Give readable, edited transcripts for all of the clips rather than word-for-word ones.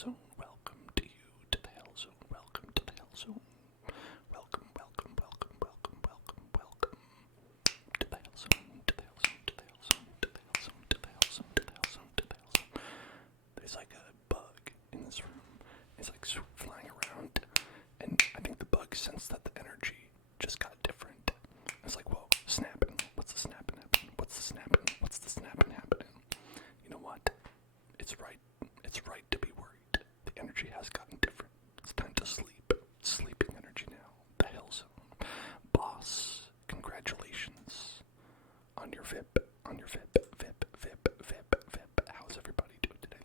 zone. Welcome to you to the hell zone. Welcome to the hell zone. Welcome, welcome, welcome, welcome, welcome, welcome to the hell zone. To the hell zone. To the hell zone. To the hell zone. To the hell zone. To the hell zone. To the hell zone. There's like a bug in this room. It's like flying around, and I think the bug sensed that the energy just got different. It's like, whoa, snapping. What's the snapping happening? What's the snapping? What's the snapping happening? You know what? It's right. It's right to be worried. The energy has gotten different. It's time to sleep. Sleeping energy now. The hell zone. Boss, congratulations on your VIP. On your VIP. VIP. VIP. VIP. VIP. How's everybody doing today?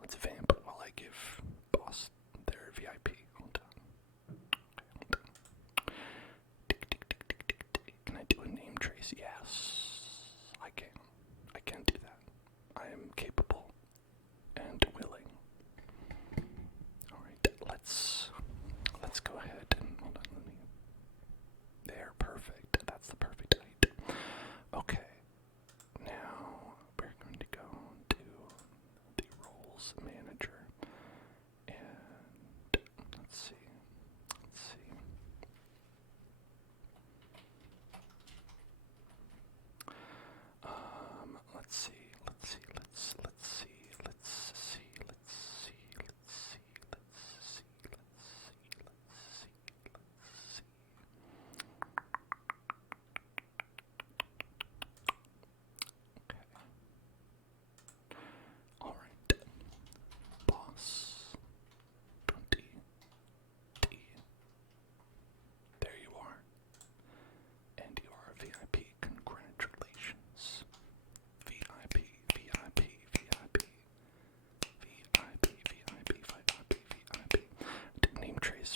Let's vamp while I give Boss their VIP. Hold on. Okay, hold on. Tick, tick, tick, tick, tick, tick. Can I do a name trace? Yes, I can. I can do that. I am capable and willing. Alright, let's go ahead and hold on, there, perfect. That's the perfect height. Okay. Now we're going to go to the roles manager and let's see.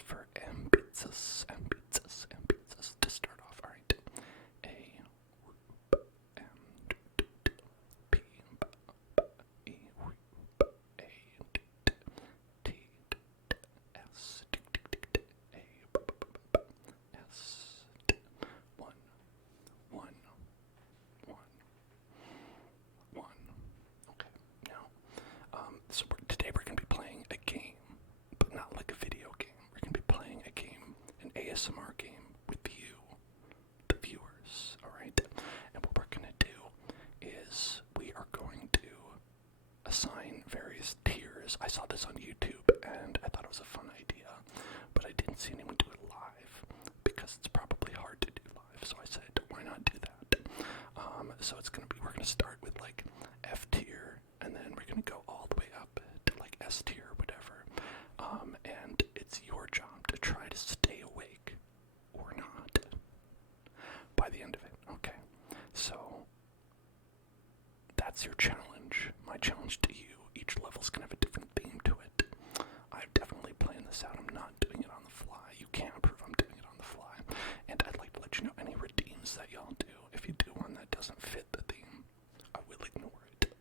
For ambitzes to start off. All right, A M P E A T S A S 1 1 1 1. Okay, now so today we're gonna be playing a game, but not like a video game. We're going to be playing a game, an ASMR game with you, the viewers, alright? And what we're going to do is we are going to assign various tiers. I saw this on YouTube and I thought it was a fun idea, but I didn't see anyone do it live because it's probably hard to do live. So I said, why not do that? So it's going to be, we're going to start with like F tier and then we're going to go all the way up to like S tier, whatever. And it's your job to try to stay awake or not by the end of it, okay? So that's your challenge. My challenge to you, each level's gonna have a different theme to it. I've definitely planned this out. I'm not doing it on the fly. You can't prove I'm doing it on the fly. And I'd like to let you know any redeems that y'all do. If you do one that doesn't fit the theme, I will ignore it.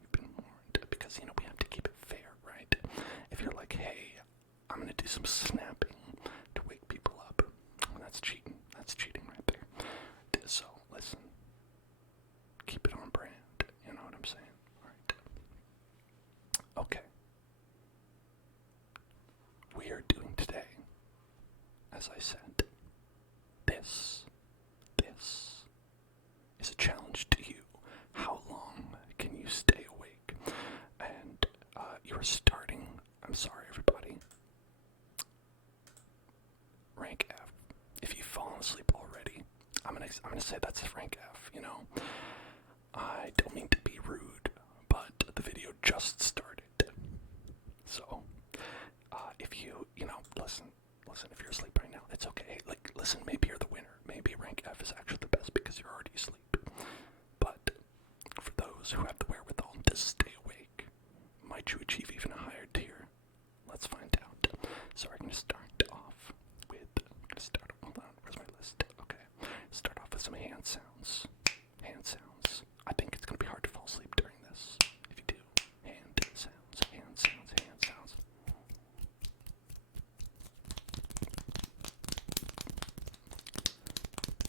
You've been warned. Because, we have to keep it fair, right? If you're like, hey, I'm going to do some snapping to wake people up, well, that's cheating. That's cheating right there. So, listen. Keep it on brand. You know what I'm saying? Alright. Okay. We are doing today, as I said, this is a challenge to you. How long can you stay awake? And you're starting, I'm sorry everybody, rank F. If you've fallen asleep already, I'm gonna say that's rank F, I don't mean to be rude, but the video just started. So, if you listen, if you're asleep right now, it's okay. Like, listen, maybe you're the winner. Maybe rank F is actually the best because you're already asleep. But for those who have the wherewithal to stay awake, might you achieve even a higher tier? Let's find out. So we're going to start off with, hold on, where's my list? Okay, start off with some hand sounds. Hand sounds. I think it's going to be hard to fall asleep during this. If you do, hand sounds, hand sounds, hand sounds.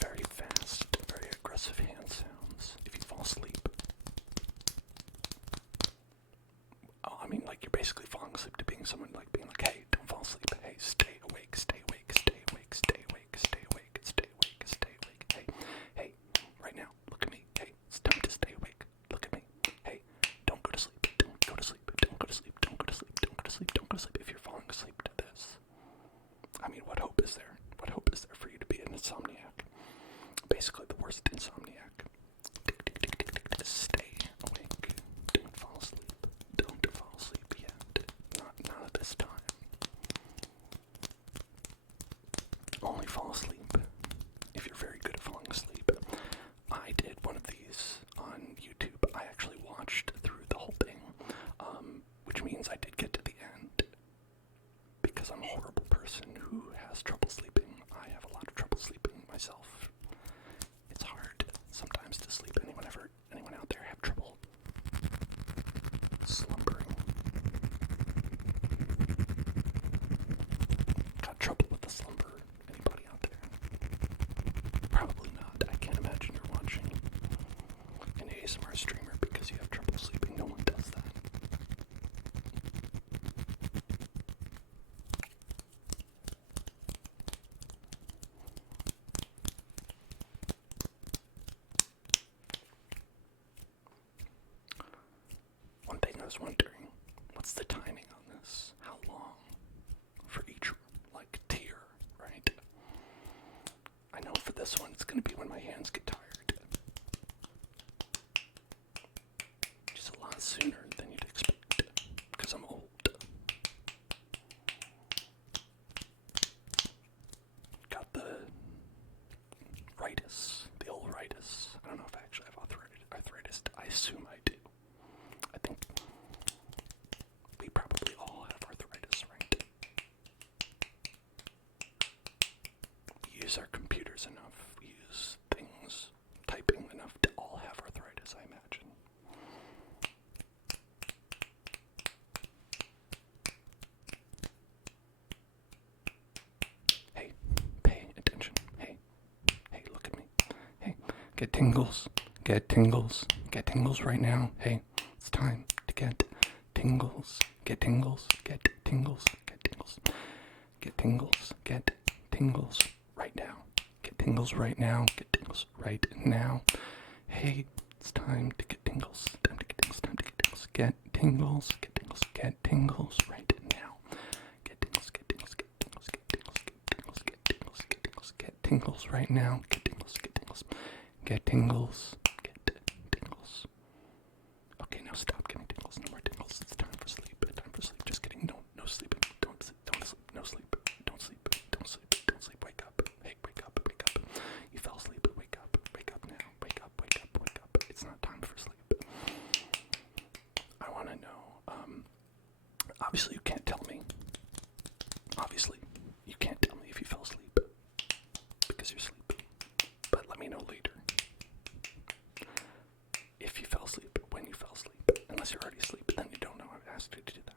Very fast, very aggressive hand sounds. If you fall asleep. Oh, I mean, like you're fall asleep, if you're very good at falling asleep, I did one of these on YouTube. I actually watched through the whole thing, which means I did get to the end, because I'm a horrible person who has trouble sleeping. I have a lot of trouble sleeping myself. It's hard sometimes to sleep. Anyone out there have trouble slumbering? Got trouble with the slumber? Anybody out there? Probably not. I can't imagine you're watching an ASMR streamer because you have trouble sleeping. No one does that. One thing I was wondering, what's the timing on this? How long for each, tier, right? I know for this one, it's going to be when my hands get tired. Just a lot sooner than you'd expect, because I'm old. Got the the old ritis. I don't know if I actually have arthritis. I assume I do. I think we probably all have arthritis, right? We use our computers enough. We use things, typing enough to all have arthritis, I imagine. Hey, pay attention. Hey, look at me. Hey, get tingles. Get tingles. Get tingles right now. Hey, it's time to get tingles. Get tingles. Get tingles. Get tingles. Get tingles. Get tingles right now. Get tingles right now. Get tingles right now. Hey, it's time to get tingles. Time to get tingles. Time to get tingles. Get tingles. Get tingles. Get tingles right now. Get tingles. Get tingles. Get tingles. Get tingles. Get tingles. Get tingles. Get tingles. Get tingles right now. Get tingles. Get tingles. Get tingles. Okay, now stop getting tingles. No more tingles. It's time for sleep. Time for sleep. Just kidding. No sleeping. Don't sleep. No sleep. Don't sleep. Don't sleep. Don't sleep. Wake up. Hey, wake up. Wake up. You fell asleep. Wake up. Wake up now. Wake up. Wake up. Wake up. It's not time for sleep. I want to know. Obviously you can't tell me. Obviously you can't tell me if you fell asleep because you're sleepy. But let me know later. If you fell asleep, when you fell asleep. Unless you're already asleep, then you don't know I've asked you to do that.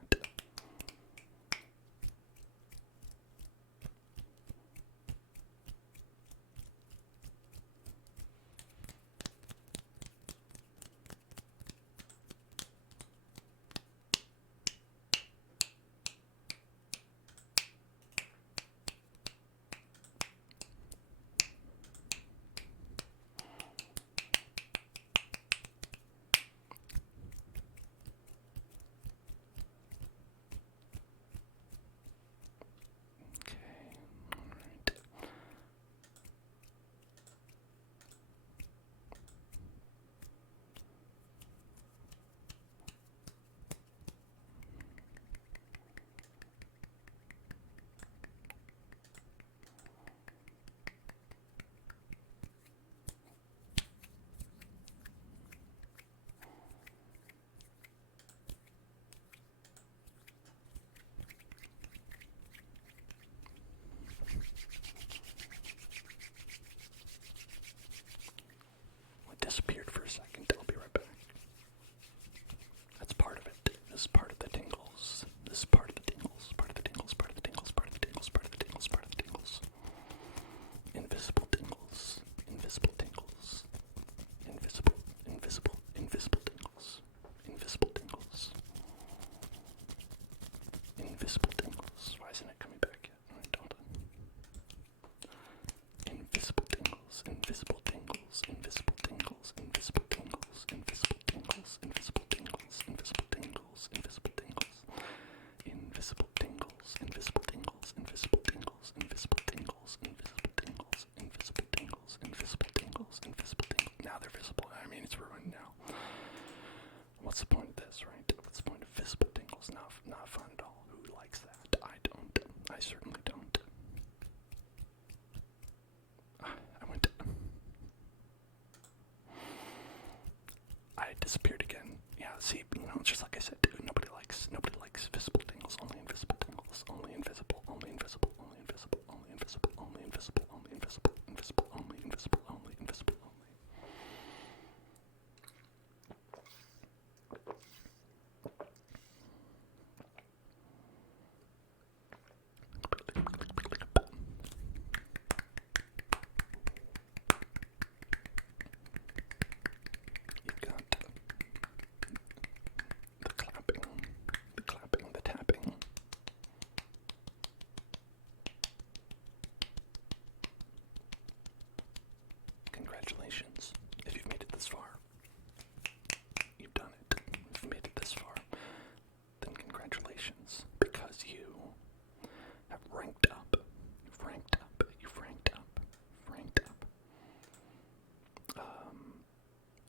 Disappeared for a second. I'll be right back. That's part of it. This is part of the tingles. This is part of the tingles. Part of the tingles. Part of the tingles. Part of the tingles. Part of the tingles. Part of the tingles. Invisible tingles. Invisible tingles. Invisible. Invisible. Invisible tingles. Invisible tingles. Invisible tingles. Why isn't it coming back yet? Alright, hold on. Invisible tingles. Invisible tingles. Invisible tingles. Invisible tingles. Invisible tingles. Invisible tingles. Invisible tingles. Invisible tingles. Invisible tingles. Invisible tingles. Invisible tingles. Invisible tingles. Invisible tingles. Invisible tingles. Invisible tingles. Invisible tingles. Now they're visible. I mean, it's ruined now. What's the point of this, right? What's the point of visible tingles? Not fun at all. Who likes that? I don't. I certainly don't. disappeared again. Yeah, see, it's just like I said, dude, nobody likes visible tingles, only invisible tingles, only invisible, only invisible, only invisible, only invisible, only invisible, only invisible, invisible, only invisible, only invisible, only. You've got the clapping, the tapping. Congratulations. If you've made it this far, you've done it. If you've made it this far, then congratulations, because you have ranked up. You've ranked up. You've ranked up. You've ranked up.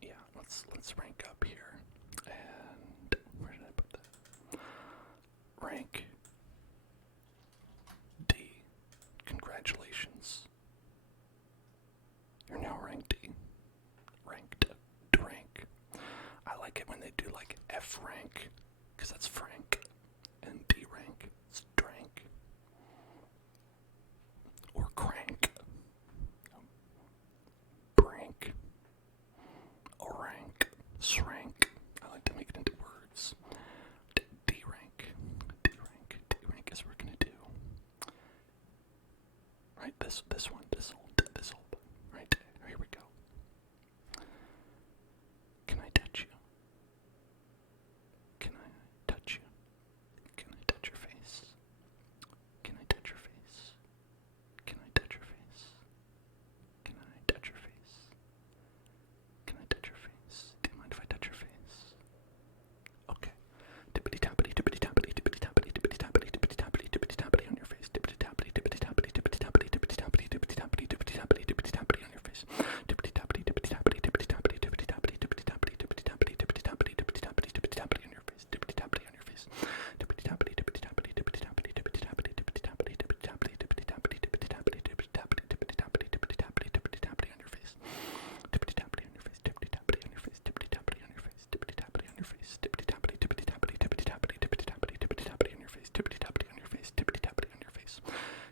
Yeah, let's rank up here. And where did I put that? Rank D. Congratulations. You're now ranked D. Ranked. Rank. I like it when they do like F rank, because that's Frank. And D rank is drank. Or crank. Brank. Orank. Srank. I like to make it into words. D rank. D rank. D rank is what we're gonna do. Right, this one, this old right there. Here we go. Can I touch you? Can I touch you? Can I touch your face? Can I touch your face? Can I touch your face? Can I touch your face? Can I touch your face? Do you mind if I touch your face? Okay. Tippity tappity, tippity tappity, tippity tappity, tippity tappity, tippity tappity, tippity tappity on your face. Tippity tappity, tippity tappity, tippity tappity, tippity tappity, tippity tappity, tippity tappity, tippity tappity on your face. Tippity tappity, tippity tappity, tippity tappity, tippity tappity, tippity tappity, tippity tappity, tippity tappity, tippity tappity, tippity tappity on your face. Tippity tappity on your face. Tippity tappity, tippity tappity, tippity tappity, tippity tappity, tippity tappity, tippity tappity, tippity tappity, tippity tappity, tippity tappity, tippity tappity, tippity tappity, tippity tappity on your face. Tippity tappity on your face. Tippity tappity on your face. Tippity tappity on your face. Tippity tappity on your face. Tippity tappity, tippity tappity, tippity tappity, tippity tappity, tippity tappity on your face. Tippity tappity on your face. Tippity tappity on your face.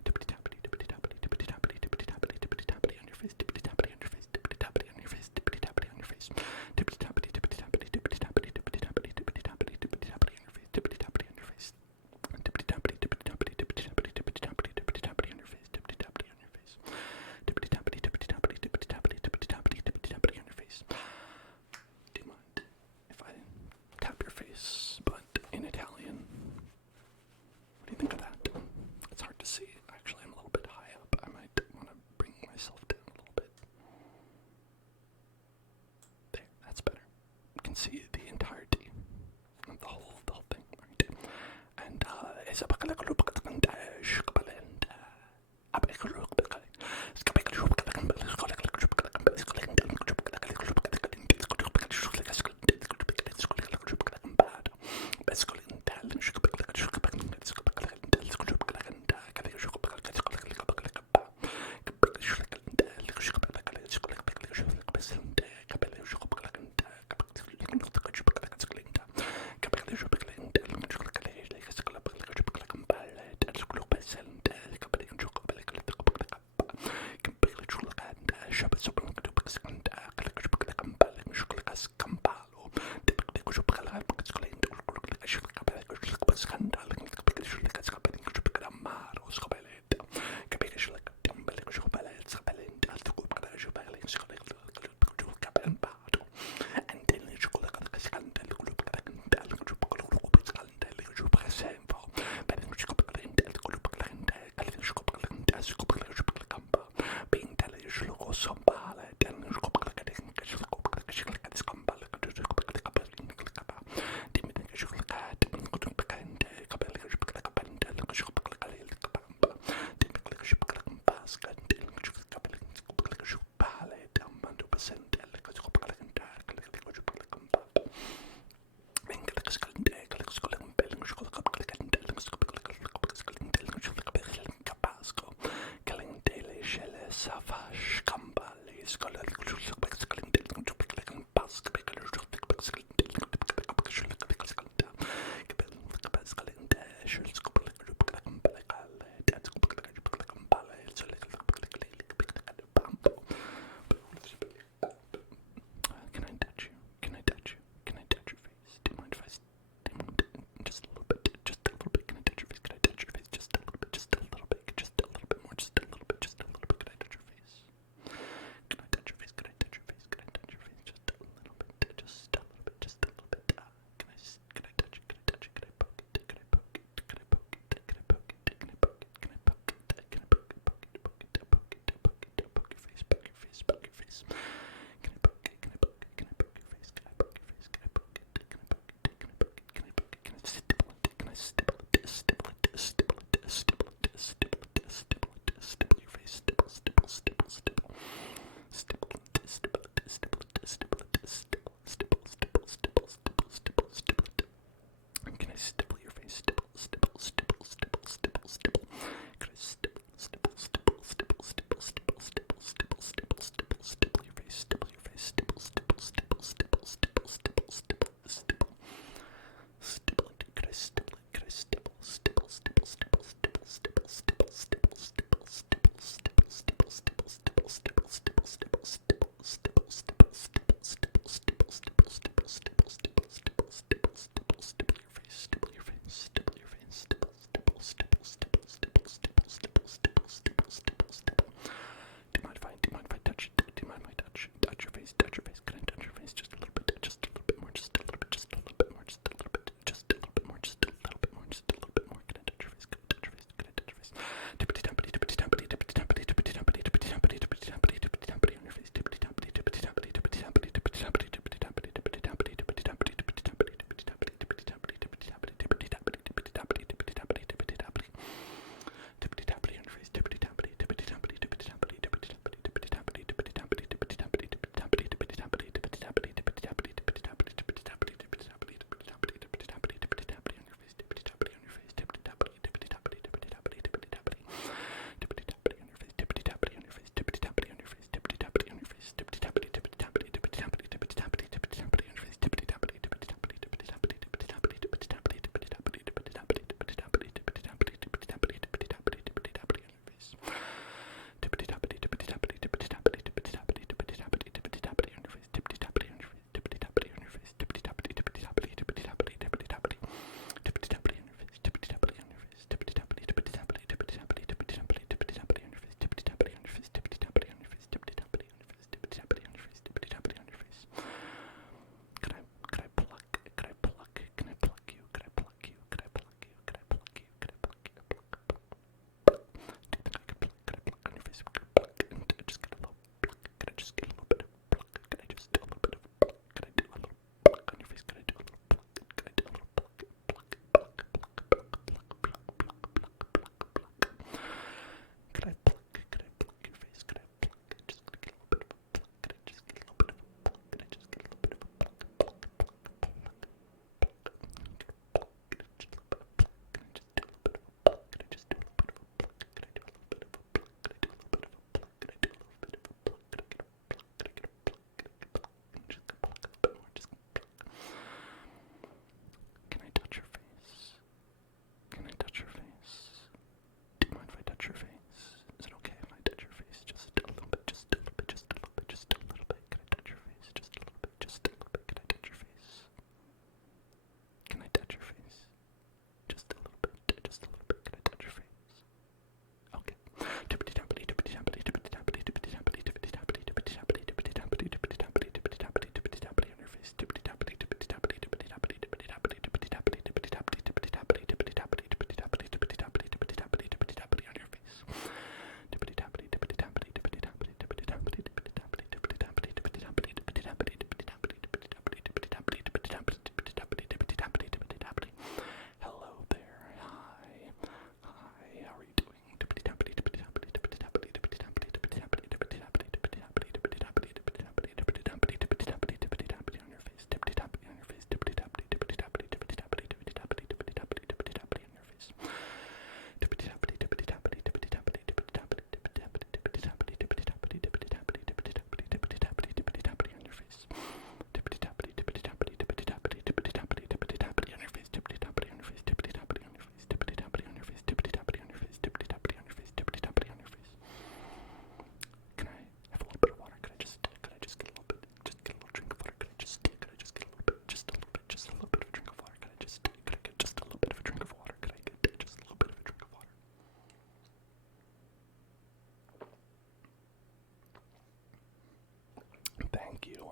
Tippity tappity, tippity tappity, tippity tappity, tippity tappity, tippity tappity on your face. Tippity tappity on your face. Tippity tappity on your face. Tippity tappity on your face. Tippity tappity, tippity tappity, tippity tappity, tippity tappity, tippity tappity, tippity tappity on your face. Tippity tappity on your face. Tippity tappity, tippity tappity, tippity tappity, tippity tappity, tippity tappity on your face. Tippity tappity on your face. Tippity tappity, tippity tappity, tippity tappity, tippity tappity, tippity tappity on your face. Do you mind if I tap your face, but in Italian? What do you think of that? It's hard to see. Actually, I'm a little bit high up. I might want to bring myself down a little bit. There, that's better. You can see the entirety of the whole thing, right? And it's a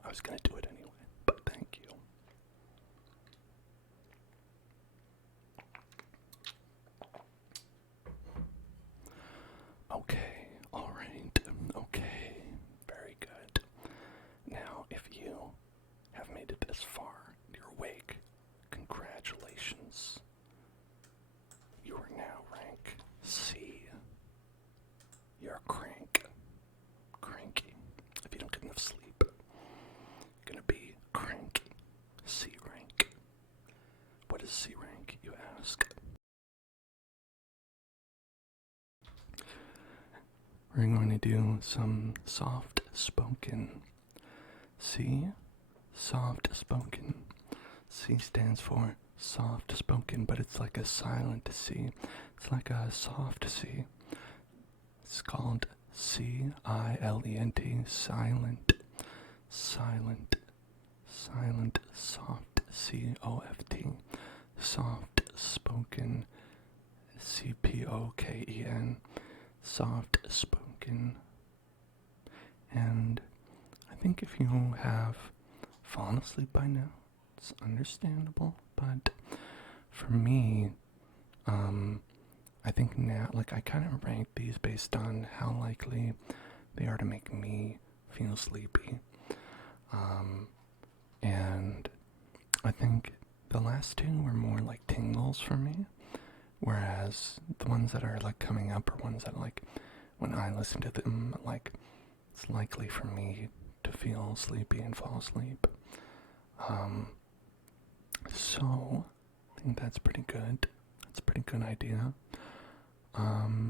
I was gonna do it anyway, but thank you. Okay, alright, okay, very good. Now, if you have made it this far, you're awake, congratulations. You are now rank C. You're a cranky. If you don't get enough sleep, you're gonna be cranky. C rank. What is C rank, you ask? We're going to do some soft spoken. C, soft spoken. C stands for soft spoken, but it's like a silent C. It's like a soft C. It's called C-I-L-E-N-T, silent, soft, C-O-F-T, soft spoken, C-P-O-K-E-N, soft spoken. And I think if you have fallen asleep by now, it's understandable, but for me, I think now, like, I kind of rank these based on how likely they are to make me feel sleepy. And I think the last two were more like tingles for me, whereas the ones that are like coming up are ones that, like, when I listen to them, like, it's likely for me to feel sleepy and fall asleep. So I think that's pretty good. That's a pretty good idea.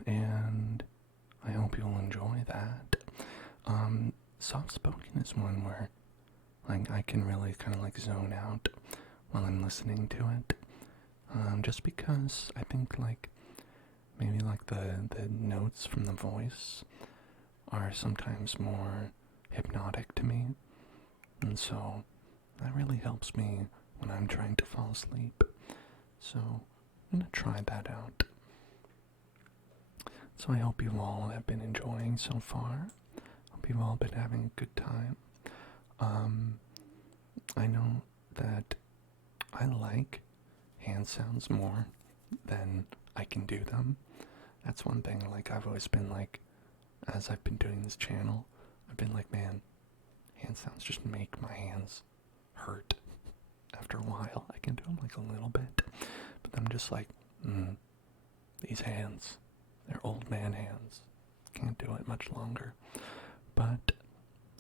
And I hope you'll enjoy that. Soft spoken is one where, like, I can really kind of like zone out while I'm listening to it. Just because I think, like, maybe like the notes from the voice are sometimes more hypnotic to me, and so that really helps me when I'm trying to fall asleep. So I'm gonna try that out. So I hope you all have been enjoying so far. Hope you've all been having a good time. I know that I like hand sounds more than I can do them. That's one thing, like, I've always been like, as I've been doing this channel, I've been like, man, hand sounds just make my hands hurt. After a while, I can do them like a little bit, but I'm just like, these hands, they're old man hands. Can't do it much longer, but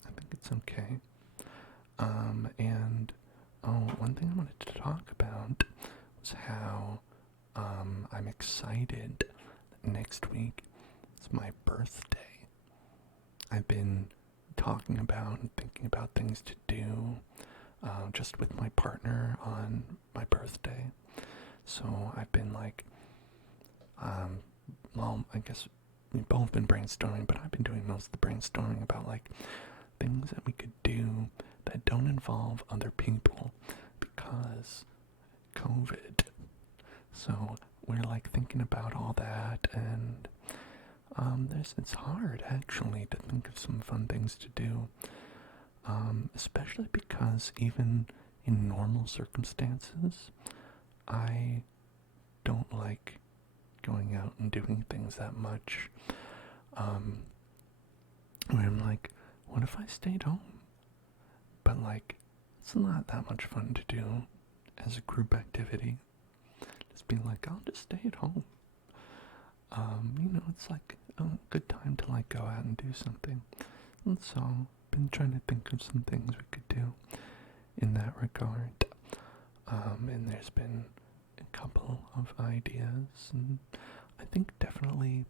I think it's okay. And one thing I wanted to talk about was how I'm excited that next week is my birthday. I've been talking about and thinking about things to do just with my partner on my birthday. So I've been like, well, I guess we've both been brainstorming, but I've been doing most of the brainstorming about, like, things that we could do that don't involve other people because COVID. So we're like thinking about all that, and it's hard actually to think of some fun things to do, especially because even in normal circumstances, I don't like going out and doing things that much. Where I'm like, what if I stayed home? But, like, it's not that much fun to do as a group activity. Just being like, I'll just stay at home. It's like a good time to, like, go out and do something. And so I've been trying to think of some things we could do in that regard. And there's been a couple of ideas, and I think definitely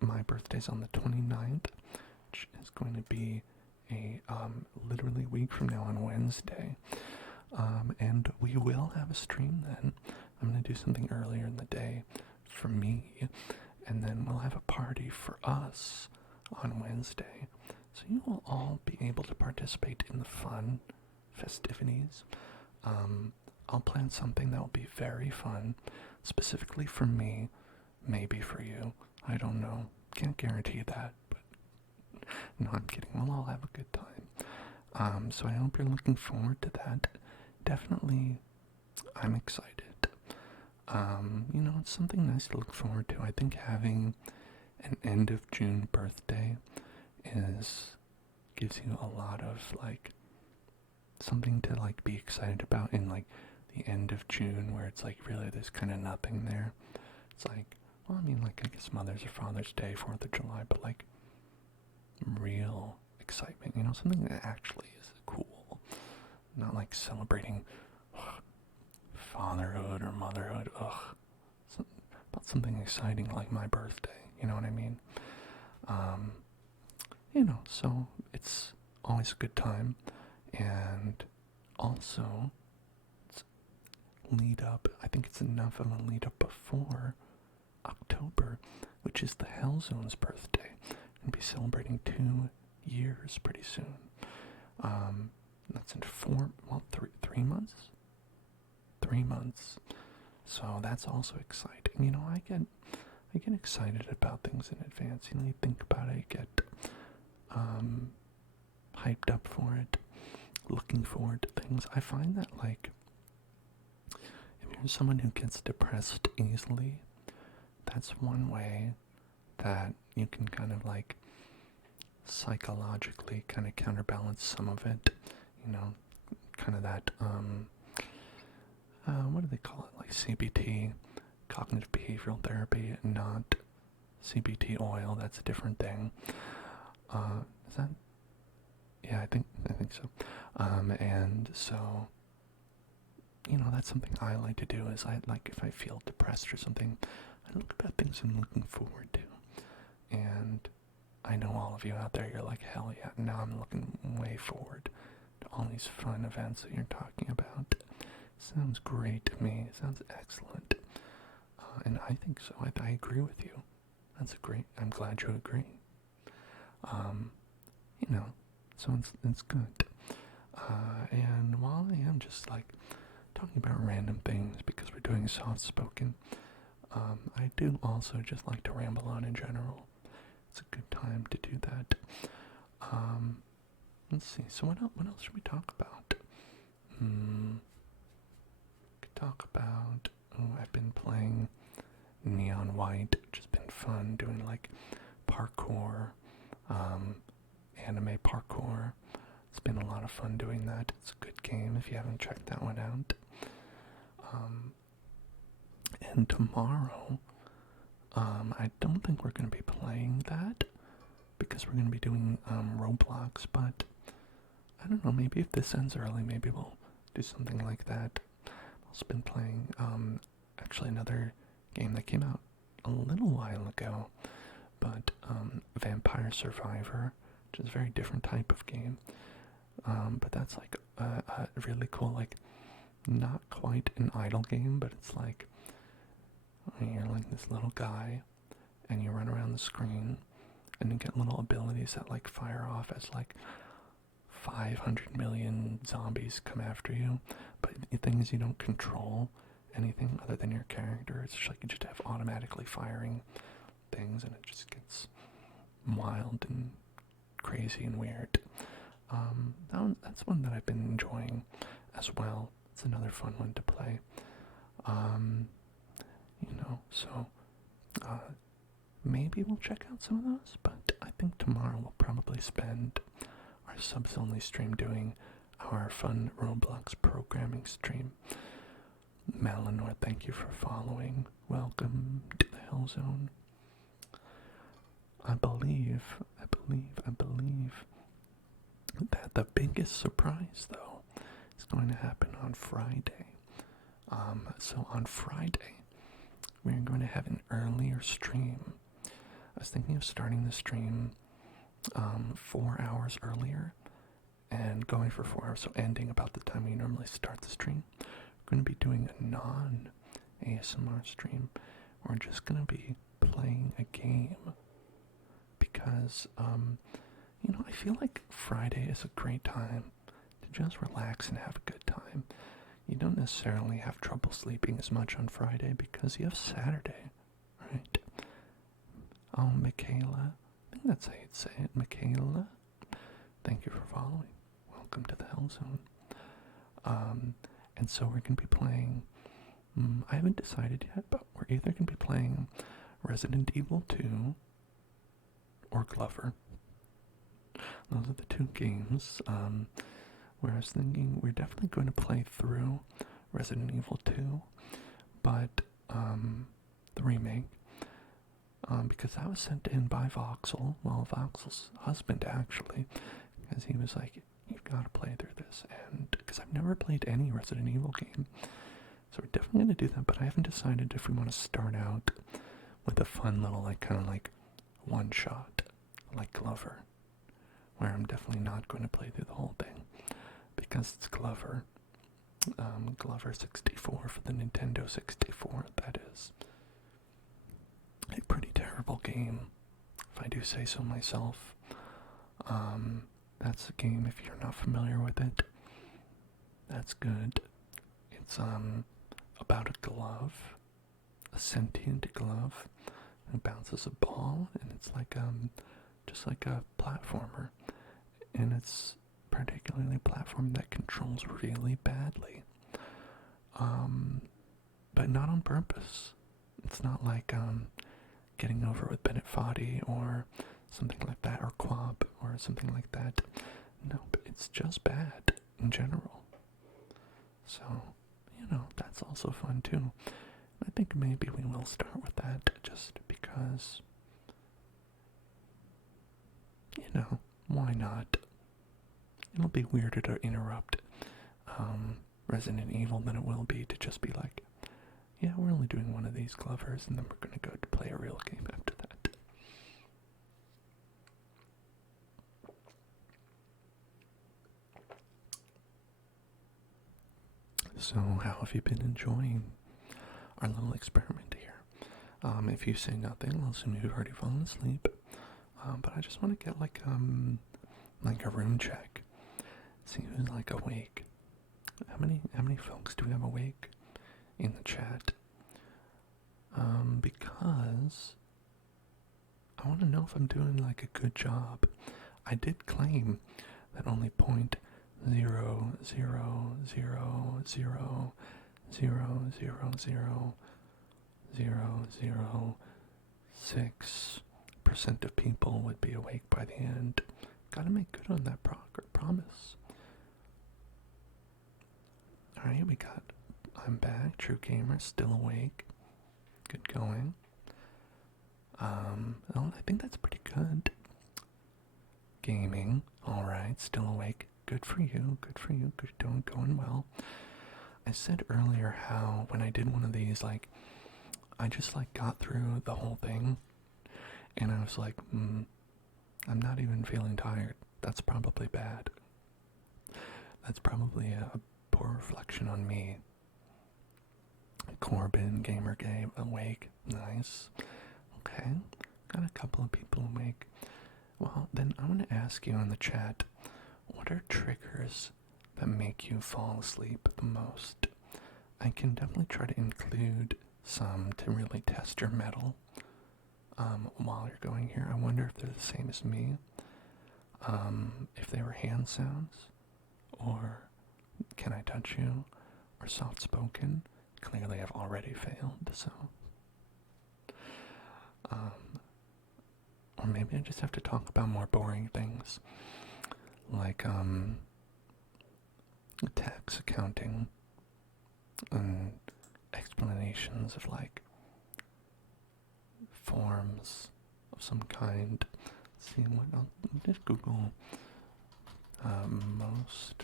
my birthday's on the 29th, which is going to be a literally a week from now on Wednesday. And we will have a stream then. I'm going to do something earlier in the day for me, and then we'll have a party for us on Wednesday. So you will all be able to participate in the fun festivities. I'll plan something that will be very fun, specifically for me, maybe for you. I don't know. Can't guarantee that, but No, I'm kidding. We'll all have a good time. So I hope you're looking forward to that. Definitely, I'm excited. It's something nice to look forward to. I think having an end of June birthday gives you a lot of something to be excited about in the end of June, where it's really there's kind of nothing there. It's well, I mean, I guess Mother's or Father's Day, 4th of July, but real excitement, something that actually is cool. Not celebrating fatherhood or motherhood, about something exciting like my birthday, you know what I mean? So it's always a good time, and also it's lead up. I think it's enough of a lead up before October, which is the Hellzone's birthday, and be celebrating 2 years pretty soon. That's in 3 months. 3 months. So that's also exciting. I get excited about things in advance. You think about it, get hyped up for it, looking forward to things. I find that if you're someone who gets depressed easily, that's one way that you can kind of psychologically kind of counterbalance some of it. Kind of that what do they call it? CBT, cognitive behavioral therapy, not CBT oil. That's a different thing. Is that? Yeah, I think so. And so, that's something I like to do. Is if I feel depressed or something, I look about things I'm looking forward to. And I know all of you out there, you're hell yeah. Now I'm looking way forward to all these fun events that you're talking about. Sounds great to me. Sounds excellent. And I think so. I agree with you. That's I'm glad you agree. So it's good. And while I am just talking about random things because we're doing soft spoken, I do also just like to ramble on in general. It's a good time to do that. Let's see. So what else should we talk about? Could talk about. Oh, I've been playing Neon White, which has been fun. Doing parkour, anime parkour. It's been a lot of fun doing that. It's a good game if you haven't checked that one out. And tomorrow, I don't think we're going to be playing that because we're going to be doing Roblox, but I don't know, maybe if this ends early, maybe we'll do something like that. I've also been playing actually another game that came out a little while ago, but Vampire Survivor, which is a very different type of game. But that's a really cool, not quite an idle game, but it's you're this little guy, and you run around the screen, and you get little abilities that fire off as 500 million zombies come after you. But the thing is, you don't control anything other than your character. It's just you just have automatically firing things, and it just gets wild and crazy and weird. That's one that I've been enjoying as well. It's another fun one to play. So maybe we'll check out some of those, but I think tomorrow we'll probably spend our subs only stream doing our fun Roblox programming stream. Malinor, thank you for following. Welcome to the Hell Zone. I believe that the biggest surprise, though, is going to happen on Friday. So on Friday, we're going to have an earlier stream. I was thinking of starting the stream 4 hours earlier and going for 4 hours, so ending about the time we normally start the stream. We're going to be doing a non-ASMR stream. We're just going to be playing a game because, I feel like Friday is a great time to just relax and have a good time. You don't necessarily have trouble sleeping as much on Friday because you have Saturday, right? Oh, Michaela, think that's how you'd say it, Michaela. Thank you for following. Welcome to the Hell Zone. And so we're going to be playing, I haven't decided yet, but we're either going to be playing Resident Evil 2 or Glover. Those are the two games. Where I was thinking we're definitely going to play through Resident Evil 2, but the remake, because that was sent in by Voxel, well, Voxel's husband actually, because he was like, you've got to play through this, and because I've never played any Resident Evil game, so we're definitely going to do that, but I haven't decided if we want to start out with a fun little, like, kind of like one-shot, like Glover, where I'm definitely not going to play through the whole thing, because it's Glover. Glover 64 for the Nintendo 64, that is a pretty terrible game, if I do say so myself. That's a game, if you're not familiar with it, that's good. It's about a glove, a sentient glove, and it bounces a ball, and it's like just like a platformer, and it's particularly a platform that controls really badly, but not on purpose. It's not like Getting Over with Bennett Foddy or something like that, or Quap or something like that. No, but it's just bad in general. So, that's also fun too. I think maybe we will start with that just because, why not? It'll be weirder to interrupt Resident Evil than it will be to just be like, yeah, we're only doing one of these Glovers, and then we're going to go to play a real game after that. So, how have you been enjoying our little experiment here? If you say nothing, I'll assume you've already fallen asleep. But I just want to get like a room check. See who's like awake. How many folks do we have awake in the chat? Because I want to know if I'm doing like a good job. I did claim that only 0.000000006% of people would be awake by the end. Gotta make good on that promise. Alright, we got I'm back, True Gamer, still awake. Good going. Well, I think that's pretty good. Gaming, alright, still awake. Good for you, good going well. I said earlier how when I did one of these, like, I just like got through the whole thing, and I was like, I'm not even feeling tired. That's probably bad. That's probably a poor reflection on me. Corbin, Gamer Game, awake. Nice. Okay, got a couple of people awake. Well, then I want to ask you in the chat, what are triggers that make you fall asleep the most? I can definitely try to include some to really test your mettle while you're going here. I wonder if they're the same as me. If they were hand sounds, or can I touch you, or soft spoken. Clearly I've already failed, so. Or maybe I just have to talk about more boring things, like tax accounting and explanations of like forms of some kind. Let's see what I'll just Google most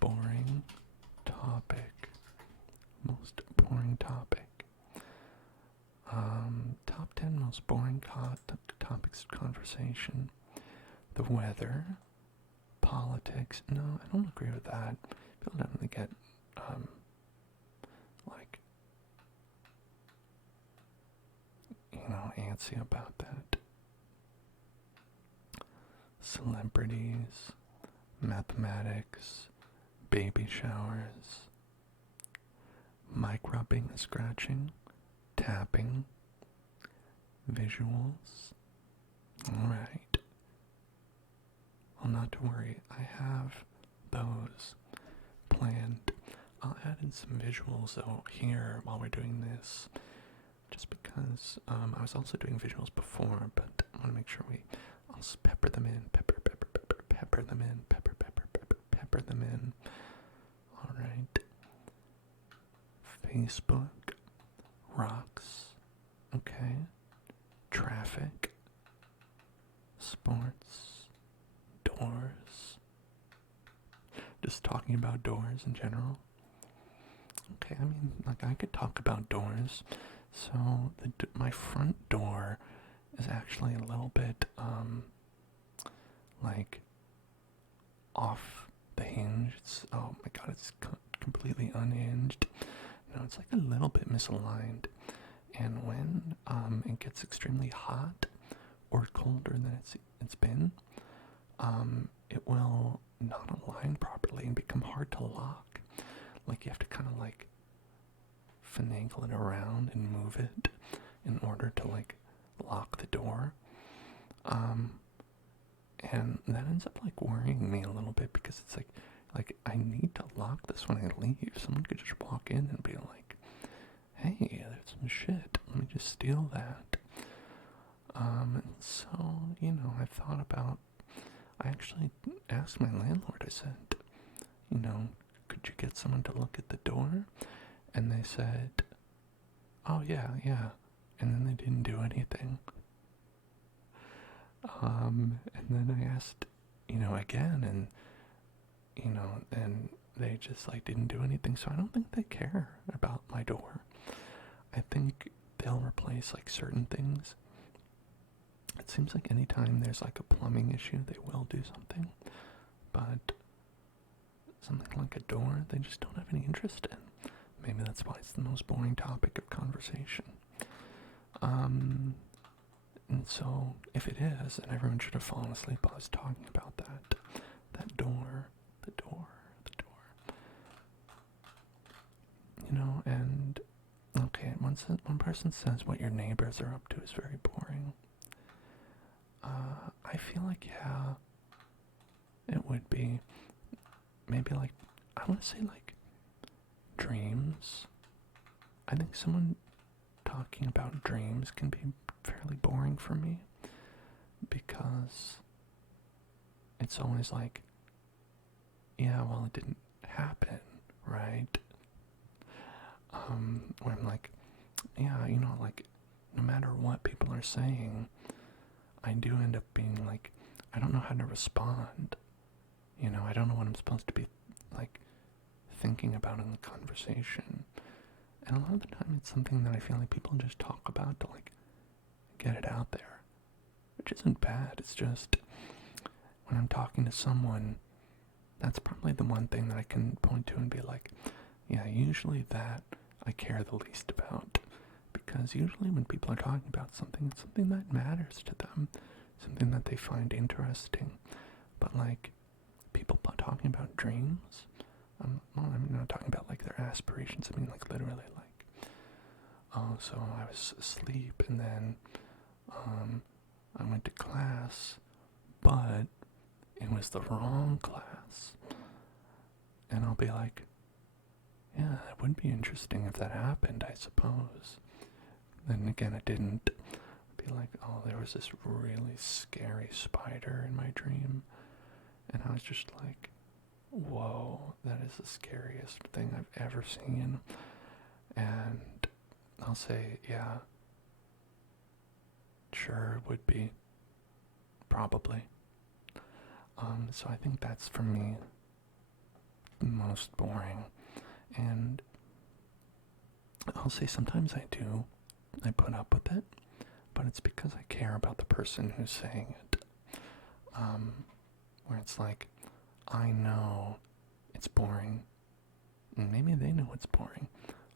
boring topic. Most boring topic. Top 10 most boring topics of conversation. The weather. Politics. No, I don't agree with that. People definitely get, like, antsy about that. Celebrities. Mathematics. Baby showers. Mic rubbing and scratching, tapping, visuals. Alright. well, not to worry. I have those planned. I'll add in some visuals though here while we're doing this, just because I was also doing visuals before, but I want to make sure I'll pepper them in, pepper them in, pepper them in. All right. Facebook, rocks, okay. Traffic, sports, doors. Just talking about doors in general. Okay, I mean, like, I could talk about doors. So my front door is actually a little bit like off the hinge. Oh my god, it's completely unhinged. It's like a little bit misaligned. And when it gets extremely hot or colder than it's been, it will not align properly and become hard to lock. Like, you have to kind of like finagle it around and move it in order to like lock the door. And that ends up like worrying me a little bit, because it's like I need to lock this when I leave. Someone could just walk in and be like, hey, there's some shit, let me just steal that. And so, I actually asked my landlord, I said, could you get someone to look at the door? And they said, oh yeah, and then they didn't do anything. And then I asked, again, and and they just like didn't do anything. So I don't think they care about my door. I think they'll replace like certain things. It seems like anytime there's like a plumbing issue, they will do something. But something like a door, they just don't have any interest in. Maybe that's why it's the most boring topic of conversation. And so, if it is, then everyone should have fallen asleep while I was talking about that. That door, the door. And, okay, one person says what your neighbors are up to is very boring. I feel like, yeah, it would be. Maybe like, I want to say like, dreams. I think someone talking about dreams can be fairly boring for me, because it's always like, yeah, well, it didn't happen, right? Where I'm like, yeah, like, no matter what people are saying, I do end up being like, I don't know how to respond. I don't know what I'm supposed to be like thinking about in the conversation. And a lot of the time it's something that I feel like people just talk about to like get it out there, which isn't bad. It's just when I'm talking to someone, that's probably the one thing that I can point to and be like, yeah, usually that I care the least about. Because usually when people are talking about something, it's something that matters to them, something that they find interesting. But like, people talking about dreams, I'm not talking about like their aspirations. I mean like literally like, oh, so I was asleep and then I went to class, but it was the wrong class. And I'll be like, yeah, it would be interesting if that happened, I suppose. Then again, it didn't. I'd be like, oh, there was this really scary spider in my dream. And I was just like, whoa, that is the scariest thing I've ever seen. And I'll say, yeah, sure, it would be. Probably. So I think that's, for me, the most boring. And I'll say sometimes I put up with it, but it's because I care about the person who's saying it. Where it's like, I know it's boring, and maybe they know it's boring,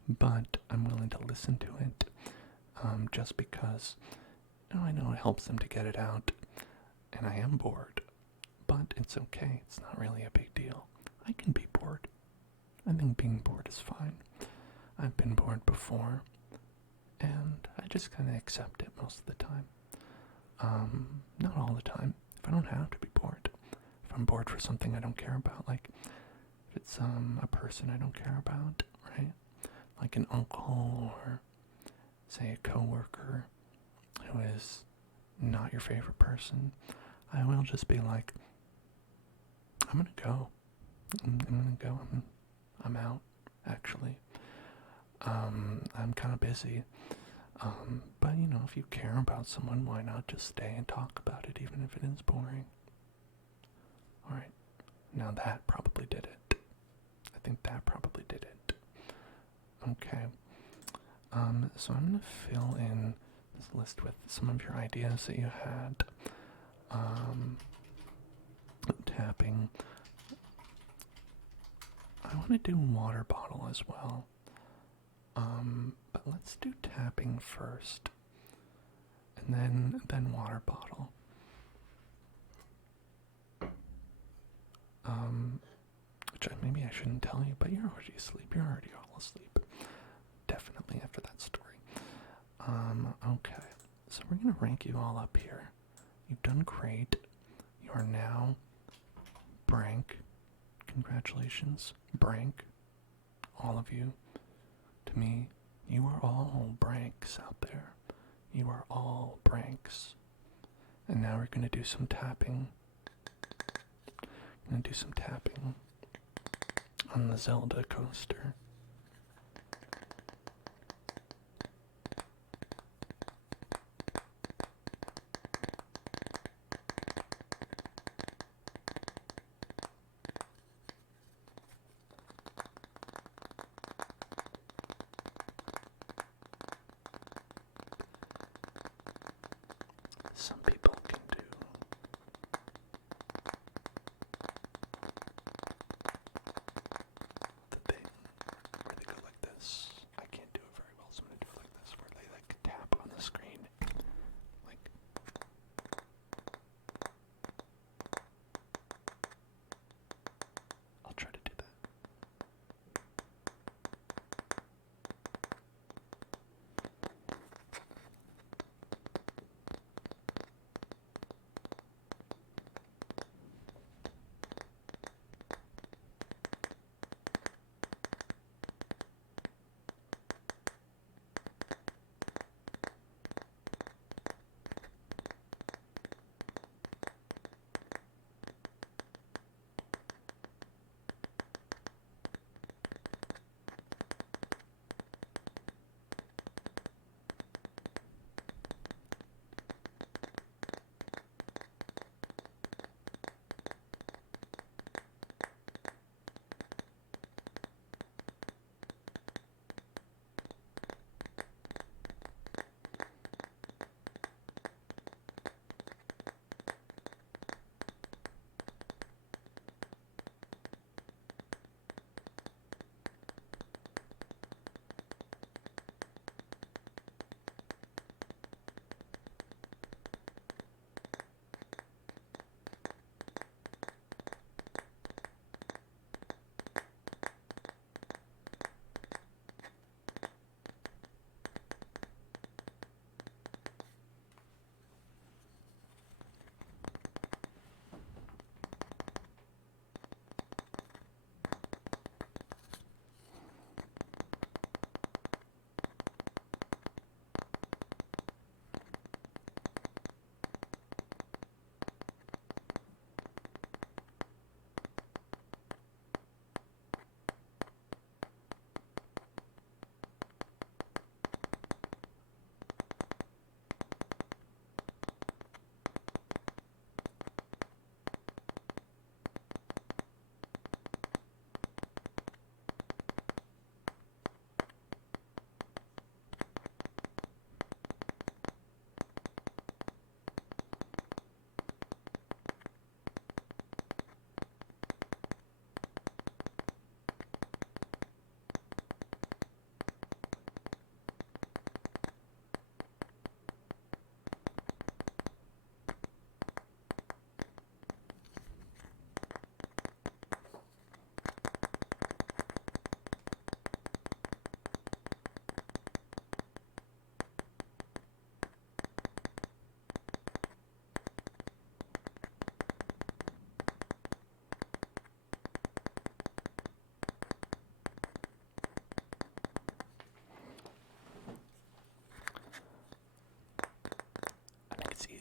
but I'm willing to listen to it, just because, I know it helps them to get it out, and I am bored, but it's okay, it's not really a big deal. I can be bored. I think being bored is fine. I've been bored before, and I just kind of accept it most of the time. Not all the time. If I don't have to be bored, on board for something I don't care about. Like, if it's a person I don't care about, right? Like an uncle or, say, a coworker who is not your favorite person, I will just be like, I'm gonna go. I'm gonna go. I'm out, actually. I'm kind of busy. But, you know, if you care about someone, why not just stay and talk about it, even if it is boring? Alright, now that probably did it. I think that probably did it. Okay. So I'm gonna fill in this list with some of your ideas that you had. Tapping. I want to do water bottle as well. But let's do tapping first, and then water bottle. Which maybe I shouldn't tell you, but you're already asleep. You're already all asleep. Definitely after that story. Okay. So we're gonna rank you all up here. You've done great. You are now Brank. Congratulations, Brank. All of you. To me, you are all Branks out there. You are all Branks. And now we're gonna do some tapping. Gonna do some tapping on the Zelda coaster. Some people can do the thing where they go like this. I can't do it very well, so I'm gonna do it like this, where they like tap on the screen. Like, I'll try to do that.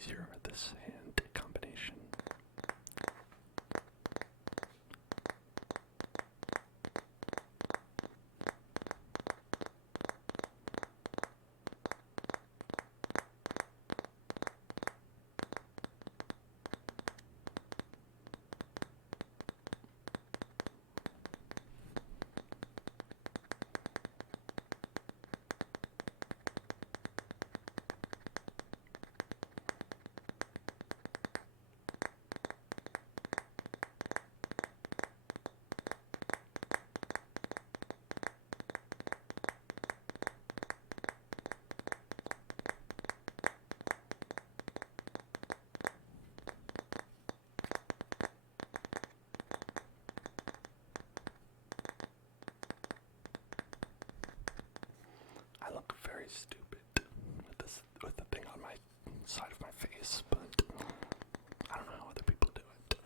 easier with this hand combination. I look very stupid with the thing on my side of my face, but I don't know how other people do it.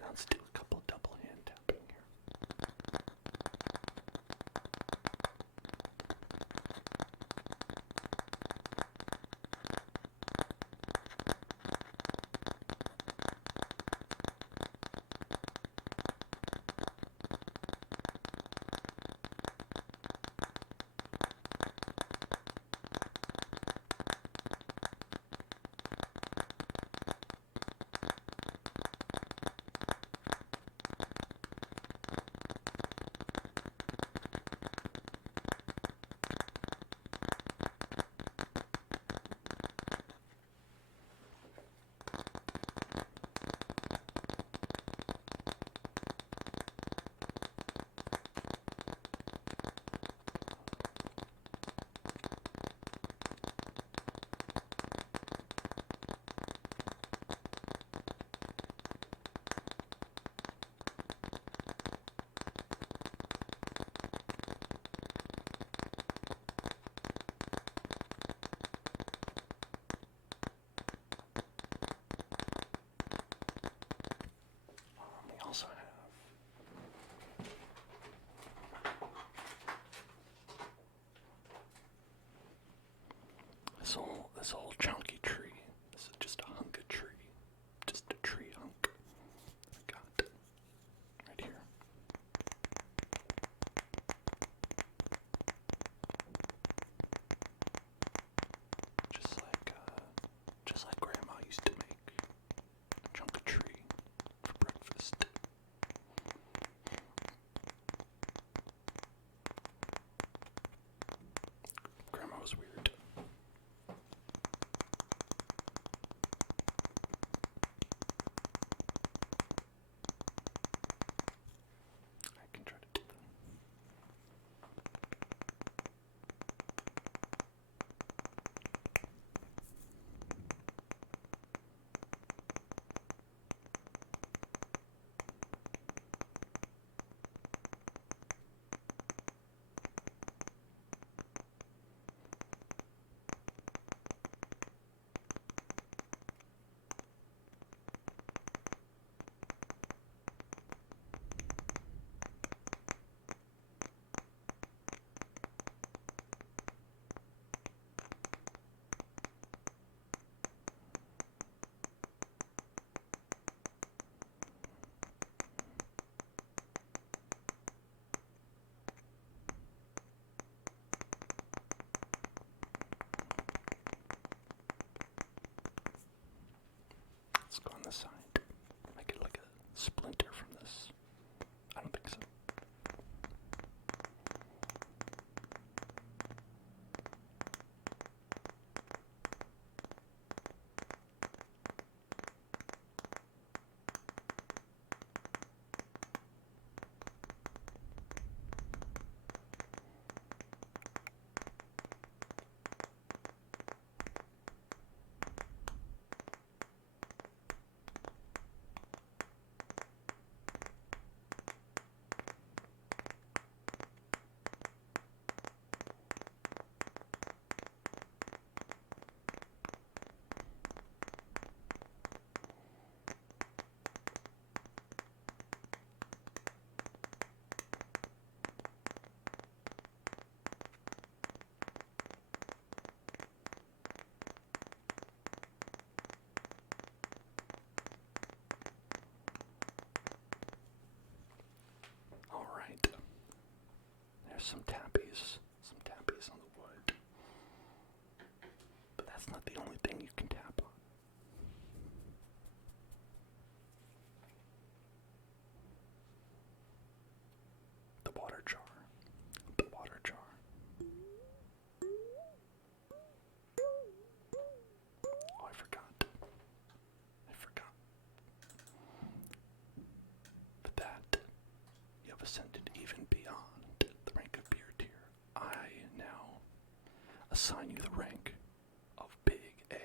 Now let's do a couple double hand tapping here. We also have this whole chunky tree. This is just a hunk of tree. Just a tree hunk. I got right here. Just like Grandma used to make a chunk of tree for breakfast. Grandma was weird. I can try to do that. Let's go on the side. Make it like a splinter from this. I don't think so. There's some tappies on the wood. But that's not the only thing you can tap on. The water jar. The water jar. Oh, I forgot. But that, you have ascended even beyond the rank of beer tier. I now assign you the rank of Big A.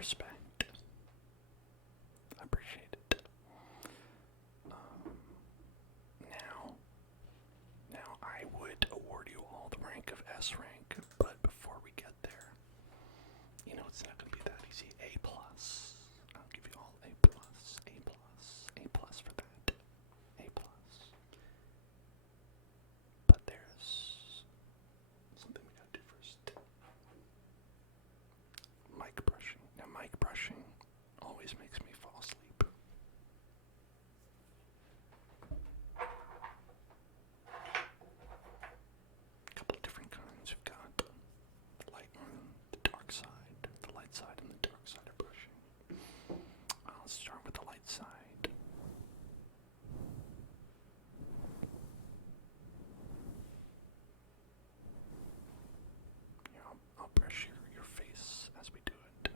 respect. I appreciate it. Now I would award you all the rank of S rank, but before we get there, you know it's not going to be that easy. A plus. I'll give you all A plus, A plus, A plus for that. A plus. But there's something we gotta do first. Mic brushing. Now mic brushing always makes me fall asleep. A couple of different kinds. We've got the light one, the dark side, the light side, and the dark side of brushing. I'll start with the light side. Here, I'll brush your face as we do it.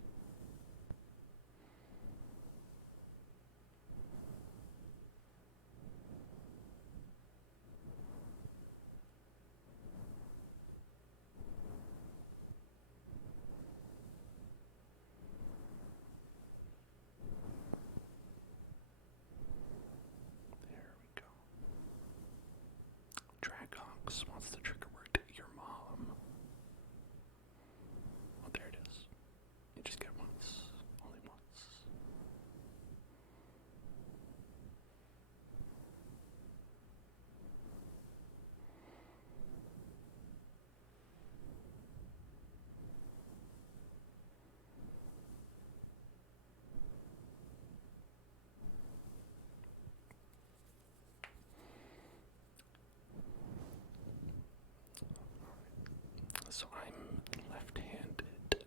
There we go. Dragox wants the trigger word, your mom. Oh, there it is. You just get once. Only once. So I'm left-handed.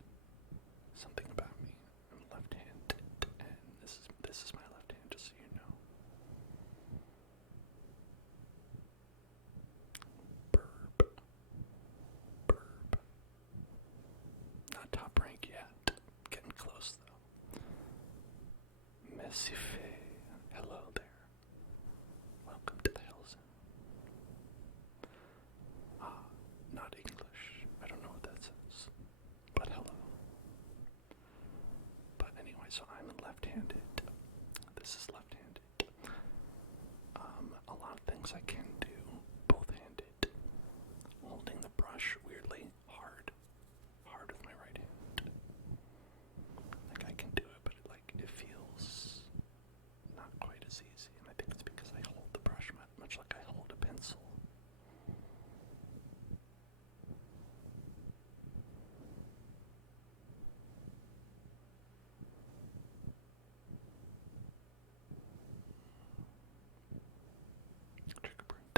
Something about me. I'm left-handed, and this is my left hand, just so you know. Burb. Burb. Not top rank yet. Getting close though. Messife. Hello there. Welcome to the Hills. Not English. I don't know what that says. But hello. But anyway, so I'm left-handed. This is left-handed. A lot of things I can do both-handed. Holding the brush weirdly hard with my right hand. Like I can do it, but it feels not quite as easy. And I think it's because I hold the brush much like I hold a pencil. Trigger break.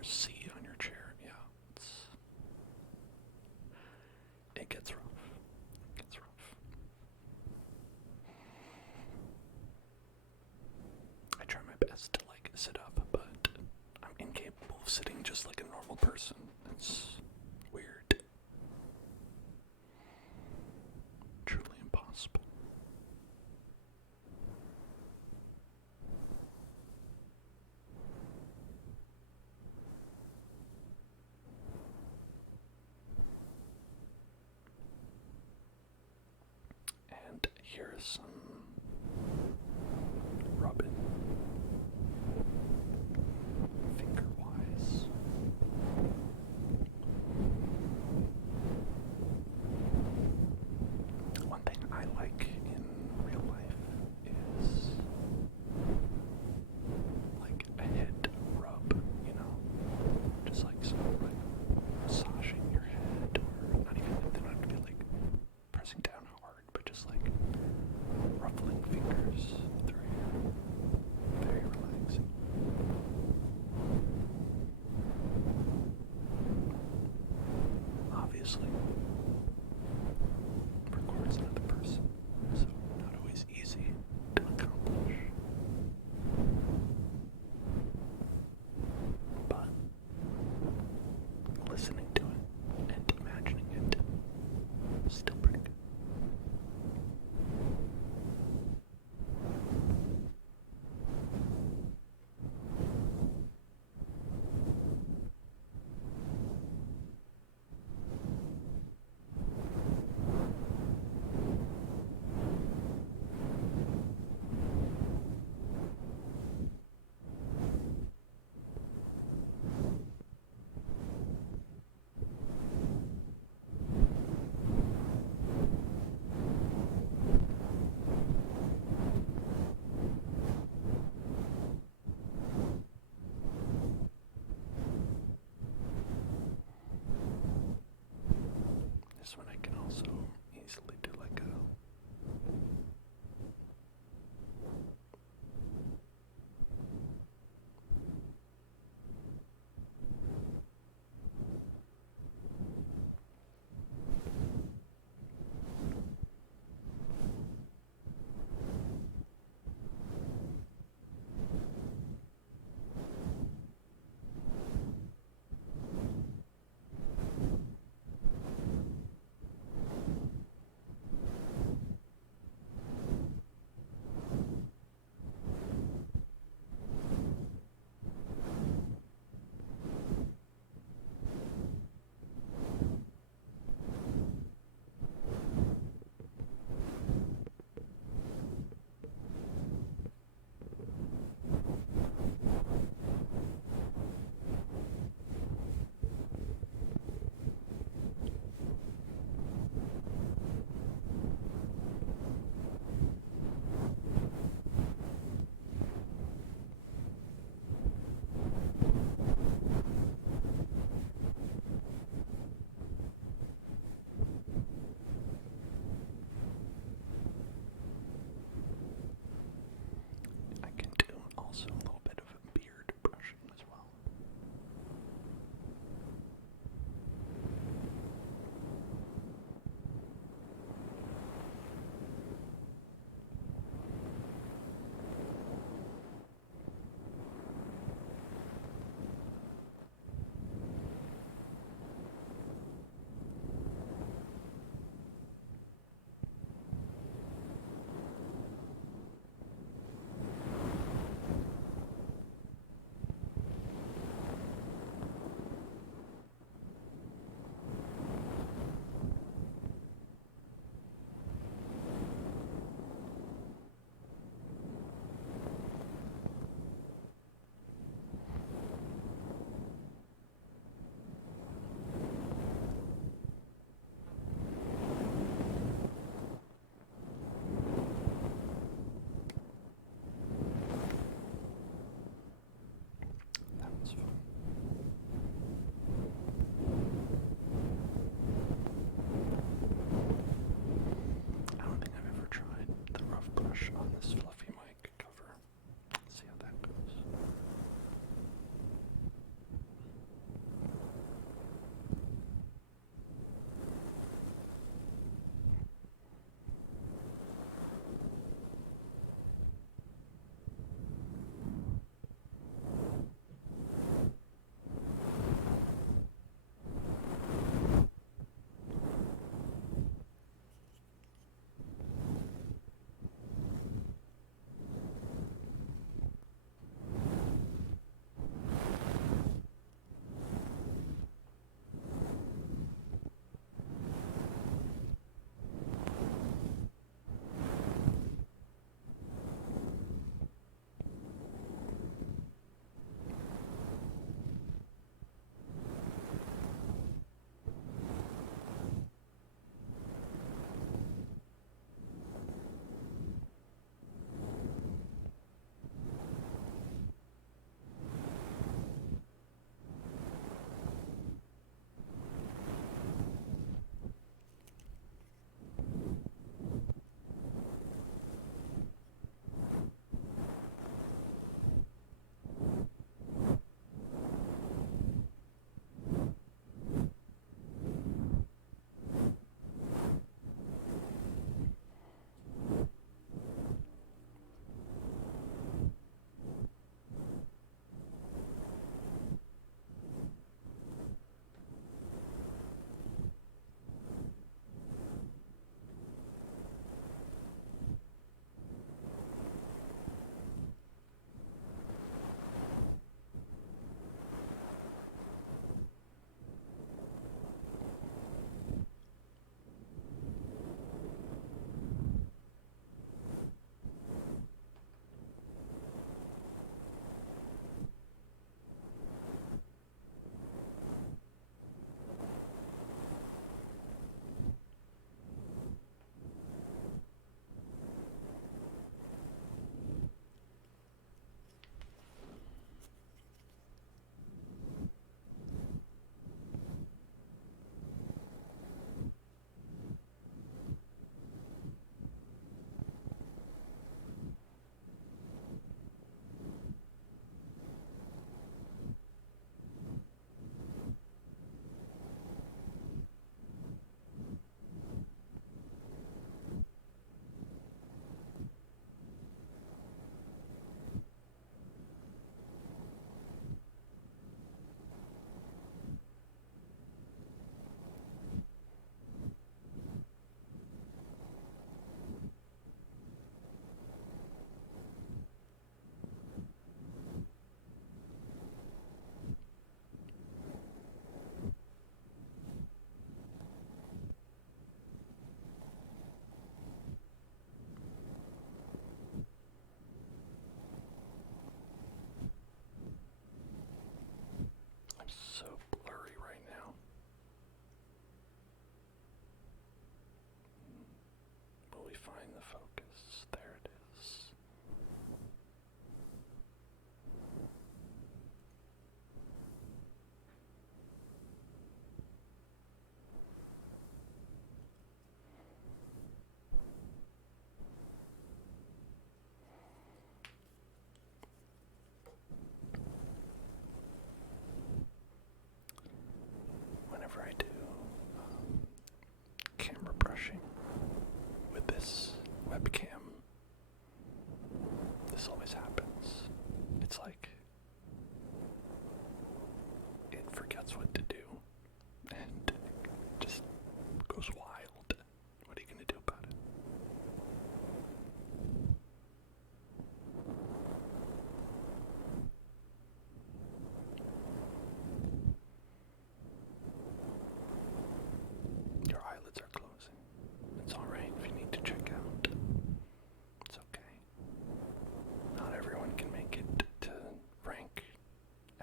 letter C on your chair. Yeah, it gets rough. It gets rough. I try my best to like sit up, but I'm incapable of sitting just like a normal person. It's weird. Truly impossible. And here's some rubbing finger-wise. One thing I like in real life is like a head rub, you know, just like some like massaging your head, or not even, they don't have to be like pressing down hard, but just like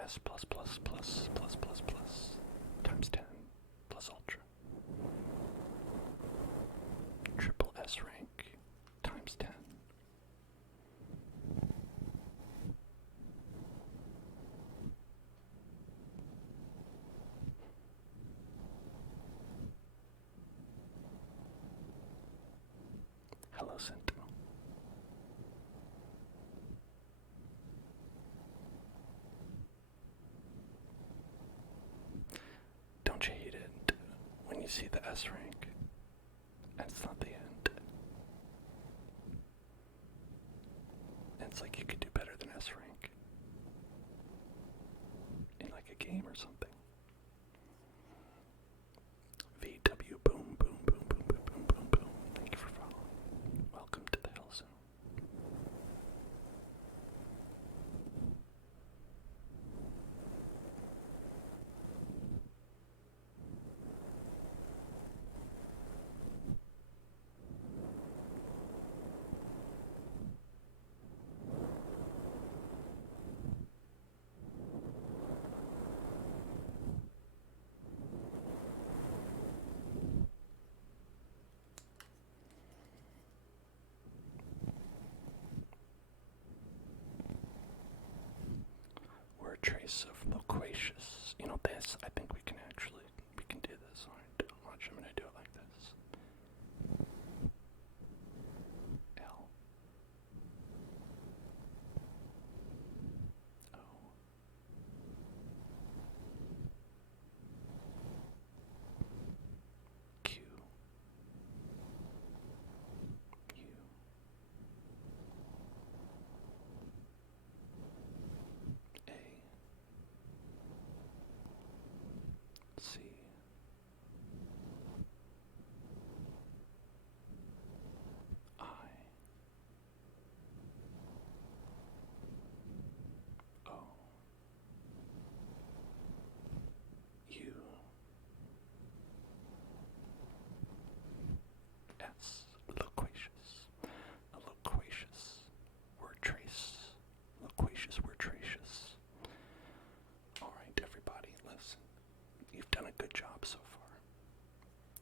S plus plus plus plus plus plus times 10 plus ultra. Triple S rank times 10. Hello, Sentinel. Don't you hate it when you see the S rank? And it's not the end. And it's like you could do better than S rank. In like a game or something. VW boom boom boom boom boom boom boom boom. Thank you for following. Welcome to the Hill Zone. We're a trace of loquacious. You know this, I think we can do this. Alright, watch, I'm gonna do it like this. L. O. Q. U. A. C. I. O. U. S. Loquacious. A loquacious word trace. Loquacious word tracious. Alright, everybody, listen. You've done a good job so far.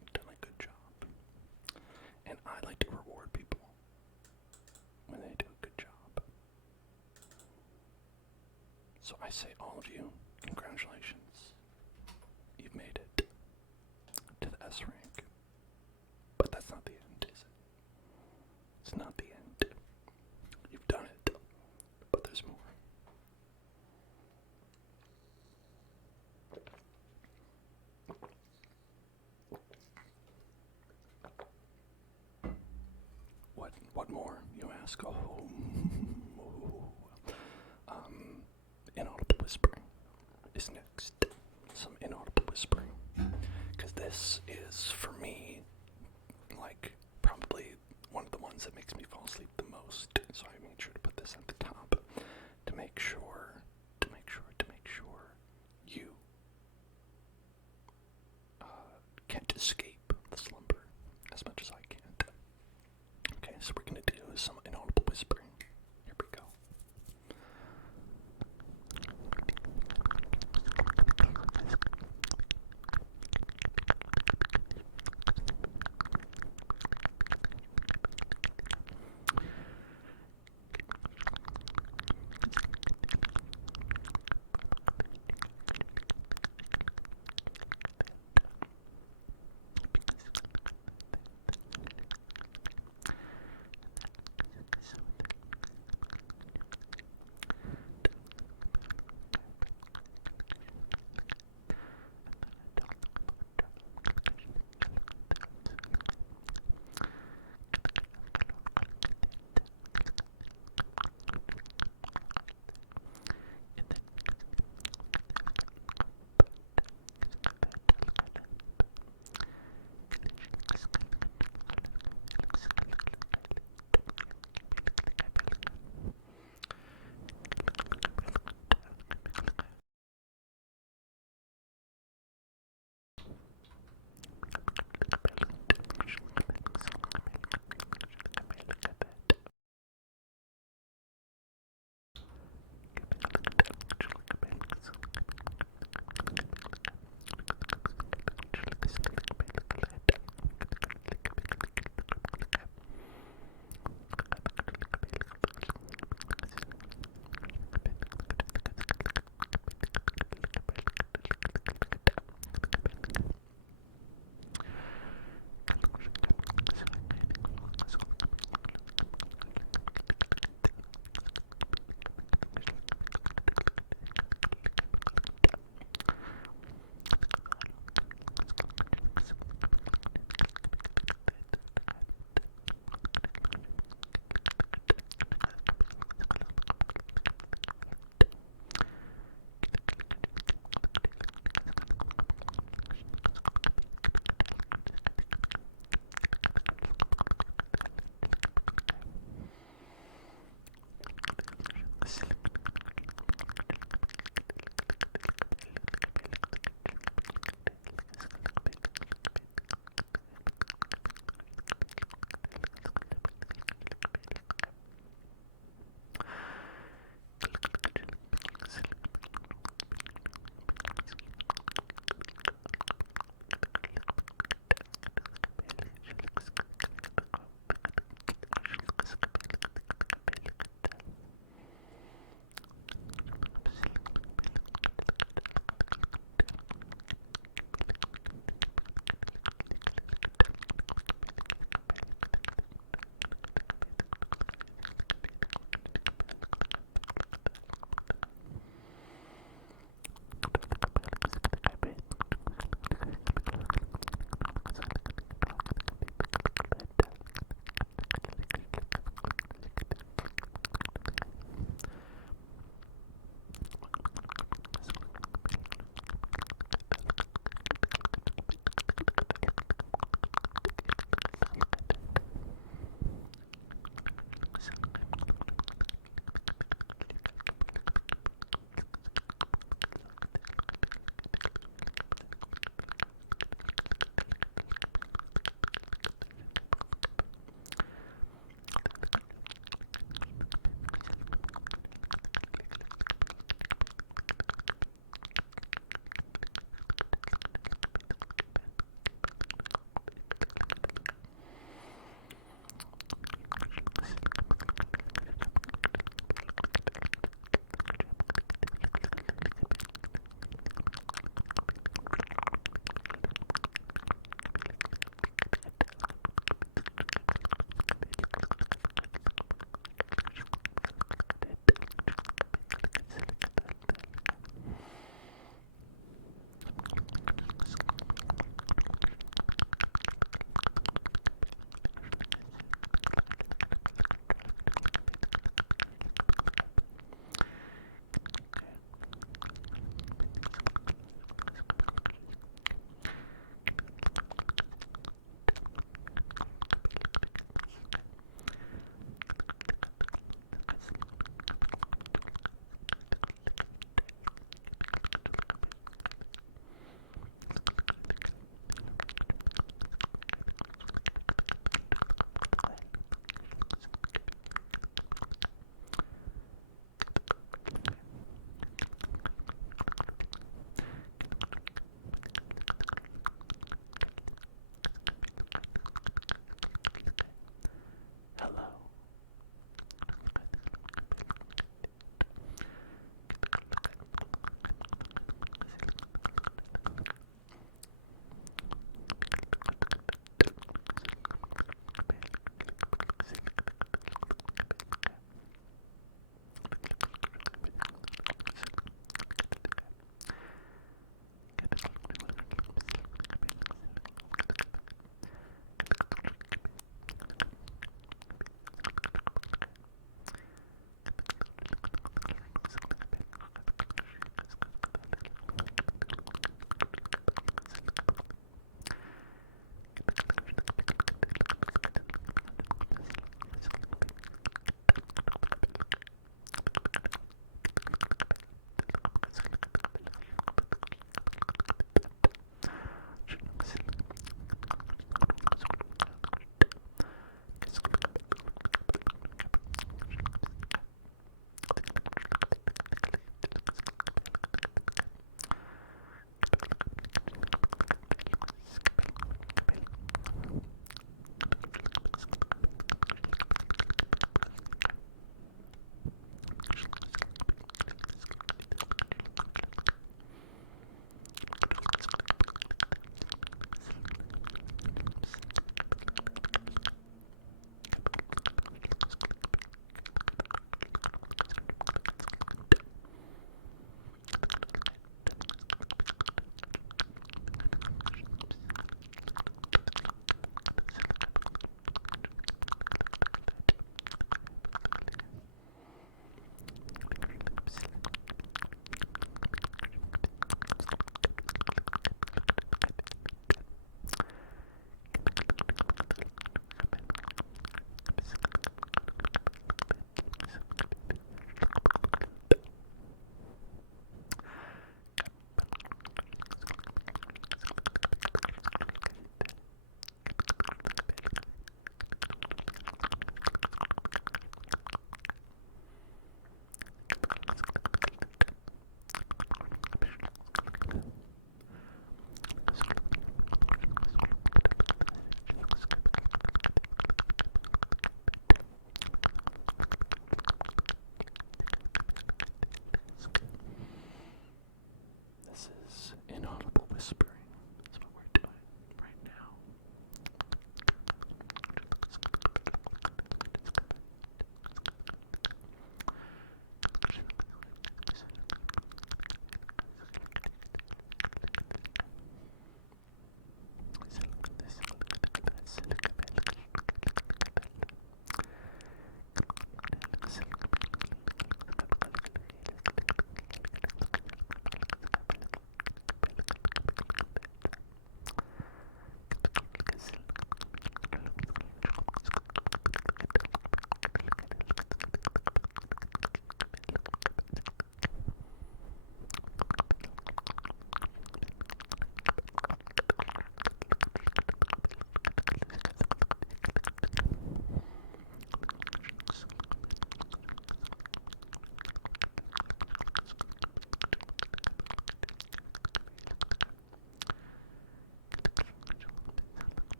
You've done a good job. And I like to reward people when they do a good job. So I say, all of you, congratulations. You've made it to the S rank. But that's not the end, is it? It's not the end. You've done it, but there's more. What more, you ask? Inaudible whispering is next. Some inaudible whispering. Because this is, for me, like, probably one of the ones that makes me fall asleep the most. So I made sure to put this at the top to make sure you can't escape the slumber as much as I can't. Okay, so we're gonna do some inaudible whispering. Here we go.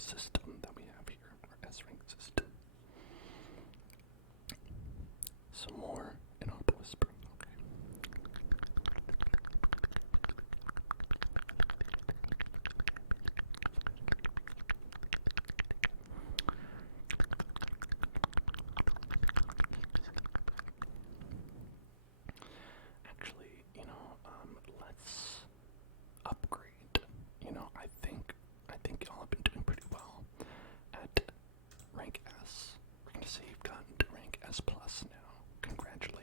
system that we have here, our S-rank system. Some more inaudible whispering, okay. Actually, let's upgrade. I think y'all have been doing pretty well at rank S. We're gonna say you've gotten to rank S plus now. Congratulations.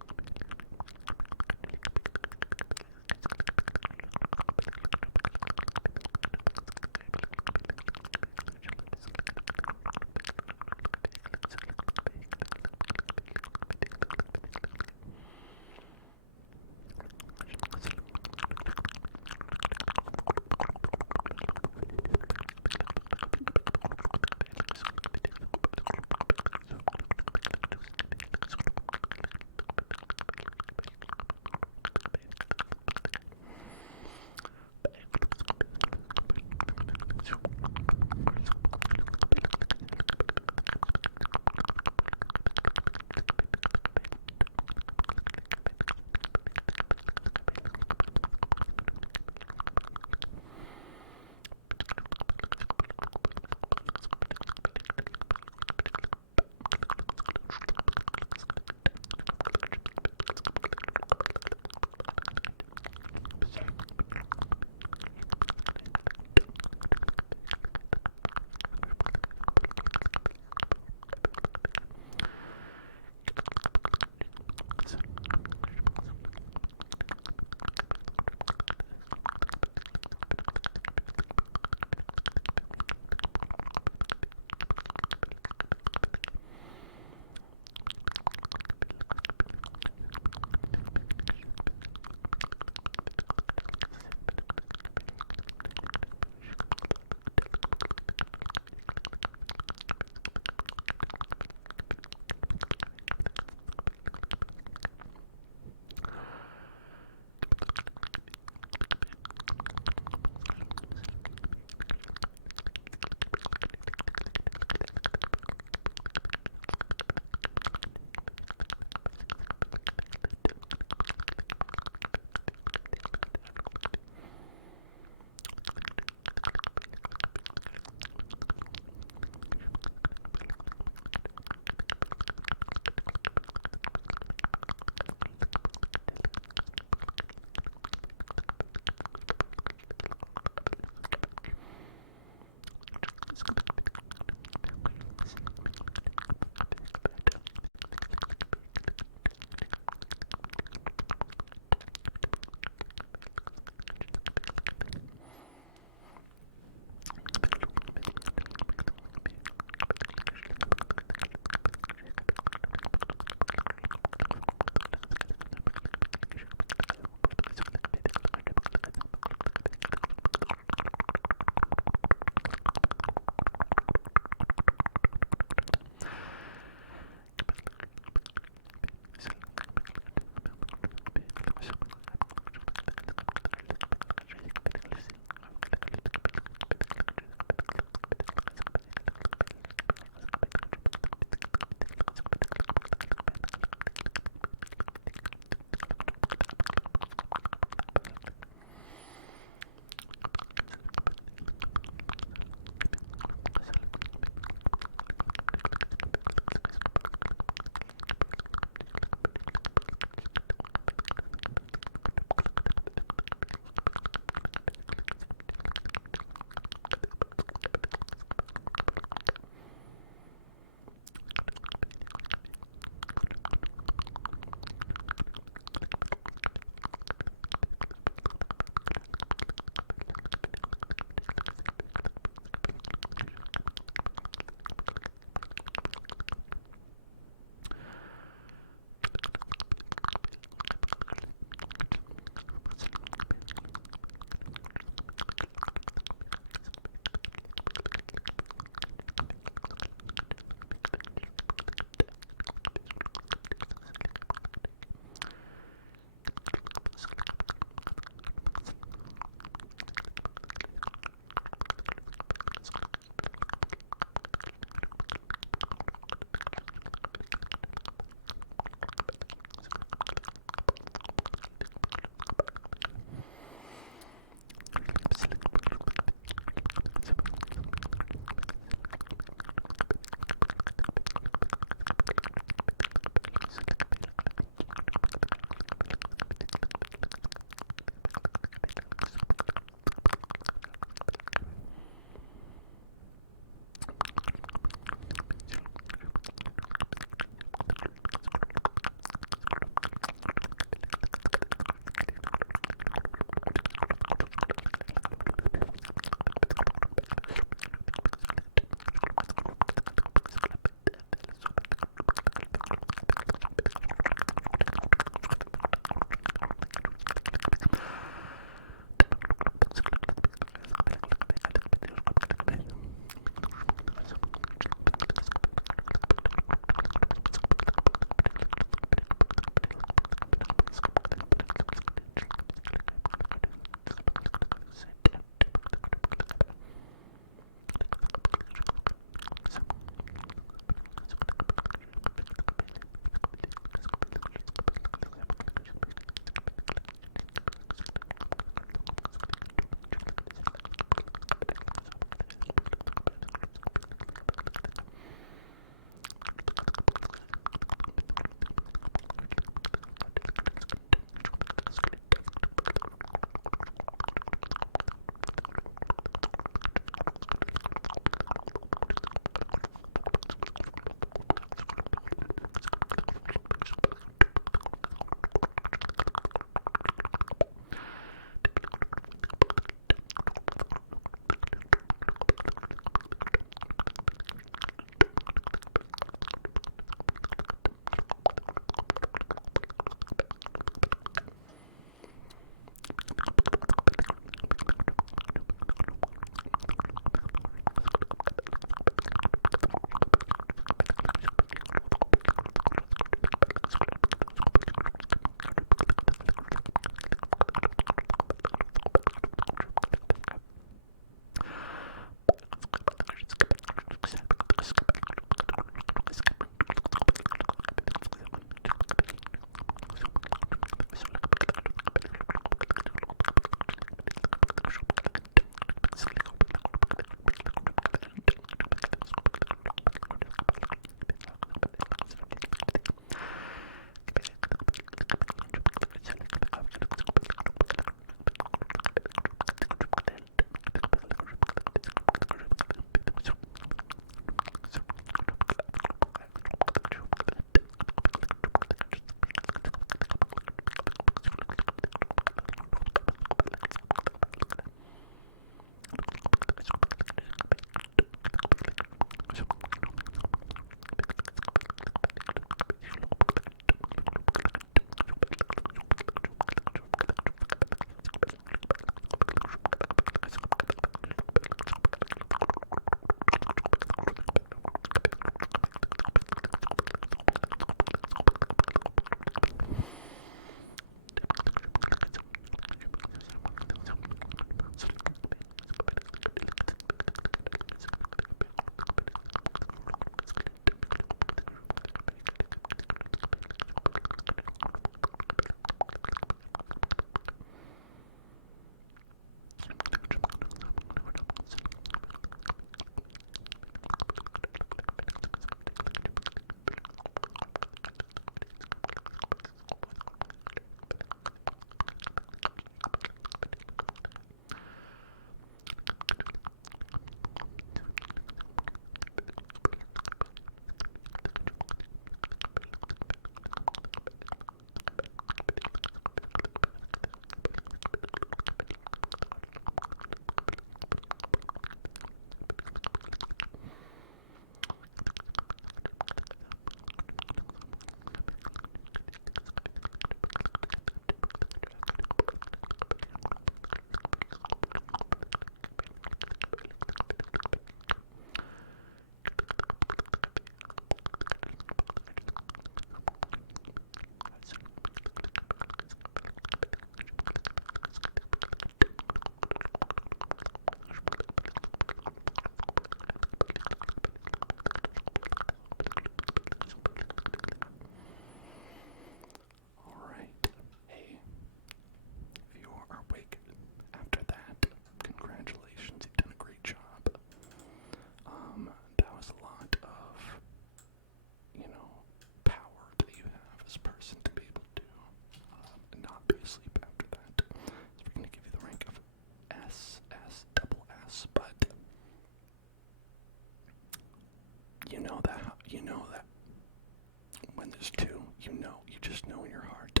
There's two. You just know in your heart.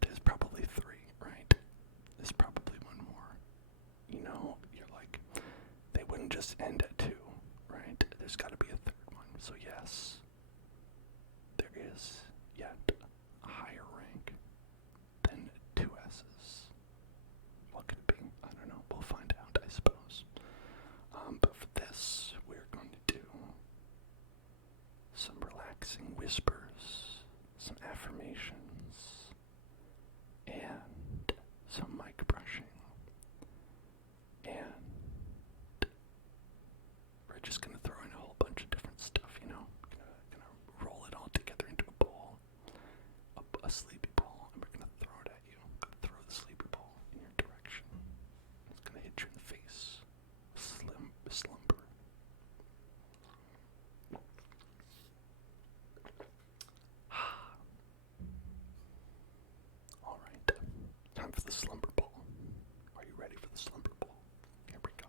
There's probably three, right? There's probably one more. You're like, they wouldn't just end at two, right? There's got to be a third one. So yes, there is yet a higher rank than two S's. What could it be? I don't know. We'll find out, I suppose. But for this, we're going to do some relaxing whispers, some affirmations, and some mic brushing. And we're just going to throw in a whole bunch of different stuff, Gonna roll it all together into a bowl, a sleepy bowl, and we're going to throw it at you. Throw the sleepy bowl in your direction. It's going to hit you in the face. Slumber. All right. Time for the slumber bowl. Are you ready for the slumber bowl? Here we go.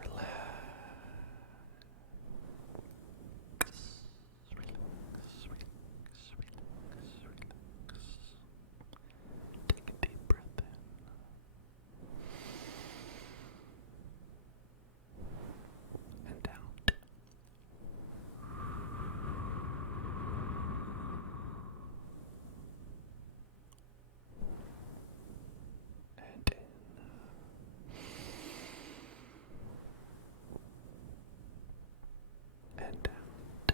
Relax. Take a deep breath in. And out. And in. And out.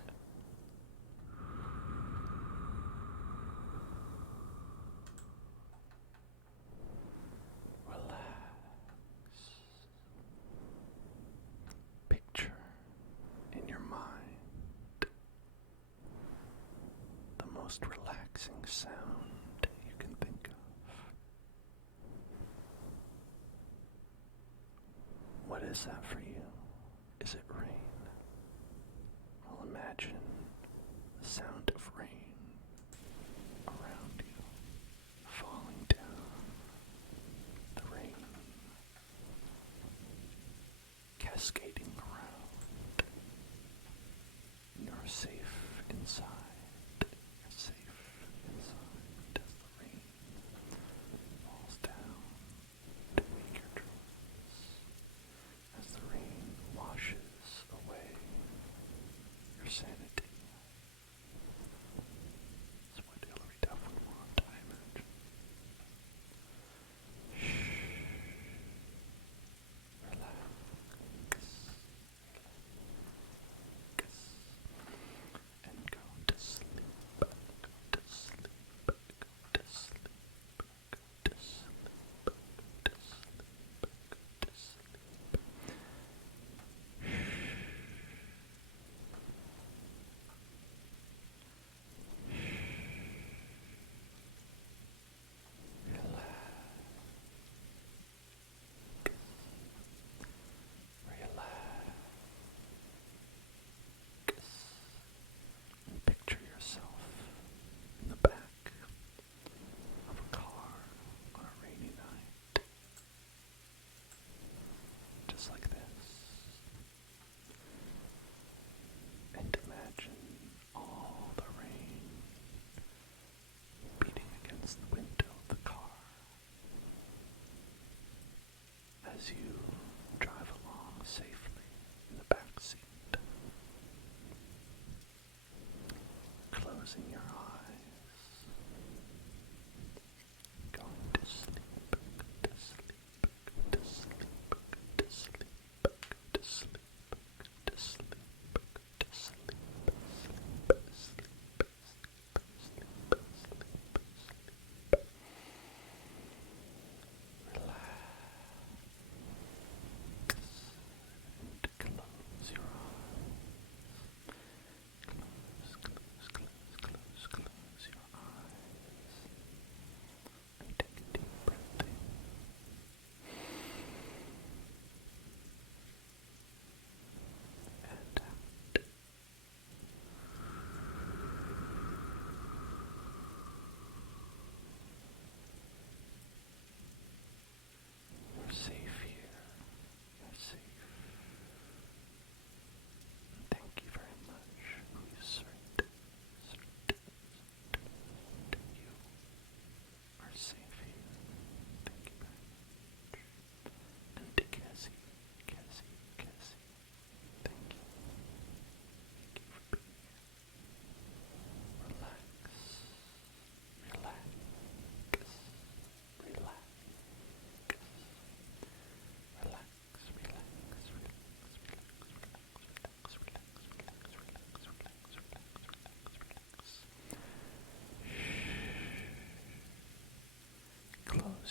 Relax. Picture in your mind the most relaxing sound you can think of. What is that for you? Is it rain? Well, imagine the sound of rain around you, falling down. The rain cascading around. You're safe inside. You're safe inside as the rain falls down to wake your dreams. As the rain washes away your sanity. That's what Hillary Duff would want, I imagine. Relax. And go to sleep. Go to sleep. Go to sleep. Go to sleep. Go to sleep. Go to sleep. And picture yourself in the back of a car on a rainy night. Just like this. And imagine all the rain beating against the window of the car as you drive along safely in the back seat. Closing your eyes, going to sleep, go to sleep, go to sleep, go to sleep, go to sleep, go to sleep, go to sleep, sleep, sleep, sleep, sleep, sleep. Relax and close your eyes. Close, close, close, close,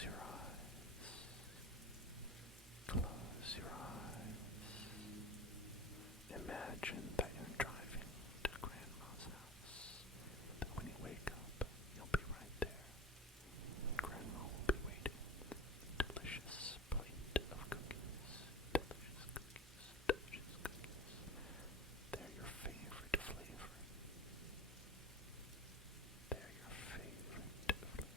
your eyes. Close your eyes. Imagine that you're driving to Grandma's house. That when you wake up, you'll be right there. Grandma will be waiting with a delicious plate of cookies. Delicious cookies. Delicious cookies. They're your favorite flavor. They're your favorite flavor.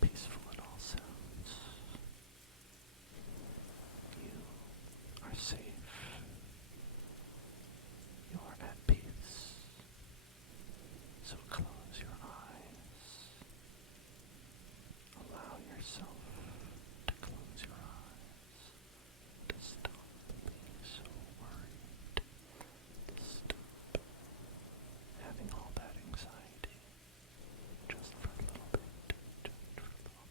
peaceful it all sounds. You are safe. You are at peace. So close your eyes. Allow yourself to close your eyes. To stop being so worried. To stop having all that anxiety. Just for a little bit. Just for a little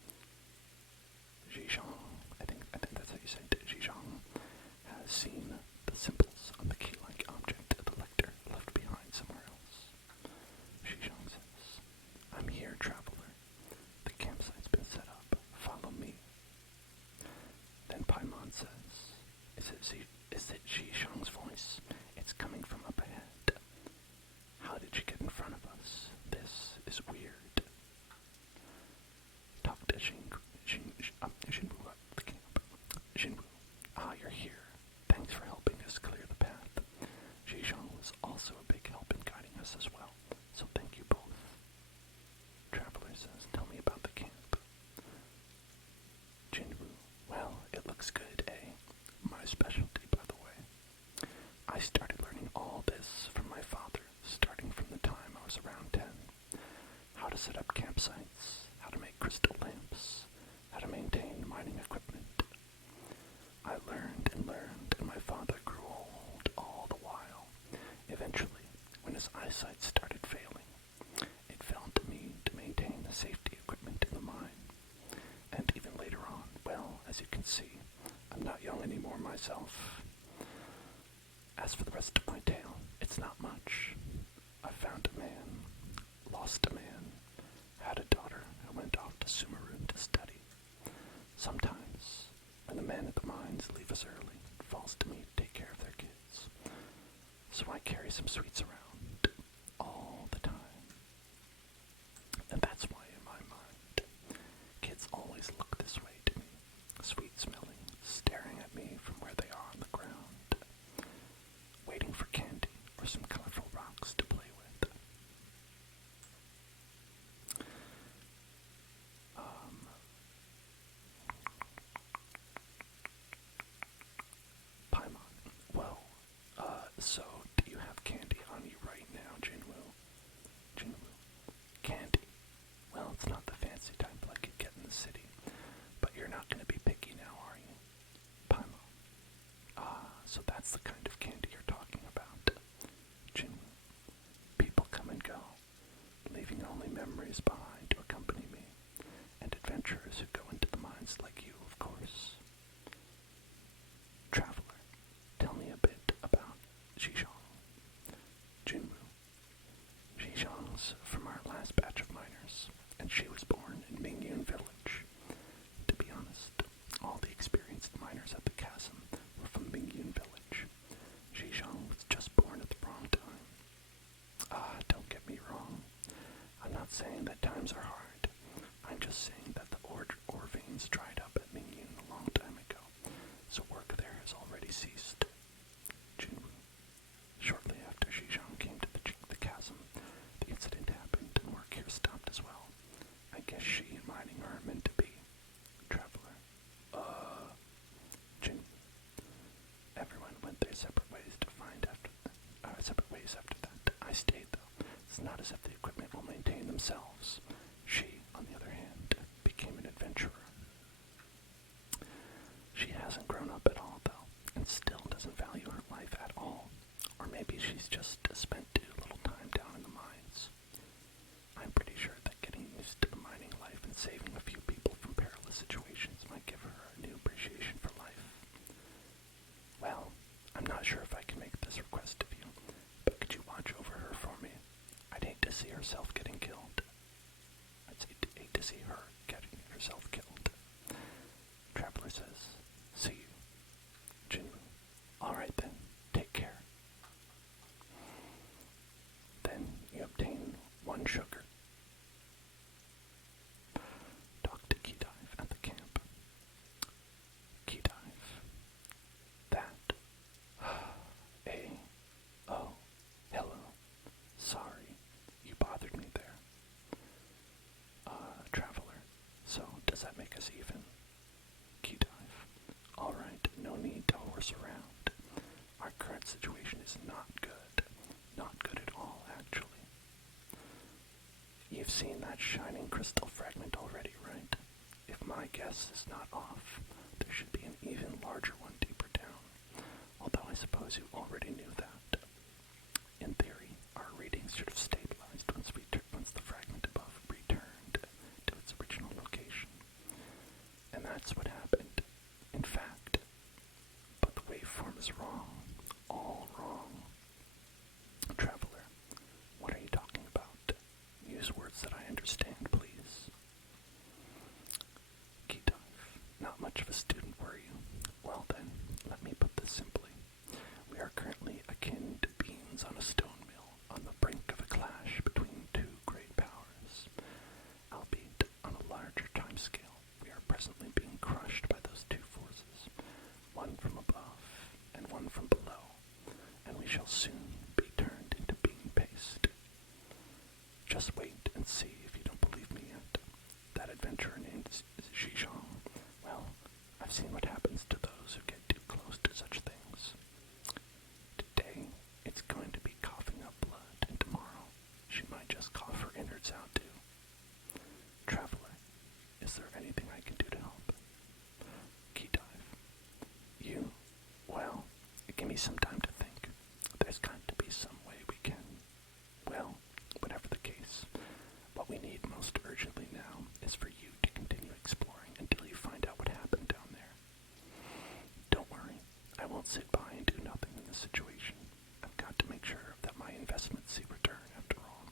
specialty, by the way. I started learning all this from my father, starting from the time I was around 10. How to set up campsites, how to make crystal lamps, how to maintain mining equipment. I learned, and my father grew old all the while. Eventually, when his eyesight started failing, it fell to me to maintain the safety equipment in the mine. And even later on, well, as you can see, I'm not young anymore myself. As for the rest of my tale, it's not much. I found a man, lost a man, had a daughter who went off to Sumeru to study. Sometimes, when the men at the mines leave us early, it falls to me to take care of their kids. So I carry some sweets around all the time. And that's why in my mind, kids always look this way to me, sweet-smelling, staring at me from where they are on the ground, waiting for candy or some colorful rocks to play with. Paimon, well, so do you have candy on you right now, Jinwoo? Jinwoo, candy. Well, it's not the fancy type like you get in the city, but you're not going to be picky now, are you? Paimon, so that's the kind of candy you're talking about. Jinwoo, people come and go, leaving only memories behind to accompany me, and adventurers who go into the mines like you, of course. Traveler, tell me a bit about Xizhang. Jinwoo, Xizhang's from our last batch of miners, and she was born in Mingyun village. To be honest, all the experienced miners at the chasm were from Mingyun village. Xizhang was just born at the wrong time. Don't get me wrong. I'm not saying that times are hard. I'm just saying that the ore veins dried up at Mingyun a long time ago, so work there has already ceased. Jinwoo, shortly after Xizhang came to the chasm, the incident happened and work here stopped as well. I guess she and mining are meant to be. Traveler, Jinwoo, everyone went their separate ways after that. I stayed though. It's not as if the equipment will maintain themselves. She, on the other hand, became an adventurer. She hasn't grown up at all though, and still doesn't value her life at all. Or maybe she's just spent too little time down in the mines. I'm pretty sure that getting used to the mining life and saving a few people from perilous situations might give her a new appreciation for life. Well, I'm not sure if I can make this request of you, but could you watch over her for me? I'd hate to see herself getting killed. Hate to see her getting herself killed. Traveler says, see you. Jinwoo, alright then, take care. Then you obtain 1 sugar. Talk to Keydive at the camp. Keydive. That. Oh, hello. Sorry, you bothered me there. Traveler, so does that make us even? Keydive. Alright, no need to horse around. Our current situation is not good. Not good at all, actually. You've seen that shining crystal fragment already, right? If my guess is not off, there should be an even larger one deeper down. Although I suppose you already knew that. In theory, our readings should have stabilized once the fragment above returned to its original location. And that's what happened, in fact. But the waveform is wrong. All wrong. Traveler, what are you talking about? Use words that I understand, please. Keydive, not much of a student, were you? Well then, let me put this simply. We are currently akin to beans on a stone mill, on the brink of a clash between 2 great powers. Albeit on a larger time scale, we are presently being crushed by those 2 forces, one from above and one from below, and we shall soon be turned into bean paste. Just wait and see if you don't believe me yet. That adventurer named Xizhang, well, I've seen some time to think. There's got to be some way we can. Well, whatever the case, what we need most urgently now is for you to continue exploring until you find out what happened down there. Don't worry, I won't sit by and do nothing in this situation. I've got to make sure that my investments see return after all,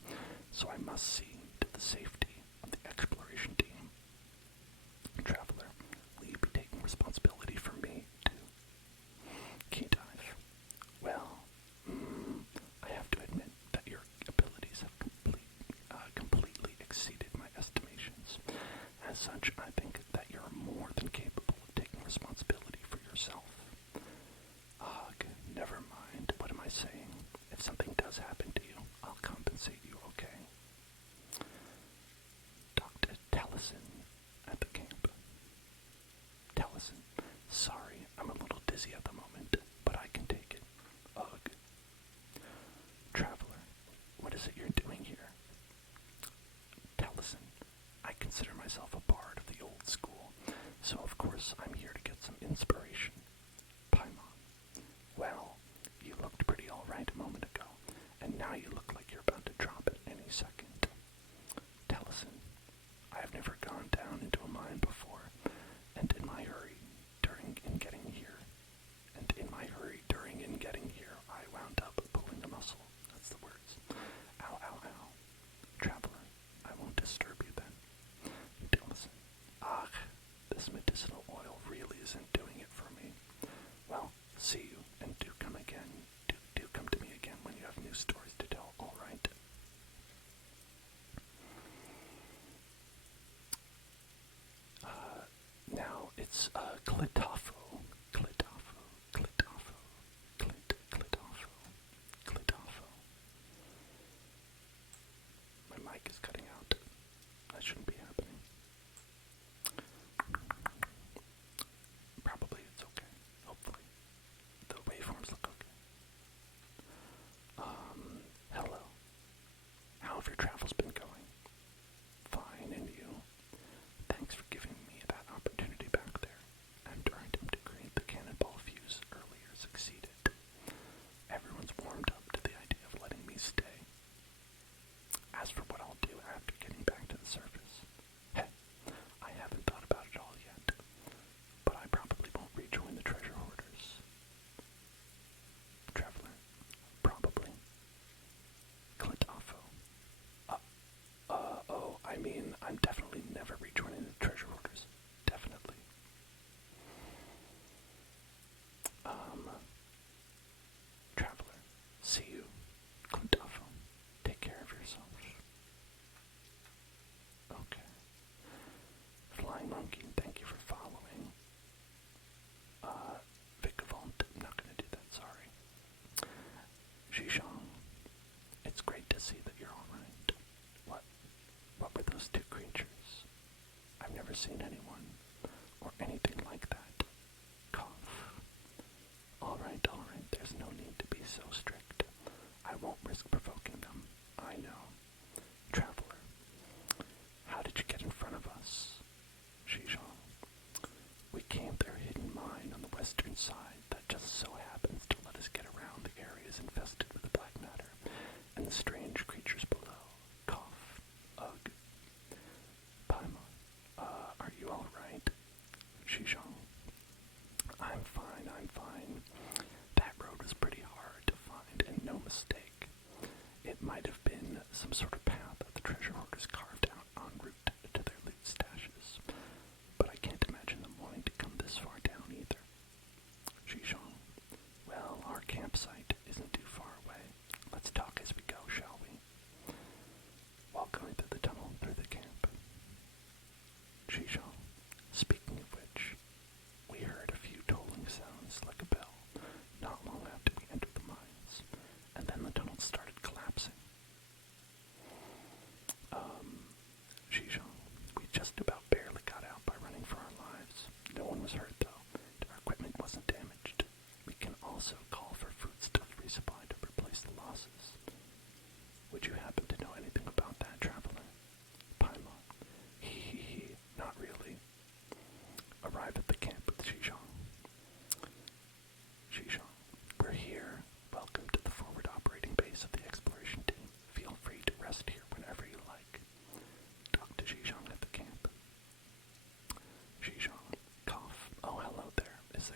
so I must see to the safety of the exploration team. Traveler, will you be taking responsibility for me, too? Key dive. Well, I have to admit that your abilities have completely exceeded my estimations. As such, I think that you're more than capable of taking responsibility for yourself. Ugh, never mind. What am I saying? If something does happen to you, I'll compensate you, okay? Dr. Tellison at the camp. Tellison, sorry, I'm a little dizzy at the moment, but I can take it. Ugh. Traveler, what is it you're doing here? Tellison, I consider myself a bard of the old school, so of course I'm here to get some inspiration. Paimon, well, you looked pretty alright a moment ago, and now you look like you're about to drop it any second. Tellison, I have never gone down into a mine before, and in my hurry during getting here, I wound up pulling a muscle. That's the words. Ow, ow, ow. Traveler, I won't disturb you then. Tellison, this medicinal oil really isn't doing it for me. Well, see you, and do come again. Do come to me again when you have new stories to tell, alright? Now it's Clitofo. My mic is cutting out. That shouldn't be happening. Probably it's okay. Hopefully. The waveforms look okay. Hello. How have your travels been going? Fine, and you? Thanks for giving me that opportunity back there. After I attempted to create the cannonball fuse earlier succeeded. Everyone's warmed up to the idea of letting me stay. As for what I'll do after getting back to the surface, hey, I haven't thought about it all yet, but I probably won't rejoin the treasure hoarders. Traveler, probably. Clitofo. I mean, I'm definitely never rejoining the treasure hoarders. Definitely. Traveler, see you. Clitofo, take care of yourself. Okay. Flying Monkey, thank you for following. Vicavant, I'm not gonna do that, sorry. Xishang, it's great to see that you're alright. What were those two creatures? I've never seen anyone, or anything like that. Cough. Alright, there's no need to be so strict. I won't risk provoking them. I know. Traveler, how did you get in front of us? Xishang, we came through a hidden mine on the western side that just so happens to let us get around the areas infested with the black matter and the strange creatures below. Cough. Ugh. Paimon, are you alright? Xishang, I'm fine. That road was pretty hard to find, and no mistake. It might have been some sort of path that the treasure hoarders carved out en route to their loot stashes, but I can't imagine them wanting to come this far down either. Xishang, well, our campsite isn't too far away. Let's talk as we go, shall we? While going through the tunnel through the camp. Xishang, speaking of which, we heard a few tolling sounds like a bell not long after we entered the mines, and then the tunnel started collapsing.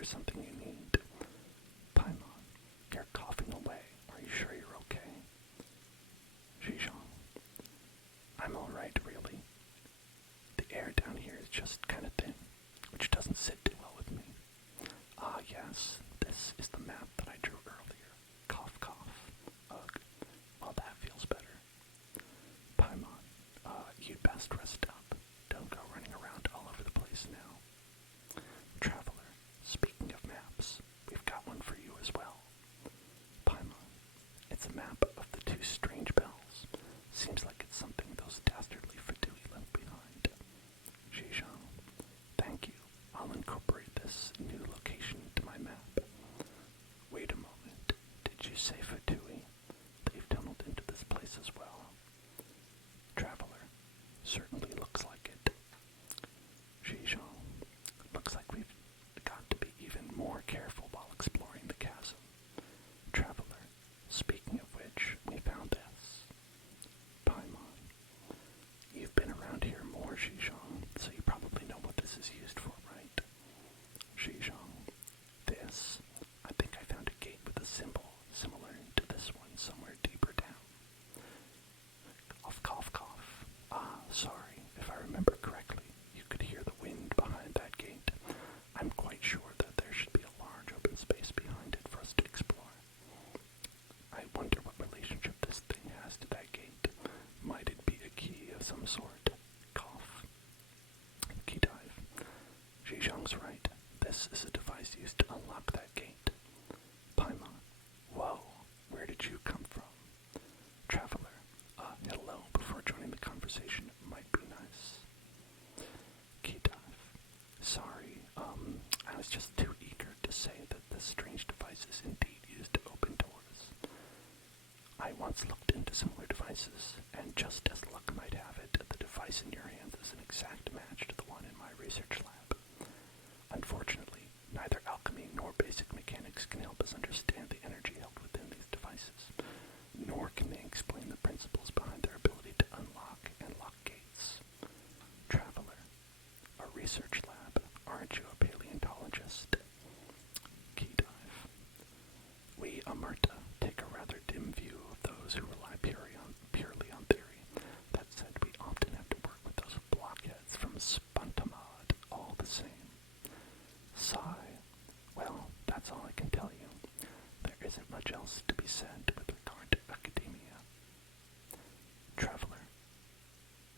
there something you need? Paimon, you're coughing away. Are you sure you're okay? Xizhong, I'm alright, really. The air down here is just kind of thin, which doesn't sit too well with me. Ah, yes, this is the map that I drew earlier. Cough, cough. Ugh. Well, that feels better. Paimon, you'd best rest up. Don't go running around all over the place now. Traveler, speaking of maps, we've got one for you as well. Paimon, it's a map of the two strange bells. Seems like it's something those dastardly Fatui left behind. Xizhong, thank you. I'll incorporate this new location into my map. Wait a moment. Did you say Fatui? They've tunneled into this place as well. Traveler, certainly looks like it. Xizhong, looks like we've got to be even more careful while exploring the chasm. Traveler, speaking of which, we found this. Paimon, you've been around here more, Xizhong, so you probably know what this is used for, right? Xizhong, this, I think I found a gate with a symbol similar to this one somewhere deeper down. Cough, cough, cough. Ah, sorry, if I remember correctly, you could hear the wind behind that gate. I'm quite sure that there should be a large open space behind it for us to explore. I wonder what relationship this thing has to that gate. Might it be a key of some sort? Cough. Key dive. Xizhong's right. This is a device used to unlock that gate. Paimon. Whoa, where did you come from? Traveler. Hello before joining the conversation might be nice. Key dive. Sorry, I was just too eager to say that this strange device is indeed used to open doors. I once looked into similar devices, and just as luck might have it, the device in your hands is an exact match to the one in my research lab. Unfortunately, neither alchemy nor basic mechanics can help us understand the energy held within these devices, nor can they explain the principles behind their ability to unlock and lock gates. Traveler, a research lab, aren't you a paleontologist? Key dive. We, Amarta, take a rather dim view of those who rely purely on theory. That said, we often have to work with those blockheads from Spantamad all the same. Sigh. Well, that's all I can tell you. There isn't much else to be said with regard to academia. Traveler.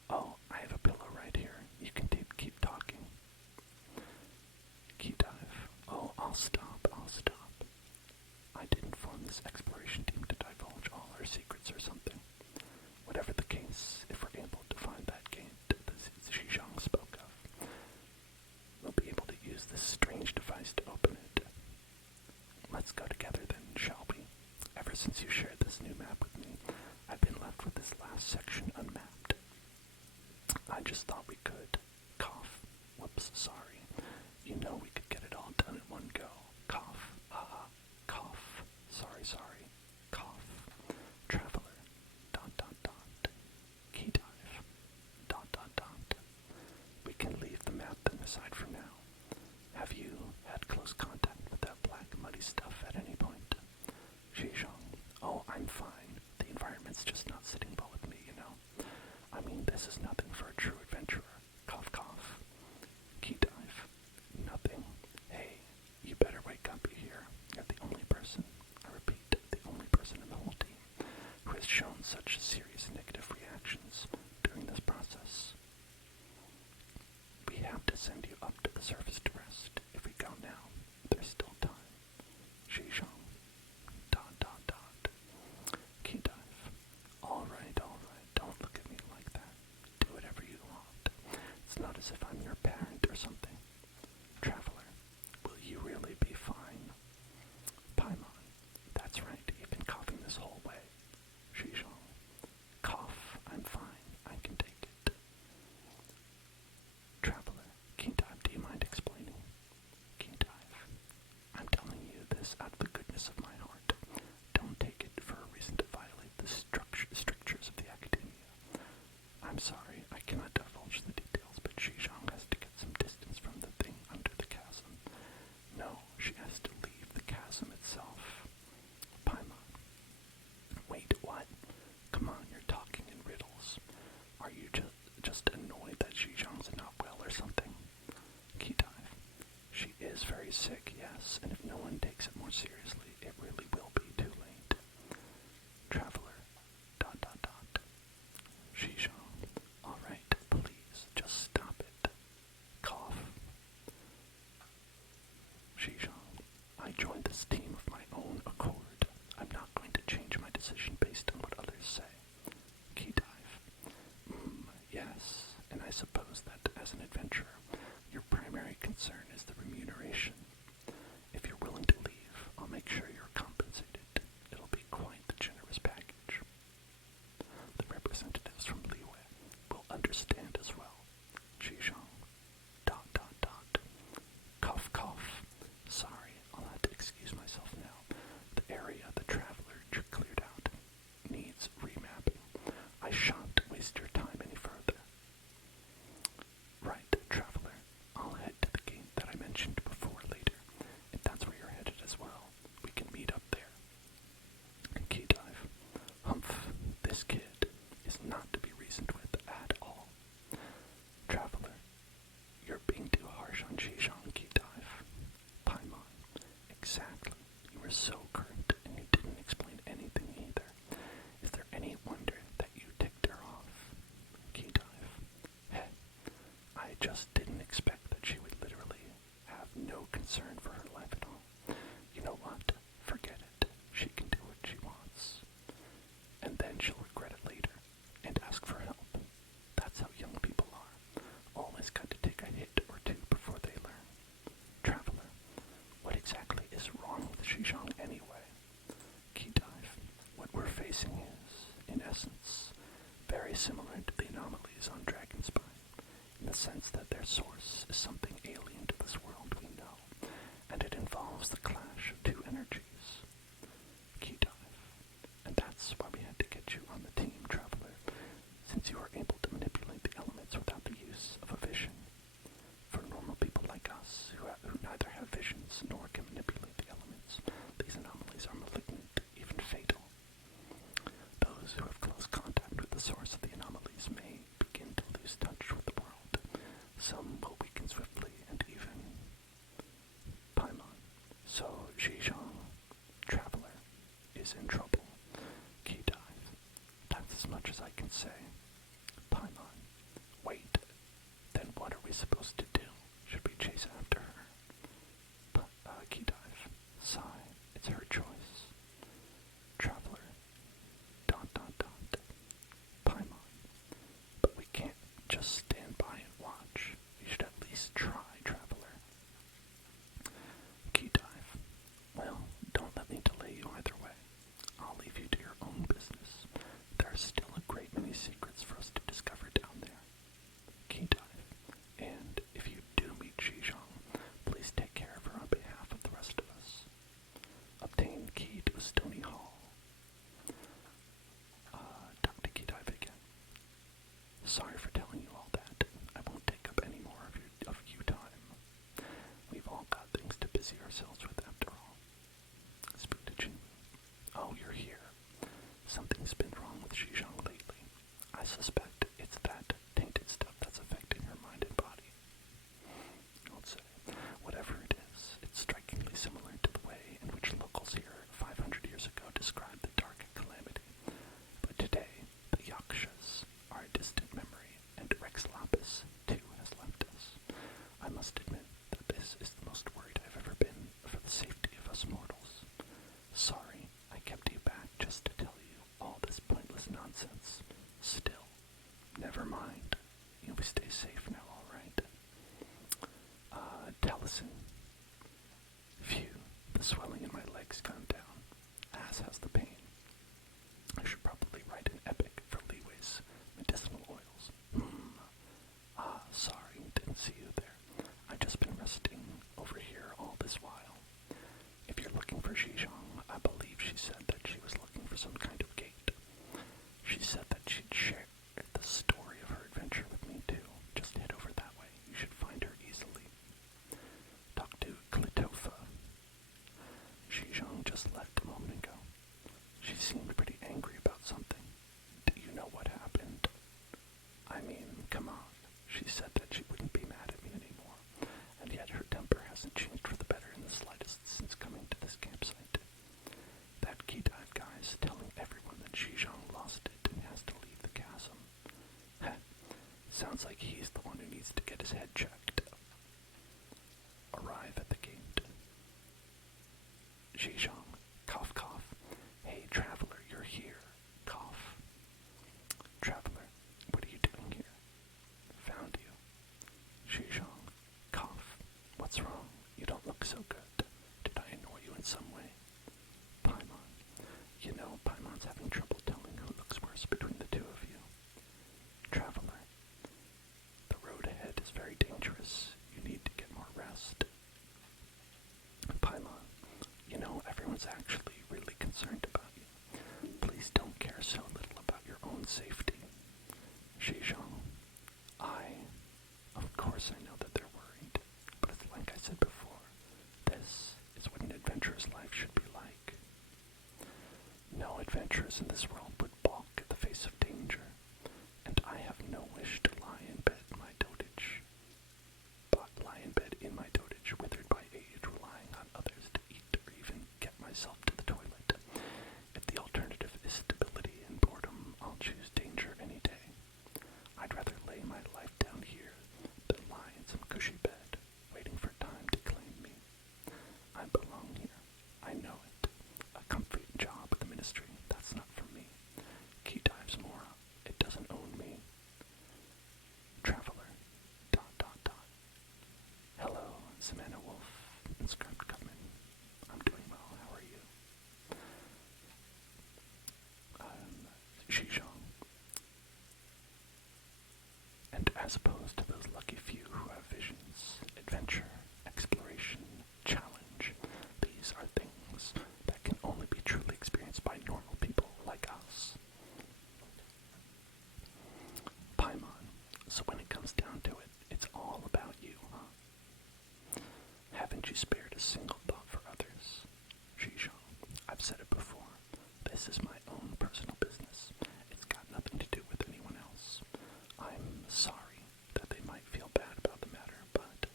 Oh, I have a pillow right here. You can keep talking. Key dive. Oh, I'll stop. I didn't form this exploration team to divulge all our secrets or something. Whatever the case, if we're able to find that gate that Xizhong spoke of, we'll be able to use this strange device to open it. Let's go together then, shall we? Ever since you shared this new map with me, I've been left with this last section unmapped. I just thought we could. Cough. Whoops, sorry. You know we could get it all done in one go. Cough. Cough. Sorry. Cough. Traveler. Key dive. We can leave the map then aside for now. Have you had close contact with that black muddy stuff at any point? Xizhong. Oh, I'm fine. The environment's just not sitting well with me, you know. I mean, this is nothing for a true adventurer. Cough, cough. Key dive. Nothing. Hey, you better wake up, you hear? You're the only person, I repeat, the only person in the whole team who has shown such serious negative reactions during this process. We have to send you up to the surface to rest. If we go now, there's still time. Xizhong. Key dive. All right. Don't look at me like that. Do whatever you want. It's not as if I'm your parent or something. Traveler, will you really be fine? Paimon. That's right. You've been coughing this whole way. Xizhong. is very sick, yes, and if no one takes it more seriously, it really will be too late. Traveler, dot dot dot. Xizhang, alright, please, just stop it. Cough. Xizhang, I joined this team of my own accord. I'm not going to change my decision based on what others say. Key dive. Yes, and I suppose that as an adventurer, your primary concern is the remuneration. If you're willing to leave, I'll make sure you're compensated. It'll be quite the generous package. The representatives from Liyue will understand as well. Xizhang, dot dot dot. Cough cough. Sorry, I'll have to excuse myself now. The area the traveler cleared out needs remapping. I shan't waste your time any further. Right, traveler. I'll head to the gate that I mentioned before later. If that's where you're headed as well, we can meet up there. Key dive. Humph, this kid is not to be reasoned with at all. Traveler, you're being too harsh on Xizhang, Key dive. Paimon, exactly. You were so current and you didn't explain anything either. Is there any wonder that you ticked her off? Key dive. Heh, I just didn't expect that she would literally have no concern for her life at all. You know what? Forget it. She can do what she wants. And then she'll regret it later and ask for help. That's how young people are. Always got to take a hit or two before they learn. Traveler, what exactly is wrong with Xizhang anyway? Key dive. What we're facing is, in essence, very similar to the anomalies on Dragonspine, in the sense that their source is something alien to this world we know, and it involves the clash of two energies. Key dive. And that's why we had to get you on the team, Traveler, since you are able to manipulate the elements without the use of a vision. For normal people like us, who neither have visions nor can manipulate the elements, these anomalies are malignant, even fatal. Those who have close contact with the source of the anomalies may begin to lose touch with the world. Some will weaken swiftly and even Paimon. So Xizhang, Traveler, is in trouble. Key dive. That's as much as I can say. Paimon. Wait. Then what are we supposed to do? Should we chase after her? Key dive. Sigh. It's her choice. Traveler. Dot dot dot. Paimon. But we can't just stand by and watch. We should at least try, Traveler. Key dive. Well, don't let me delay you either way. I'll leave you to your own business. There are still a great many secrets for us to discover down there. Key dive. And if you do meet Xizhang, please take care of her on behalf of the rest of us. Obtain key to a stony hall. Dr. Key dive again. Sorry for telling you all that. I won't take up any more of your time. We've all got things to busy ourselves with after all. Speak to Jin. Oh, you're here. Something's been wrong with Xizhang lately. I suspect it's that tainted stuff that's affecting her mind and body. I'll say, whatever it is, it's strikingly similar to the way in which locals here 500 years ago described the Dark Calamity. But today, the Yakshas are a distant memory, and Rex Lapis, too, has left us. I must admit that this is the most worried I've ever been for the safety of us mortals. Sorry, I kept you back just to tell you all this pointless nonsense. Still, never mind. You'll stay safe now, all right? Taliesin. Phew, the swelling in my legs gone down, as has the pain. I should probably write an epic for Liyue's medicinal oils. Sorry, didn't see you there. I've just been resting over here all this while. If you're looking for Xizhang, I believe she said that she was looking for some kind of gate. She said that she'd share the story of her adventure with me too. Just head over that way. You should find her easily. Talk to Klitofa. Xizhang just left a moment ago. She seemed pretty angry about something. Do you know what happened? I mean, come on. She said that she wouldn't be mad at me anymore, and yet her temper hasn't changed Xizhong, cough cough. Hey traveler, you're here. Cough. Traveler, what are you doing here? Found you. Xizhong, cough. What's wrong? You don't look so good. Did I annoy you in some way? Paimon, you know Paimon's having trouble telling who looks worse between the two of you. Traveler, the road ahead is very dangerous. You need to get more rest. Paimon, you know everyone's actually really concerned about you. Please don't care so little about your own safety. Xizhong, of course I know that they're worried, but it's like I said before, this is what an adventurer's life should be like. No adventurers in this world would balk at the face of danger, and I have no wish to lie in bed in my dotage, withered by age, relying on others to eat or even get myself to the toilet. If the alternative is stability and boredom, I'll choose danger any day. I'd rather lay my life down here than lie in some cushy bed, waiting for time to claim me. I belong here. I know it. A comfy job at the ministry, that's not for me. Key dives Mora. It doesn't own me. Traveler. ... Hello, Samantha Wolf, inscribed Cutman. I'm doing well. How are you? Xizhong. And as opposed to those lucky few who have visions, adventure, exploration, challenge, these are things that can only be truly experienced by normal people like us. Paimon, so when it comes down to it, it's all about you, huh? Haven't you spared a single thought for others? Xizhong, I've said it before. This is my own personal business. It's got nothing to do with anyone else. I'm sorry that they might feel bad about the matter, but...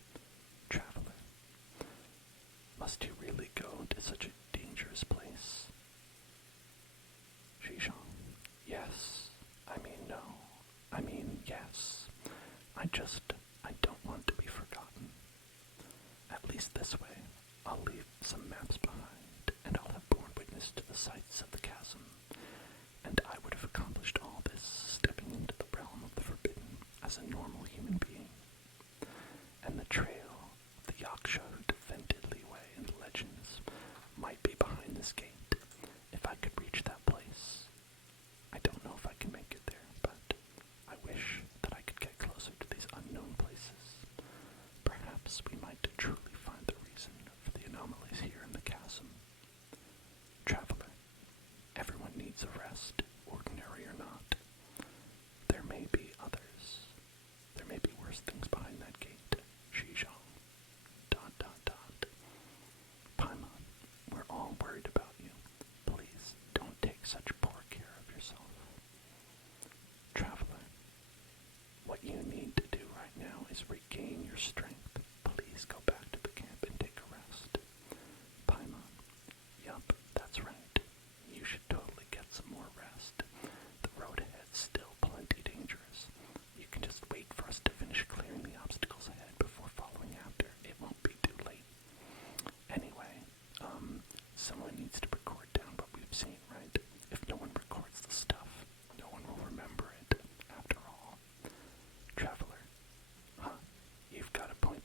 Traveler, must you really go to such a dangerous place? Xizhong, yes. No. Yes. I don't want to be forgotten. At least this way, I'll leave some maps behind, and I'll have borne witness to the sights of the chasm. And I would have accomplished all this stepping into the realm of the forbidden as a normal human being. And the trail of the Yaksha who defended Liyue in the legends might be behind this gate. If I could reach that place, I don't know if I can make it there, but I wish that I could get closer to these unknown places. Perhaps we might truly find the reason for the anomalies here in the chasm. Traveler, everyone needs a rest, ordinary or not. There may be others. There may be worse things behind that gate. Xizhong. ... Paimon, we're all worried about you. Please don't take such poor care of yourself. Traveler, what you need to do right now is regain your strength. Please go back to the camp and take a rest. Paimon, yup, that's right. You should totally get some more rest. The road ahead's still plenty dangerous. You can just wait for us to finish clearing the obstacles ahead before following after. It won't be too late. Anyway, someone needs to record down what we've seen, right? If no one records the stuff, no one will remember it, after all. Traveler, huh, you've got a point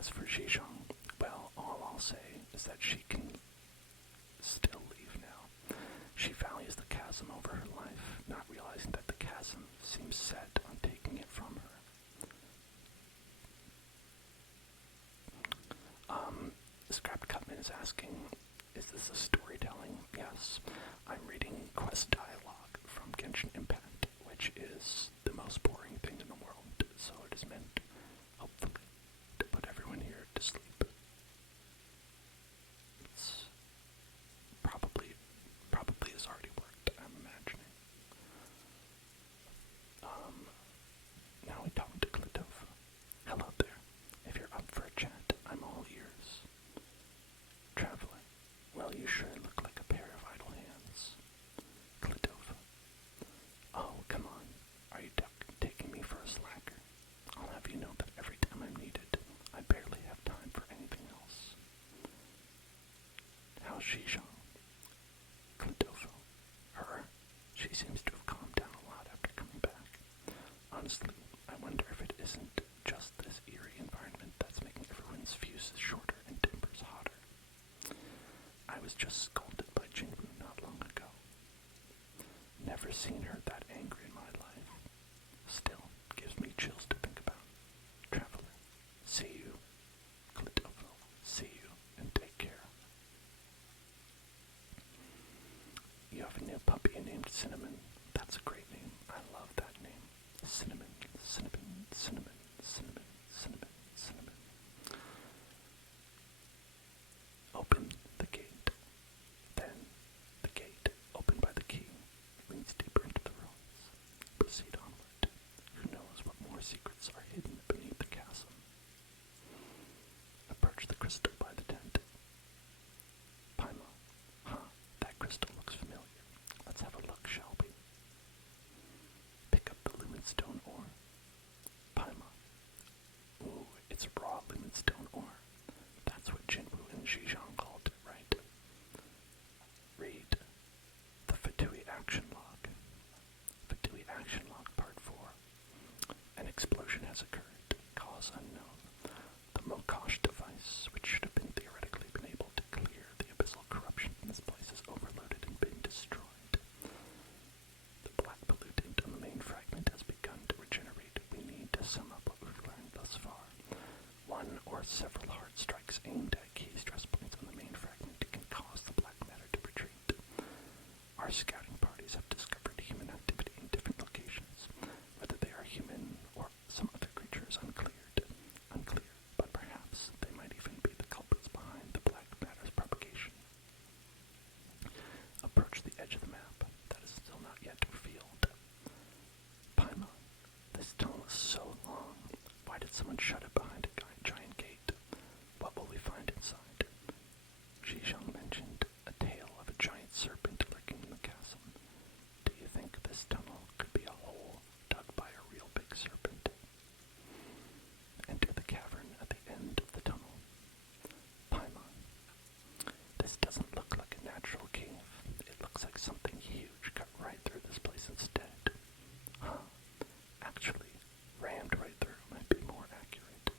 As for Zhejiang, well, all I'll say is that she can still leave now. She values the chasm over her life, not realizing that the chasm seems set on taking it from her. Scrap Cutman is asking, is this a storytelling? Yes. I'm reading quest dialogue from Genshin Impact, which is the most boring thing in the world, so it is meant, hopefully, to put everyone here to sleep. It's probably has already worked, I'm imagining. Now we talk to Klitova. Hello there. If you're up for a chat, I'm all ears. Traveler, well, you sure look like a pair of idle hands. Klitova. Oh, come on. Are you taking me for a slacker? I'll have you know that every time I'm needed, I barely have time for anything else. How's Zhejiang? Klitova. Her? She seems to have calmed down a lot after coming back. Honestly, I wonder if it isn't just this eerie environment that's making everyone's fuses shorter and tempers hotter. I was just scolded by Jinwu not long ago. Never seen her that angry in my life. Still, gives me chills to think about. Traveler, see you. Klitova, see you, and take care. You have a new puppy named Cinnamon. That's a great name. I love that name. Cinnamon, cinnamon, cinnamon, cinnamon, cinnamon, cinnamon. Open the gate. Then, the gate, opened by the key, leads deeper into the ruins. Proceed onward. Who knows what more secrets are hidden beneath the chasm? Approach the crystal by the tent. Paima. Huh, that crystal looks familiar. Let's have a look, shall we? Pick up the lumenstone ore. Paima. Ooh, it's raw lumenstone ore. That's what Jinwu and Zhejiang called it, right? Read the Fatui Action Log. Fatui Action Log Part 4. An explosion has occurred. Cause unknown. The Mokosh device, which should have theoretically been able to clear the abyssal corruption from this place, is overloaded and been destroyed. The black pollutant on the main fragment has begun to regenerate. We need to sum up what we've learned thus far. One or several hard strikes aimed at key stress points on the main fragment can cause the black matter to retreat. Our scouting parties have discovered human activity in different locations. Whether they are human or some other creature is unclear, but perhaps they might even be the culprits behind the black matter's propagation. Approach the edge of the map that is still not yet revealed. Paima, this tunnel is so long. Why did someone shut it behind a giant gate? What will we find inside? Zhejiang mentioned a tail of a giant serpent lurking in the chasm. Do you think this tunnel could be a hole dug by a real big serpent? Enter the cavern at the end of the tunnel. Paima. This doesn't look like a natural cave. It looks like something huge cut right through this place instead. Huh. Actually, rammed right through might be more accurate.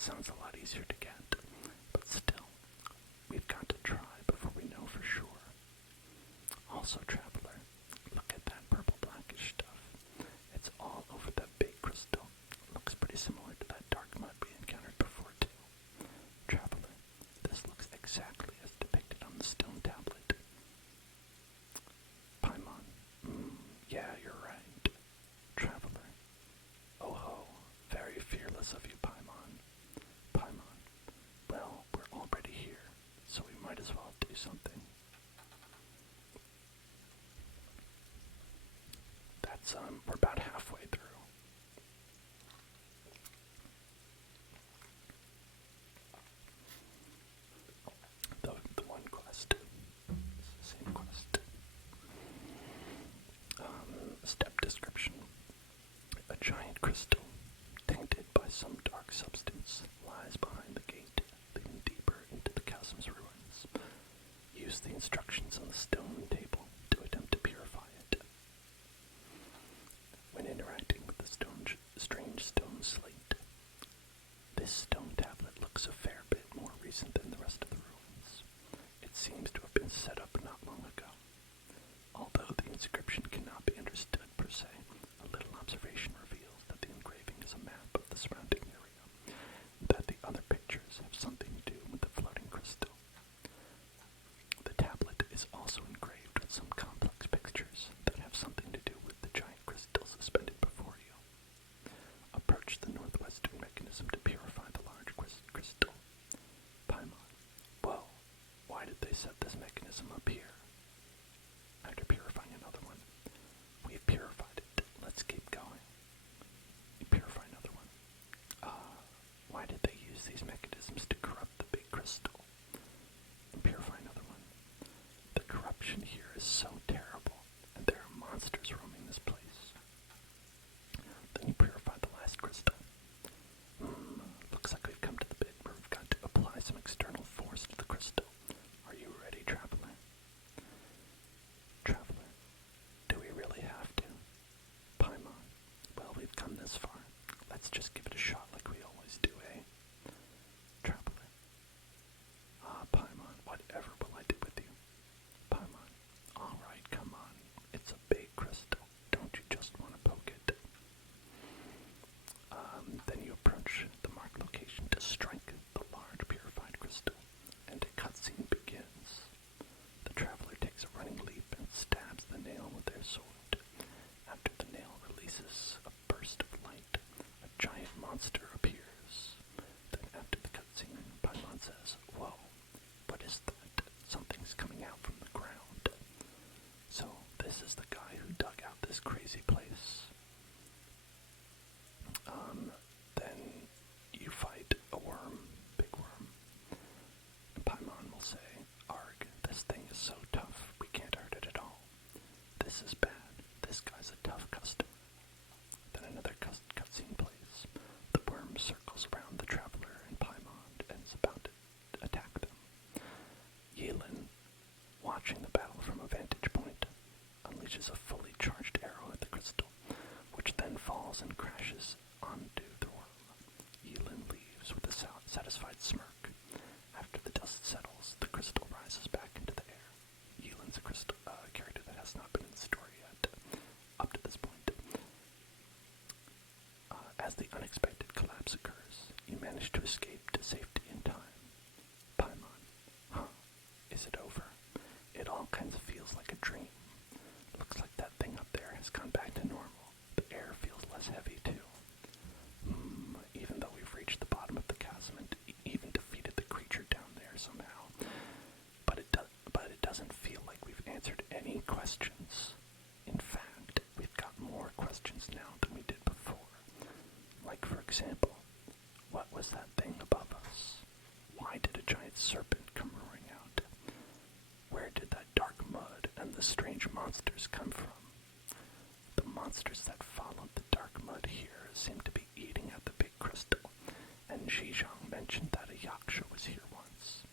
That sounds a lot easier to get, but still, we've got to try before we know for sure. Also, traveler, look at that purple blackish stuff. It's all over that big crystal. Looks pretty similar to that dark mud we encountered before too. Traveler, this looks exactly as depicted on the stone tablet. Paimon, yeah, you're right. Traveler, oh ho, very fearless of you, Paimon. Paimon, well, we're already here, so we might as well do something. That's, we're about halfway through. The one quest. It's the same quest. Step description. A giant crystal, tainted by some dark substance, lies behind the gate, leading deeper into the chasm's ruins. Use the instructions on the stone table to attempt to purify it. When interacting with the strange stone slate, this stone tablet looks a fair bit more recent than the rest of the ruins. It seems to have been set up not long ago. Although the inscription cannot be understood per se, a little observation reveals that the engraving is a map of the surrounding area, and that the other pictures have something to do with the floating crystal. The tablet is also engraved with some complex pictures that have something to do with the giant crystal suspended before you. Approach the northwestern mechanism to purify the large crystal. Paimon, well, why did they set this mechanism up here? After purifying another one. We've purified it. Let's keep going. You purify another one. Why did they use these mechanisms to corrupt the big crystal? And purify another one. The corruption here is so terrible, and there are monsters roaming this place. Then you purify the last crystal. Looks like we've come to the bit where we've got to apply some external force to the crystal. Are you ready, traveler? Traveler, do we really have to? Paimon, well, we've come this far. Let's just give it a shot like we always do, eh? Traveler, Paimon, whatever will I do with you? Paimon, alright, come on. It's a big crystal. Don't you just want to poke it? Then you approach the marked location to strike the large purified crystal, and a cutscene begins. The traveler takes a running leap and stabs the nail with their sword. After the nail releases a burst of light, a giant monster appears. Then after the cutscene, Paimon says, "Whoa, what is that? Something's coming out from the ground." So this is the guy who dug out this crazy place. Then you fight a worm, big worm. And Paimon will say, "Arg, this thing is so tough, we can't hurt it at all. This is bad. This guy's a tough customer." Then another cutscene plays. The worm circles around the traveler and Paimon and is about to attack them. Yilin, watching the battle from a vantage point, unleashes a fully charged arrow at the crystal, which then falls and crashes onto the worm. Yilin leaves with a satisfied smirk. After the dust settles, the crystal rises back into the air. Yilin's a character that has not been in the story yet, up to this point. As the unexpected collapse occurs, you manage to escape to safety in time. Paimon, is it over? It all kinds of feels like a dream. Looks like that thing up there has gone back to normal. The air feels less heavy, too. Even though we've reached the bottom of the chasm and even defeated the creature down there somehow. But it doesn't feel like we've answered any questions. In fact, we've got more questions now than we did before. Like, for example, what was that thing above us? Why did a giant serpent come roaring out? Where did that dark mud and the strange monsters come from? The monsters that followed the dark mud here seem to be eating at the big crystal, and Zhizhong mentioned that a yaksha was here once.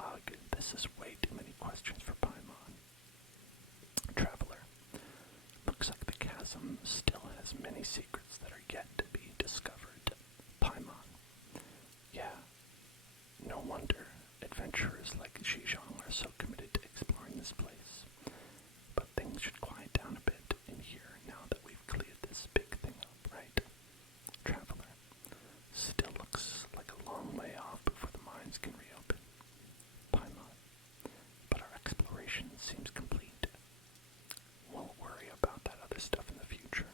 Ugh, this is way too many questions for Paimon. Traveler, looks like the chasm still has many secrets that are yet to be discovered. Paimon, adventurers like Xizhang are so committed to exploring this place. But things should quiet down a bit in here now that we've cleared this big thing up, right? Traveler, still looks like a long way off before the mines can reopen. Paimon, but our exploration seems complete. We'll worry about that other stuff in the future.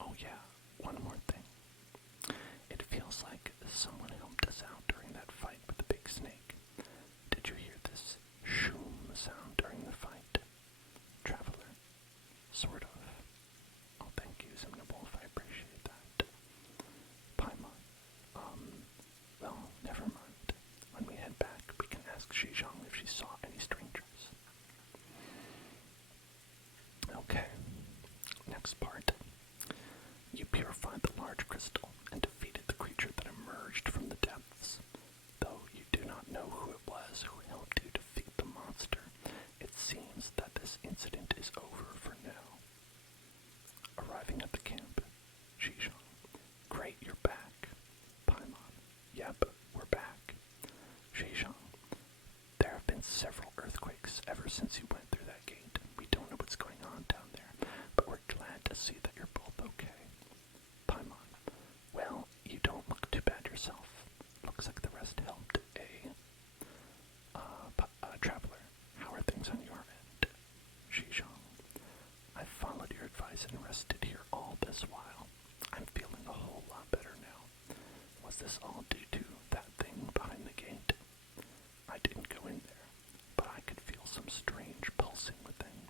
Oh yeah, one more thing. It feels like someone helped us out during that fight with the big snake. Did you hear this shoom sound during the fight? Traveler, sort of. Oh, thank you, Zimnable, I appreciate that. Paimon, well, never mind. When we head back, we can ask Xizhang if she saw any strangers. Okay, next part. You purified the large crystal and defeated the creature that emerged from the depths. Though you do not know who it was who helped you defeat the monster, it seems that this incident is over for now. Arriving at the camp, Xizhang. Great, you're back. Paimon. Yep, we're back. Xizhang. There have been several earthquakes ever since you went through that gate. We don't know what's going on down there, but we're glad to see that you're both okay. Paimon. Well, you don't look too bad yourself. Looks like the rest helped, eh? Traveler, how are things on your end? Xizhang. I followed your advice and rested here all this while. I'm feeling a whole lot better now. Was this all due to that thing behind the gate? I didn't go in there, but I could feel some strange pulsing within.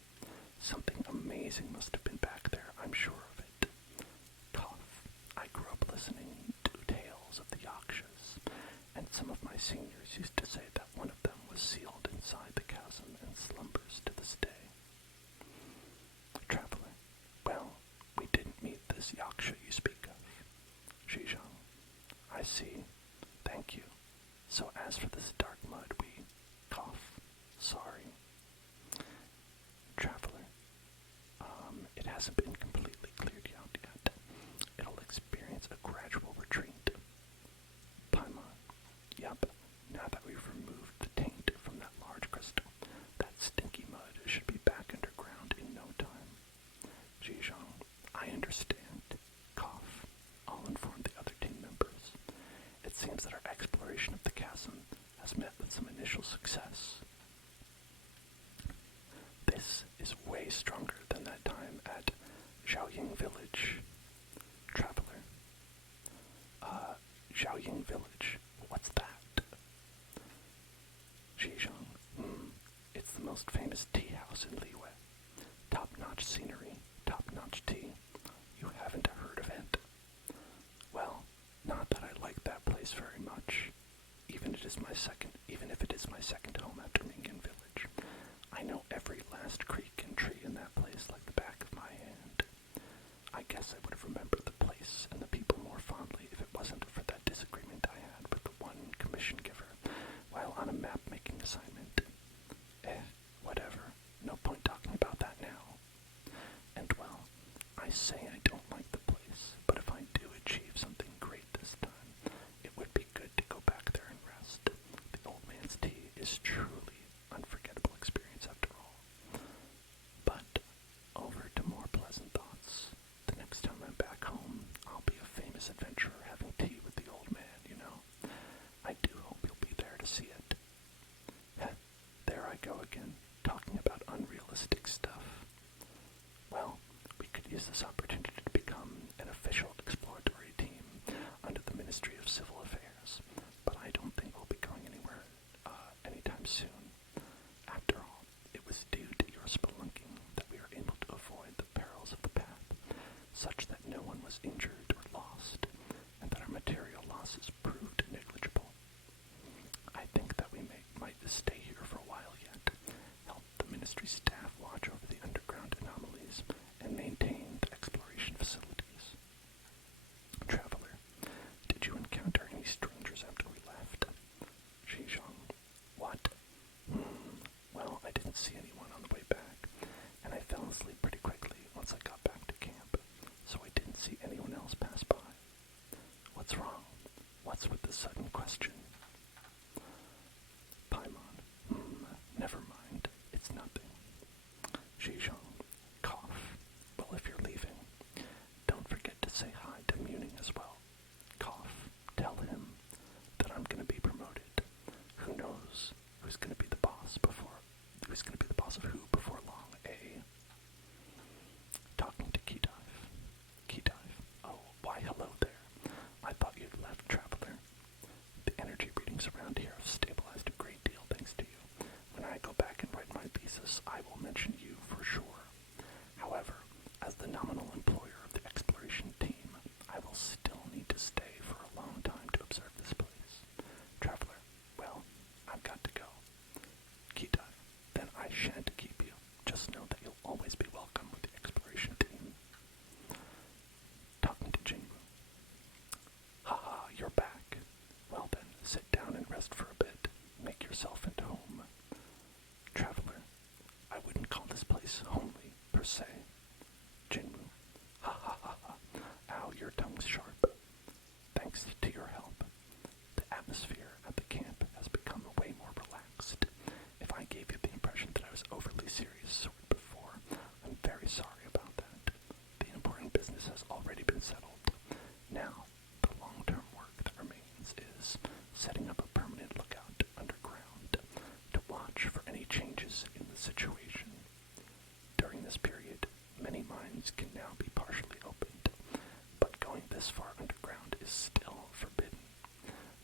Something amazing must have been back there, I'm sure of it. Cough. I grew up listening to tales of the Yakshas, and some of my seniors used to say that one of them was sealed inside the chasm and slumbers to this day. Traveler. Well, we didn't meet this Yaksha you speak of. Xizhang. I see. Thank you. So as for this dark mud, we cough. Sorry. Traveler. It hasn't been completely cleared out yet. It'll experience a gradual retreat. Paimon. Yup. Now that we've removed the taint from that large crystal, that stinky mud should be back underground in no time. Xizhang. I understand. Cough. I'll inform the other team members. It seems that our exploration of the chasm has met with some initial success. This is way stronger than that time at Xiaoying Village. Traveler. Xiaoying Village. What's that? Xizhang. It's the most famous tea house in Liyue. Top-notch scenery, top-notch tea. You haven't heard of it? Well, not that I like that place very much. Even if it is my second home after Mingyan Village. I know every last creek and tree in that place like the back of my hand. I guess I would have remembered the place and the people more fondly if it wasn't for that disagreement I had with the one commission giver while on a map-making assignment. Whatever. No point talking about that now. And well, I say I don't like the place, but if I do achieve something great this time, it would be good to go back there and rest. The old man's tea is truly unforgettable experience after all. But over to more pleasant thoughts. The next time I'm back home, I'll be a famous adventurer having tea with the old man, you know. I do hope you'll be there to see it. There I go again, talking about unrealistic stuff. Well, we could use this opportunity to become an official exploratory team under the Ministry of Civil Affairs, but I don't think we'll be going anywhere anytime soon. After all, it was due to your spelunking that we were able to avoid the perils of the path, such that no one was injured or lost, and that our material losses proved negligible. I think that we might stay here for a while yet, help the ministry staff watch over the underground anomalies, and maintain the exploration facilities. Traveler, did you encounter any strangers after we left? Xizhang. What? Well, I didn't see anyone on the way back, and I fell asleep pretty quickly once I got back to camp, so I didn't see anyone else pass by. What's wrong? What's with the sudden question? Paimon. Traveler's overly serious sword before. I'm very sorry about that. The important business has already been settled. Now, the long-term work that remains is setting up a permanent lookout underground to watch for any changes in the situation. During this period, many mines can now be partially opened, but going this far underground is still forbidden.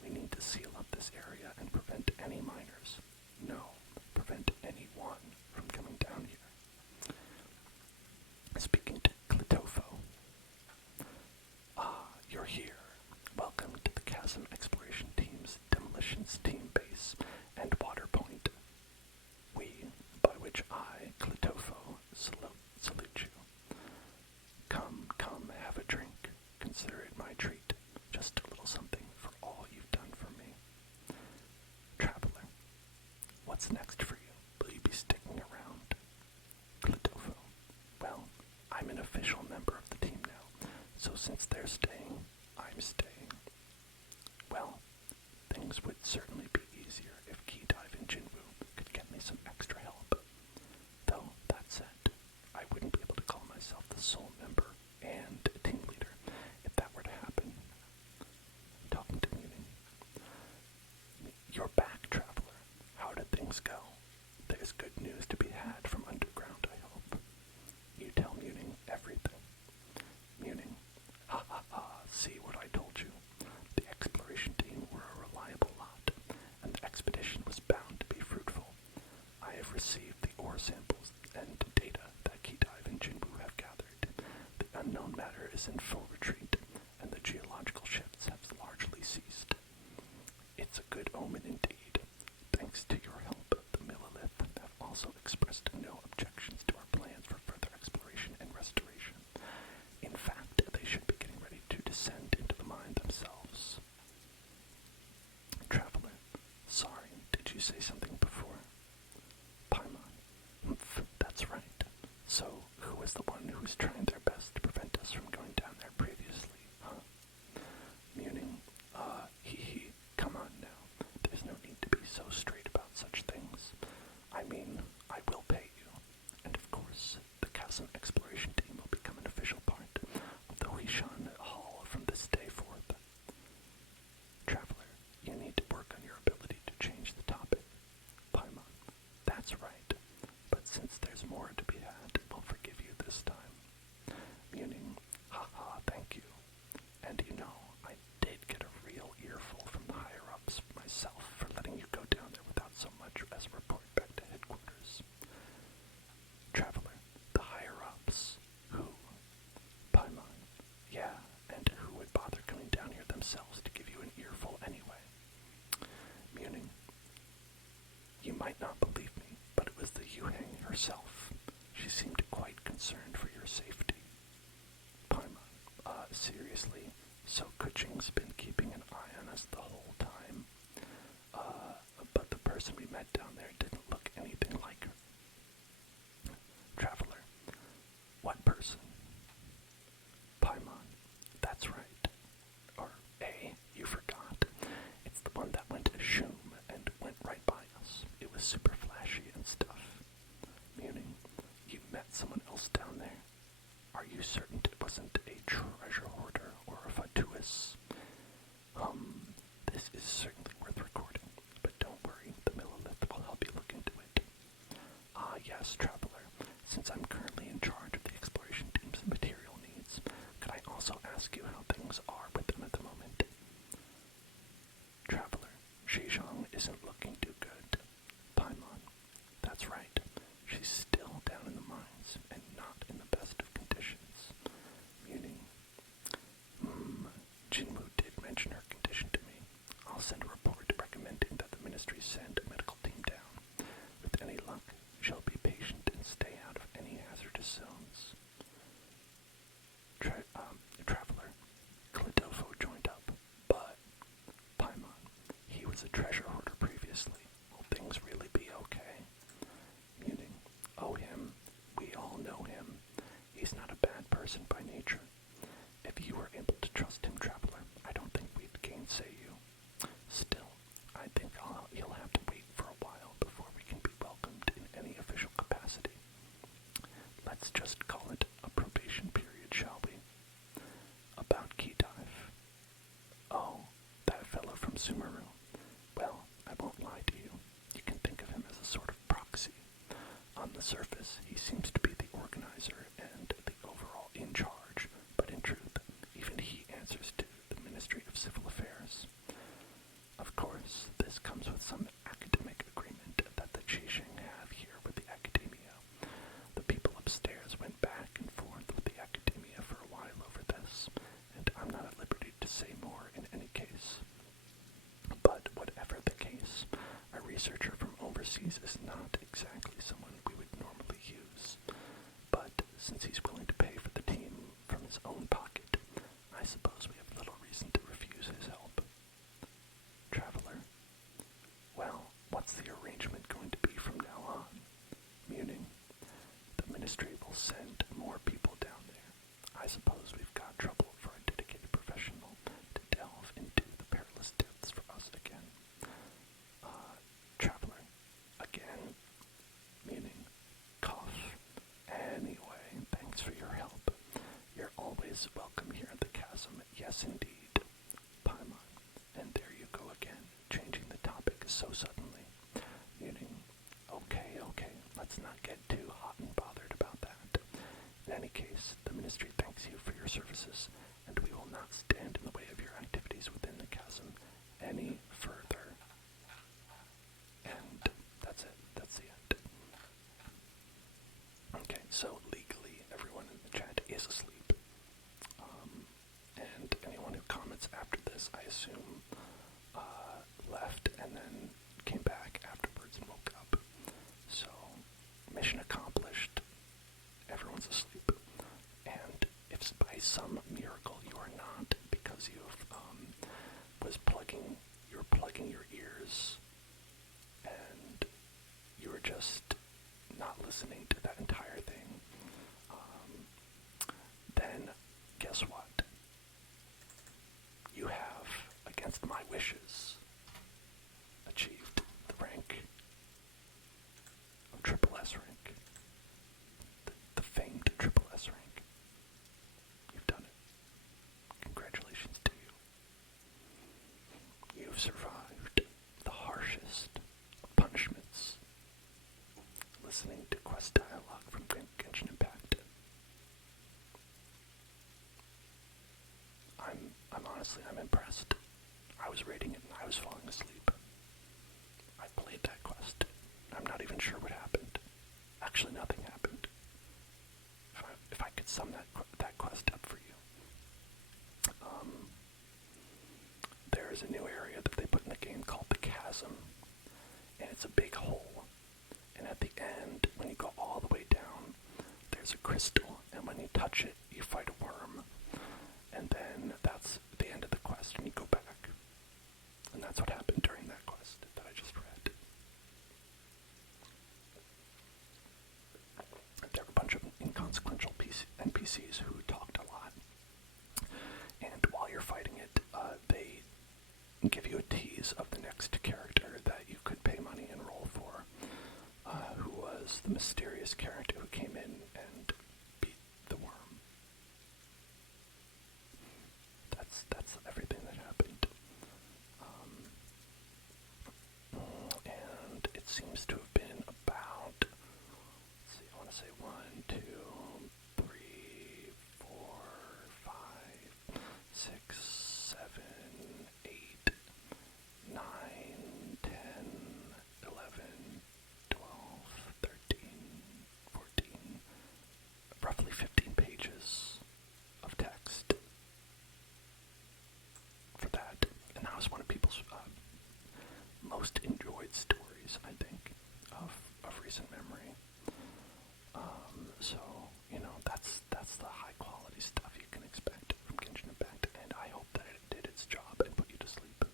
We need to seal up this area and prevent any miners, prevent anyone from coming down here. Speaking to Clitofo. You're here. Welcome to the Chasm Exploration Team's Demolitions Team Base and Water Point. We, by which I, Clitofo, salute you. Come, have a drink. Consider it my treat. Just a little something for all you've done for me. Traveler, what's next for you? Will you be sticking around? Clitofo, well, I'm an official member of the team now, so since they're staying, I'm staying. Well, things would certainly be easier if Keydive and Jinwoo could get me some extra help. Though, that said, I wouldn't be able to call myself the sole member and a team leader if that were to happen. Talking to Muning. You're back, Traveler. How did things go? There's good news to be had from underground, I hope. You tell Muning everything. Muning. Ha ha ha, see what I told you. The exploration team were a reliable lot, and the expedition was bound to be fruitful. I have received the ore samples and data that Keydive and Jinwoo have gathered. The unknown matter is in full retreat, and the geological shifts have largely ceased. It's a good omen indeed. Thanks to your help, the Millilith have also expressed no objections to our plans for further exploration and restoration. In fact, they should be getting ready to descend into the mine themselves. Traveler, sorry, did you say something before? Paimon, that's right. So, who was the one who was trying their best to prevent us from going down there previously, huh? Muning, come on now. There's no need to be so straight about such things. I mean, I will pay you. And of course, the Chasm Exploration Team will become an official part of the Huishan Hall from this day forth. Traveler, you need to work on your ability to change the topic. Paimon, that's right. But since there's more to be had, we'll forgive you this time. Muning, haha, thank you. And you know, I did get a real earful from the higher-ups myself for letting you go down there without so much as a report back to headquarters. Traveler, the higher-ups. Who? Paimon. Yeah, and who would bother coming down here themselves to give you an earful anyway? Muning. You might not believe me, but it was the Yuheng herself. She seemed quite concerned for your safety. Paimon. Seriously? So Kuching's been keeping an eye on us the whole time? But the person we met down there didn't look anything like her. Traveler. What person? Paimon. That's right. Or, you forgot. It's the one that went to Shum and went right by us. It was super flashy and stuff. Muning. You met someone else down there? Are you certain it wasn't a treasure hoarder or a fatuous? This is certainly worth recording, but don't worry, the Millilith will help you look into it. Ah, yes, Traveler, since I'm currently in charge of the exploration team's material needs, could I also ask you how things are with them at the moment? Traveler, Zhejiang isn't looking too good. Paimon, that's right, she's still down in the mines and not in the best of conditions. Muning. Jinwoo did mention her condition to me. I'll send a report recommending that the ministry send a medical team down. With any luck, she'll be patient and stay out of any hazardous zones. Traveler, Clitofo joined up, but Paimon, he was a treasure hoarder previously. Will things really be okay? Muning, oh him, we all know him. He's not a bad person by nature. If you were able to trust him, Traveler, I don't think we'd gainsay you. Still, I think you'll have to wait for a while before we can be welcomed in any official from Sumeru? Well, I won't lie to you. You can think of him as a sort of proxy. On the surface, he seems to be the organizer and the overall in charge, but in truth, even he answers to the Ministry of Civil Affairs. Of course, this comes with some academic agreement that the Qixing have here with the academia. The people upstairs went back and forth with the academia for a while over this, and I'm not at liberty to say more in any case. But whatever the case, a researcher from overseas is not exactly someone we would normally use. But since he's willing to pay for the team from his own pocket, I suppose we have little reason to refuse his help. Traveler, well, what's the arrangement going to be from now on? Muning, the ministry will send more people down there. I suppose we've got trouble for a dedicated professional to delve into the perilous depths for us again. Traveler, again, meaning, cough. Anyway, thanks for your help. You're always welcome here at the chasm, yes indeed. Paimon, and there you go again, changing the topic so suddenly. Meaning, okay, let's not get too hot and bothered about that. In any case, the ministry thanks you for your services, and we will not stand in the way of your activities within the chasm any further. And that's it. That's the end. Okay, so legally, everyone in the chat is asleep. And anyone who comments after this, I assume, left and then came back afterwards and woke up. So, mission accomplished. Everyone's asleep. And if by some miracle you are not, because you've you're plugging your ears, and you were just not listening to that entire thing, then guess what? You have, against my wishes, achieved the rank of Triple S rank. The famed Triple S rank. You've done it. Congratulations to you. You've survived the harshest of punishments. Listening to quest dialogue from Genshin Impact. I'm impressed. I was reading it and I was falling asleep. I played that quest. I'm not even sure what happened. Actually, nothing happened. If I could sum that quest up for you. There is a new area that they put in the game called the Chasm. And it's a big hole. And at the end, when you go all the way down, there's a crystal. And when you touch it, you fight a worm. And then that's the end of the quest, and you go back. And that's what happened during that quest that I just read. There were a bunch of inconsequential NPCs who talked a lot. And while you're fighting it, they give you a tease of the next character that you could pay money and roll for, who was the mysterious character who came in and beat the worm. That's everything that happened. And it seems to have been about, let's see, I want to say 1, 2, 3, 4, 5, 6, 7, 8, 9, 10, 11, 12, 13, 14, roughly 15 pages of text for that. And that was one of people's most enjoyed stories, I think, of recent memory. So, that's the high quality stuff you can expect from Genshin Impact, and I hope that it did its job and put you to sleep.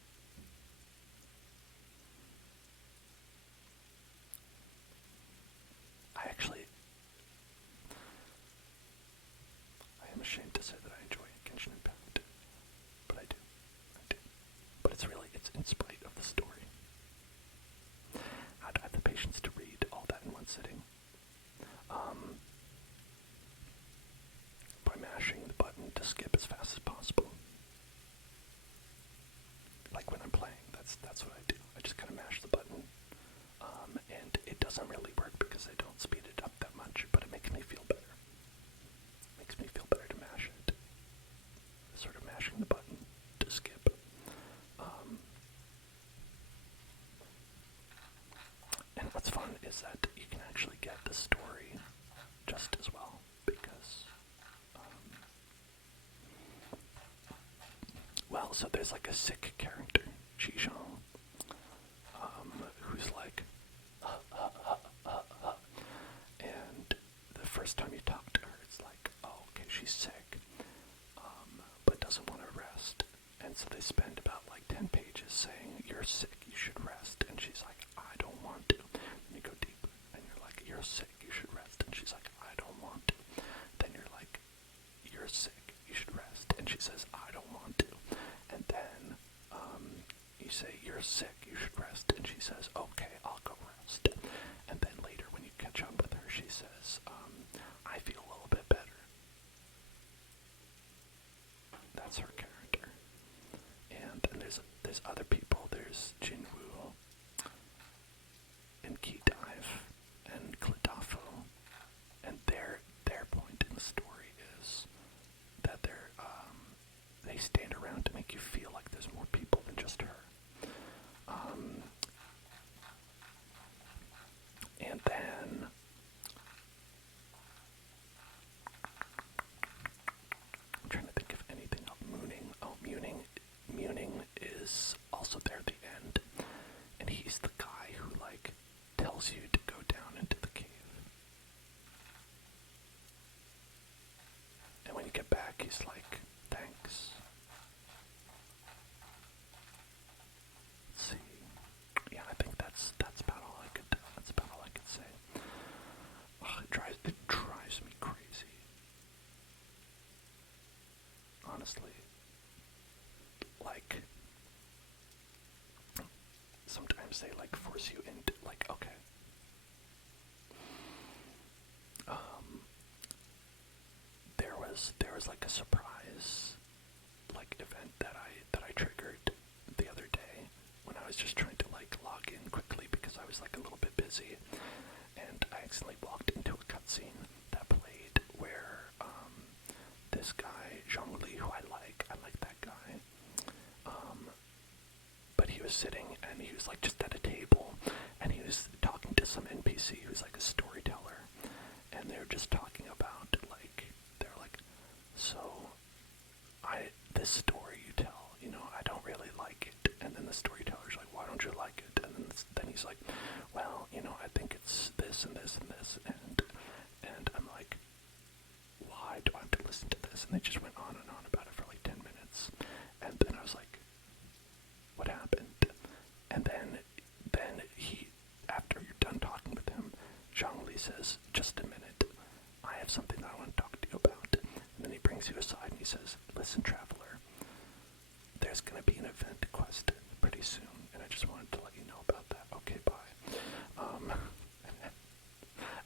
I am ashamed to say that I enjoy Genshin Impact, but I do. But it's in spite of the story. I'd have the patience to read all that in one sitting. By mashing the that's what I do. I just kind of mash the button, and it doesn't really work because I don't speed it up that much, but it makes me feel better. Makes me feel better to mash it. Sort of mashing the button to skip. And what's fun is that you can actually get the story just as well, because, well, so there's like a sick character, Chijong, who's like, and the first time you talk to her, it's like, oh, okay, she's sick, but doesn't want to rest, and so they spend about like 10 pages saying, you're sick, you should rest, and she's like, I don't want to. And you go deeper, and you're like, you're sick, you should rest, and she's like, I don't want to. Then you're like, you're sick, you should rest, and she says, I don't want to. And then you say, you're sick, you should rest, and she says, okay, I'll go rest. And then later when you catch up with her, she says, I feel a little bit better. That's her character. And there's other people. There's Jinwoo and Key Dive and Klidafo, and their point in the story is that they stand around to make you feel like there's more people than just her. And then I'm trying to think of anything else. Muning is also there at the end, and he's the guy who like tells you to go down into the cave. And when you get back, he's like, thanks. Let's see. Yeah, I think that's about all I could say. Ugh, it drives me crazy. Honestly. Like, sometimes they like force you into like, okay. There was like a surprise like event that I triggered the other day when I was just trying to like log in quickly because I was like a little bit busy, and I accidentally walked into a cutscene that played where this guy Zhongli, who I like that guy, but he was sitting and he was like just at a table and he was talking to some NPC who's like a storyteller, and they were just talking about like, they're like, so this story you tell, I don't really like it. And then the storyteller's like, why don't you like it? And then he's like, well, I think it's this and this and this, and I'm like, why do I have to listen to this? And they just went on and on about it for like 10 minutes. And then I was like, what happened? And then he, after you're done talking with him, Zhongli says, just a minute, I have something that I want to talk to you about. And then he brings you aside and he says, listen, traveler, there's going to be an event quest pretty soon, and I just wanted to let you know about that. Okay, bye.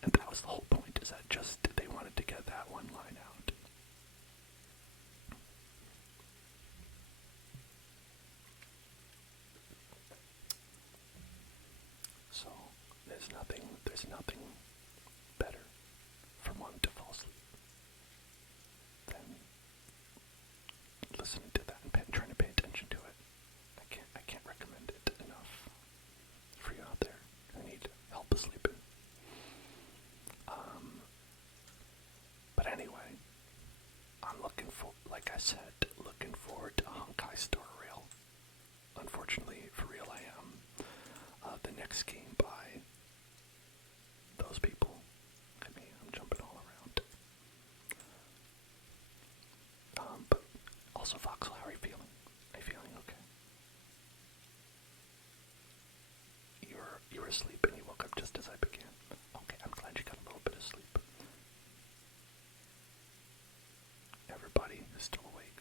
And that was the whole point, is that just they wanted to get that one line out. So there's nothing better for one to fall asleep than listening to that and trying to pay attention to it. I can't recommend it enough for you out there who need help sleeping. But anyway, I'm looking forward to Honkai Star Rail. Unfortunately, for real I am. The next game by those people. Look at me, I'm jumping all around. But also, Voxel, how are you feeling? Are you feeling okay? You were asleep and you woke up just as I began. Okay, I'm glad you got a little bit of sleep. Everybody is still awake.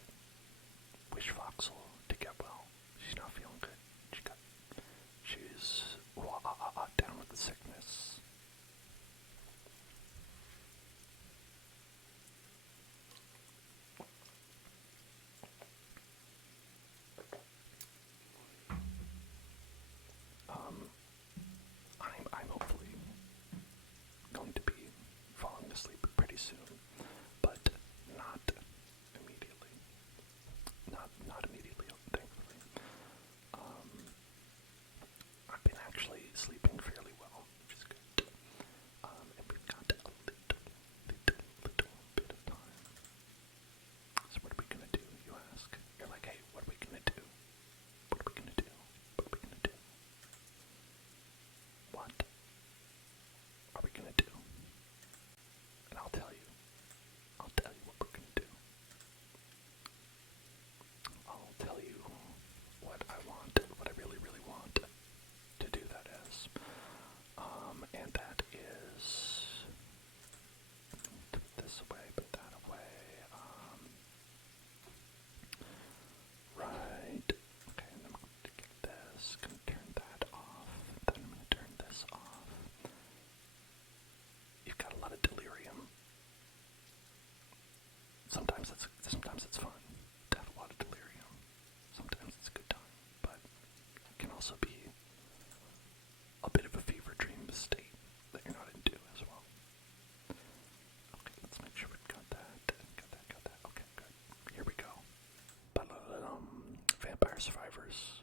survivors.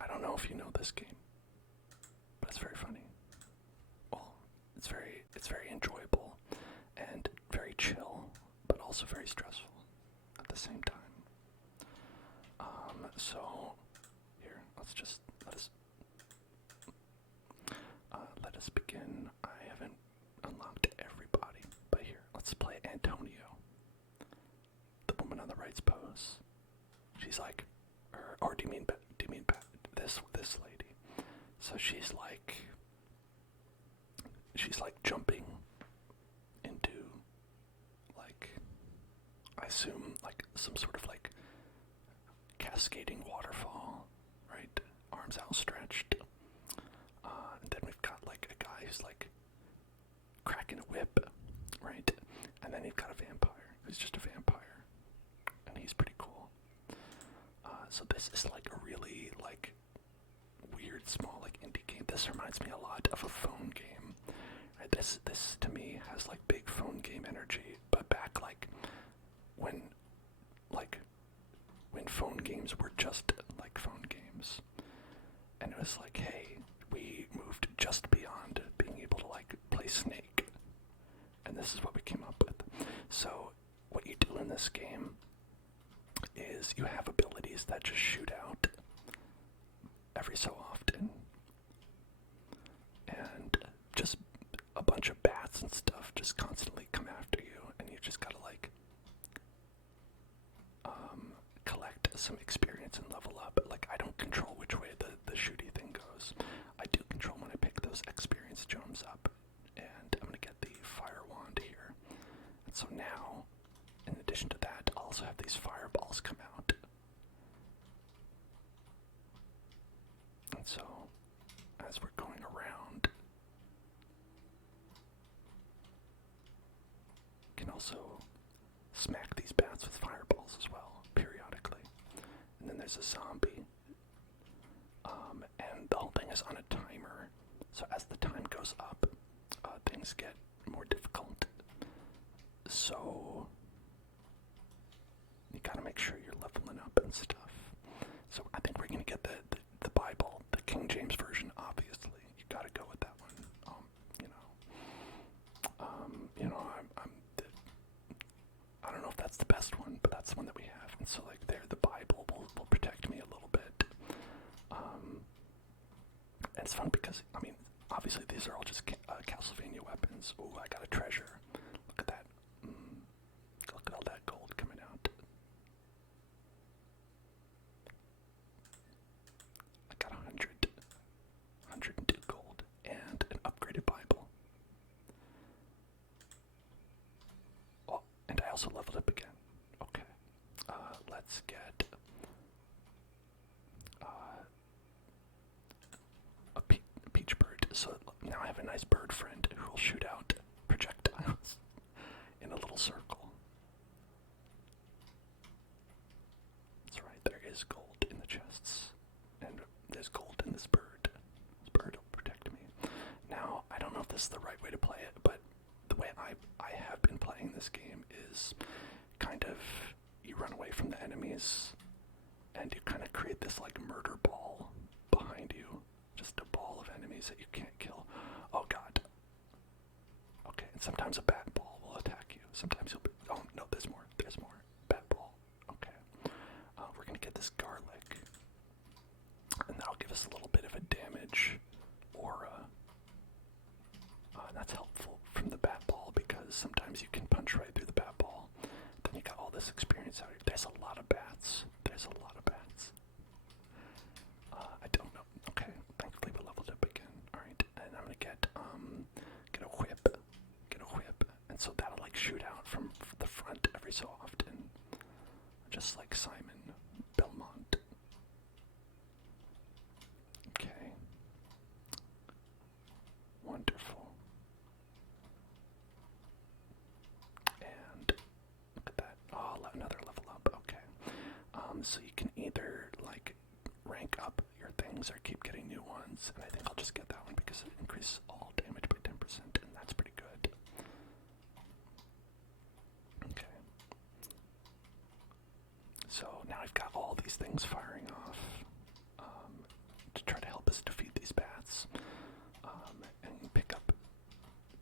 I don't know if you know this game, but it's very funny. Well, it's very enjoyable and very chill, but also very stressful at the same time. So here, let us begin. I haven't unlocked everybody, but here, let's play Antonio, the woman on the right's pose. She's like, or do you mean this lady? So she's like jumping into, like, I assume like some sort of like cascading waterfall, right? Arms outstretched. And then we've got like a guy who's like cracking a whip, right? And then you've got a vampire who's just a vampire, and he's pretty cool. So this is like a really like weird small like indie game. This reminds me a lot of a phone game. Right? This to me has like big phone game energy, but back like when phone games were just like phone games. And it was like, hey, we moved just beyond being able to like play Snake. And this is what we came up with. So what you do in this game is you have abilities that just shoot out every so often. And just a bunch of bats and stuff just constantly come after you, and you just gotta like collect some experience and level up. Like, I don't control which way the shooty thing goes. I do control when I pick those experience gems up, and I'm gonna get the fire wand here. And so now, in addition to that, I'll also have these fireballs come out. And so, as we're going around, you can also smack these bats with fireballs as well, periodically. And then there's a zombie. And the whole thing is on a timer. So as the time goes up, things get more difficult. So you gotta make sure you're leveling up and stuff. So I think we're gonna get the Bible, the King James version, obviously. You gotta go with that one. I don't know if that's the best one, but that's the one that we have. And so, like, there, the Bible will protect me a little bit. And it's fun because, I mean, obviously these are all just Castlevania weapons. Ooh, I got a treasure. Look at that. Look at all that gold coming out. I got 102 gold, and an upgraded Bible. Oh, and I also leveled up again. Okay. Let's get a peach bird. So now I have a nice bird friend who will shoot out projectiles in a little circle. That's right, there is gold in the chests. And there's gold in this bird. This bird will protect me. Now, I don't know if this is the right way to play it, but the way I have been playing this game is kind of, you run away from the enemies, and you kind of create this like murder ball behind you. Just a ball of enemies that you can't kill. Oh god. Okay, and sometimes a bat ball will attack you. Sometimes you'll be, oh no, there's more. Bat ball. Okay. We're gonna get this garlic, and that'll give us a little bit of a damage aura. That's helpful from the bat ball because sometimes you can punch right through the bat ball. Then you got all this experience out here. There's a lot of bats. I don't know. Okay, thankfully we leveled up again. Alright, and I'm gonna get a whip. And so that'll like shoot out from the front every so often. Just like Simon Belmont. Okay. Wonderful. And look at that. Oh, another level up. Okay. So you can either like rank up your things or keep getting new ones. And I think I'll just get that one because it increases all damage by 10%, and that's pretty good. these things firing off to try to help us defeat these bats. And pick up.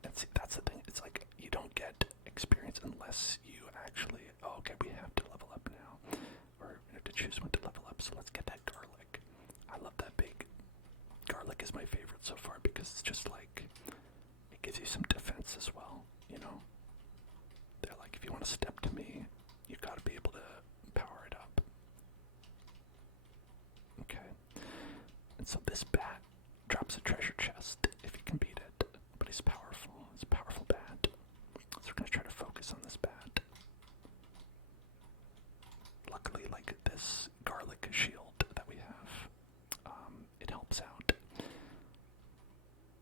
And see, that's the thing. It's like you don't get experience unless you actually. Oh, okay, we have to level up now, or we have to choose when to level up. So let's get that garlic. I love that big. Garlic is my favorite so far because it's just like it gives you some defense as well. You know, they're like if you want to step to me, you've got to be able to power it up. Okay, and so this bat drops a treasure chest if you can beat it, but he's powerful. It's a powerful bat. So we're gonna try to focus on this bat. Luckily, like this garlic shield that we have, it helps out.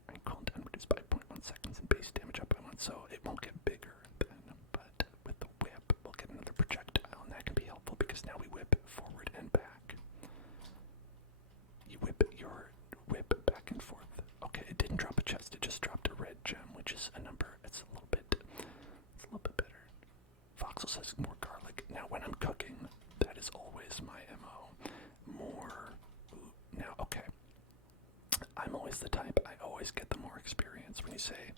And cooldown reduced by 0.1 seconds and base damage up by 1, so it won't get bigger then. But with the whip, we'll get another projectile, and that can be helpful because now we whip forward and back. You whip your whip back and forth. Okay, it didn't drop a chest, it just dropped a red gem, which is a number. It's a little bit better. Voxel says more garlic. Now when I'm cooking, that is always my MO. More. Ooh, now, okay. I'm always the type, I always get the more experience. When you say,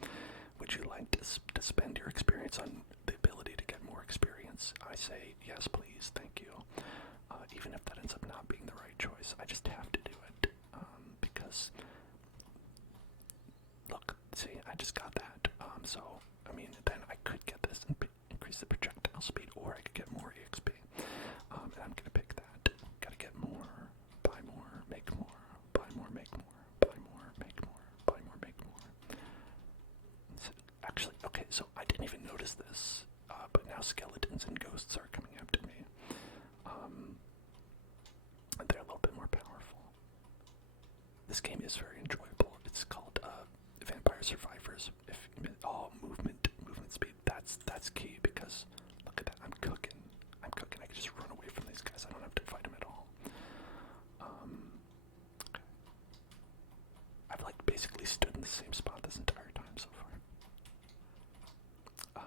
would you like to spend your experience on the ability to get more experience? I say, yes please, thank you. Even if that ends up not being the right choice, I just have to do it. Because, look, see, I just got that. So, I mean, then I could get this and increase the projectile speed, or I could get more EXP. And I'm gonna pick that. Gotta get more, buy more, make more, buy more, make more, buy more, make more, buy more, make more. So, actually, okay, so I didn't even notice this, but now skeletons and ghosts are coming after me. And they're a little bit more powerful. This game is very enjoyable. It's called Vampire Survivors. Movement speed. That's key because look at that. I'm cooking. I can just run away from these guys. I don't have to fight them at all. Okay. I've like basically stood in the same spot this entire time so far.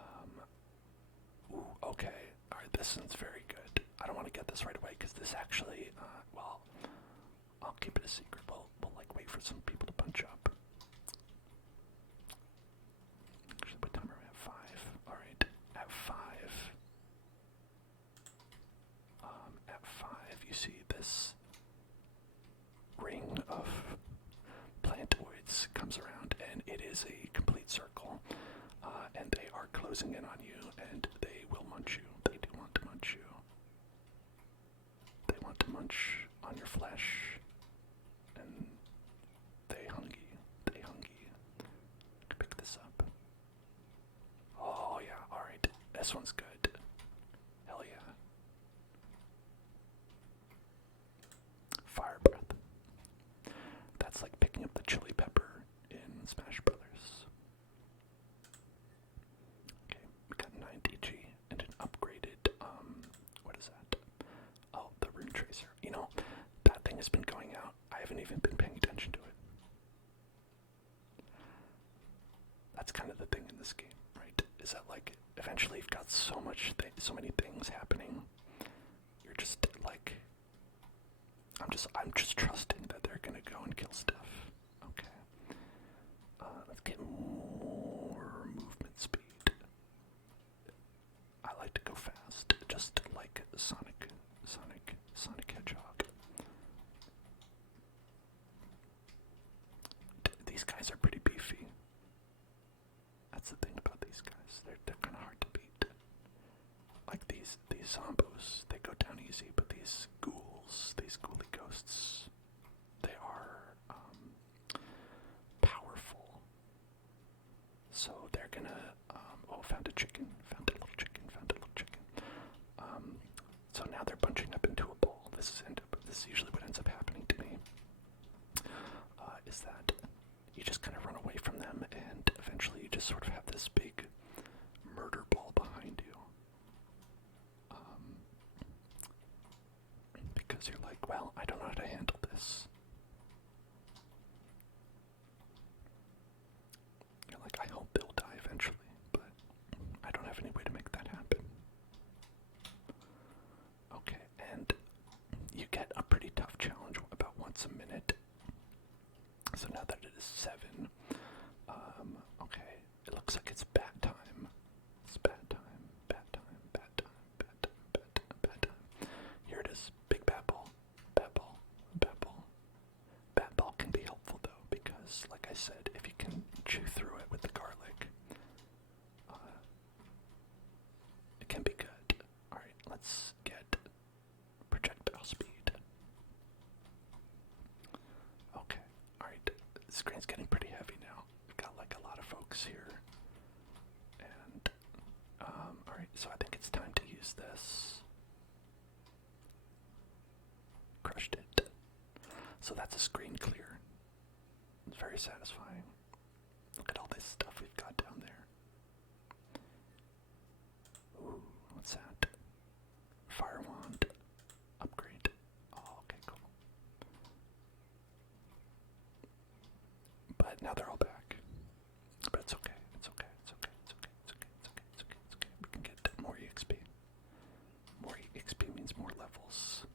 Ooh, okay. All right, this one's very good. I don't want to get this right away because this actually, well, I'll keep it a secret. We'll like wait for some people to bunch up. Actually, what time are we at? 5. All right, at 5. At 5, you see this ring of plantoids comes around, and it is a complete circle. And they are closing in on you, and they will munch you. They do want to munch you. They want to munch on your flesh, and they hungry. Pick this up. Oh yeah, alright. This one's good. Hell yeah. Fire breath. That's like picking up the chili pepper in Smash Brothers. Okay, we got 9 DG and an upgraded, what is that? Oh, the rune tracer. You know, that thing has been going out. I haven't even been paying attention to it. That's kind of the thing in this game, right? Is that like eventually you've got so many things happening. You're just like, I'm just trusting that they're gonna go and kill stuff. Okay. Let's get more movement speed. I like to go fast, just like Sonic Hedgehog. These guys are pretty beefy. That's the thing about these guys. They're kind of hard to beat. Like these zombos, they go down easy, but these ghouly ghosts, they are powerful. So they're gonna found a little chicken. So now they're bunching up into a ball. This is usually what ends up happening to me. Is that you just kind of run away from them, and eventually you just sort of have this big murder ball behind you. Because you're like, well, I don't know how to handle this. You're like, I hope they'll die eventually. use this. Crushed it. So that's a screen clear. It's very satisfying. Look at all this stuff we've got down there. Ooh, what's that? Fire wand. Upgrade. Oh, okay, cool. But now they're all back. But it's okay. It's okay. It's okay. It's okay. It's okay. It's okay. It's okay. It's okay. We can get more EXP. More EXP means more levels.